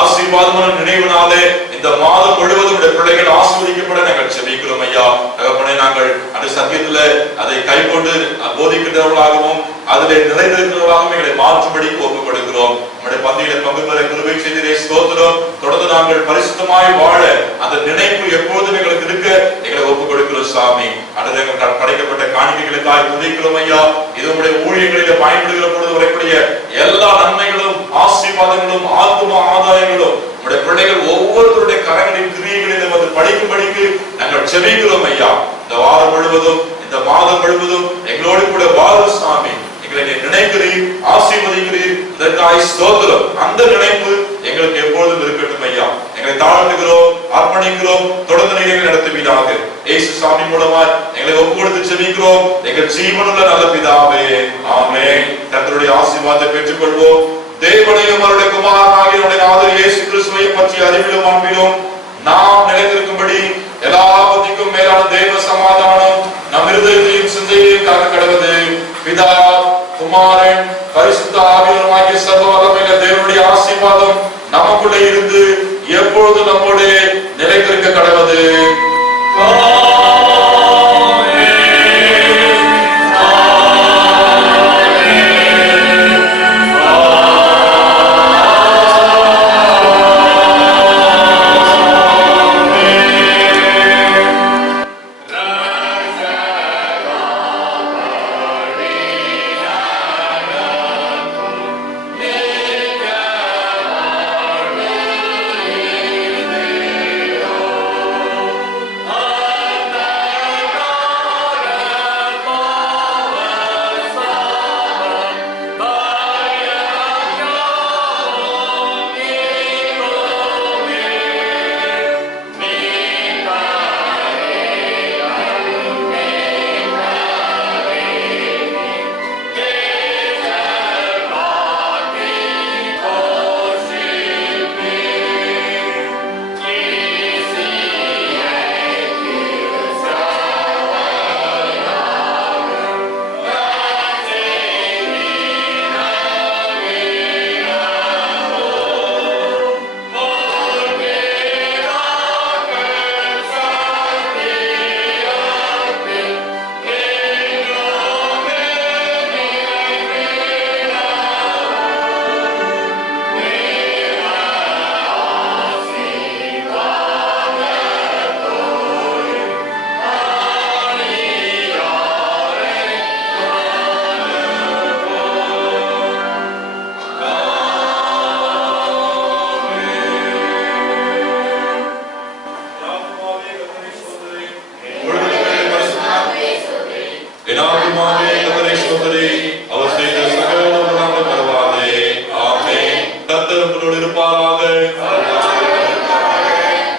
ஆசீர்வாதமான நினைவுனாலே இந்த மாதம் முழுவதும் பிள்ளைகள் ஆசீர்வதிக்கப்பட நாங்கள் ஜெபிக்கிறோம் ஐயா. தகப்பனே, நாங்கள் அந்த சத்தியத்துல அதை கைக்கொண்டு போதிக்கின்றவர்களாகவும் அதிலே நிறைந்திருக்கிறவர்களாகவும் எங்களை மாற்றும்படி ஒப்புக் கொடுக்கிறோம். நம்முடைய பந்தியில பங்கு பெற கிருபை செய்தீரே, ஸ்தோத்திரம். தொடர்ந்து நாங்கள் பரிசுத்தமாய் வாழ அந்த நினைப்பு எப்பொழுதும் எங்களுக்கு இருக்க எங்களை ஒப்புக் கொடுக்கிறோம் சாமி. அடுத்த படைக்கப்பட்ட காணிக்கைகளுக்காக துதிக்கிறோம் ஐயா. இது உங்களுடைய ஊழியங்களில பயன்படுகிற பொழுது வரக்கூடிய எல்லா நன்மைகளும் ஆசீர்வாதங்களும் ஆத்தும ஆதாயங்களும் நம்முடைய பிள்ளைகள் ஒவ்வொருத்தருடைய கரங்களின் கிரியைகளிலும் வந்து படிக்கும்படிக்கு நாங்கள் ஜெபிக்கிறோம் ஐயா. இந்த வாரம் முழுவதும், இந்த மாதம் முழுவதும் எங்களோடு கூட வாரு சாமி. எங்களை நினைக்கிறீர், ஆசீர்வதிக்கிறீர், இதற்காக ஸ்தோத்திரம். அந்த நினைப்பு எங்களுக்கு எப்பொழுதும் இருக்கட்டும் ஐயா. எங்களை தாழ்த்துகிறோம், அர்ப்பணிக்கிறோம். தொடர்ந்து நீரை நடத்துவீராக. இயேசு சாமி மூலமாய் எங்களை ஒப்புக் கொடுத்து ஜெபிக்கிறோம் எங்கள் ஜீவனுள்ள நல்ல பிதாவே, ஆமென். கர்த்தருடைய ஆசீர்வாதத்தை பெற்றுக்கொள்வோம். தேவனையும் அவருடைய குமாரனாகிய நம்முடைய நாதர் இயேசு கிறிஸ்துவை பற்றிய அறிவிலும் அன்பிலும் நாம் நிலைத்திருக்கும்படி எல்லா புத்திக்கும் மேலான தேவ சமாதானம் நம் இருதயத்தையும் சிந்தையையும் காக்க கடவுது. பிதா, குமாரன், பரிசுத்த ஆவியானவராகிய சர்வ வல்லமையுள்ள தேவனுடைய ஆசீர்வாதம் நமக்குள்ளே இருந்து எப்பொழுது நம்மோடு நிலைத்திருக்க கடவுது.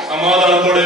சமாதானத்தோடு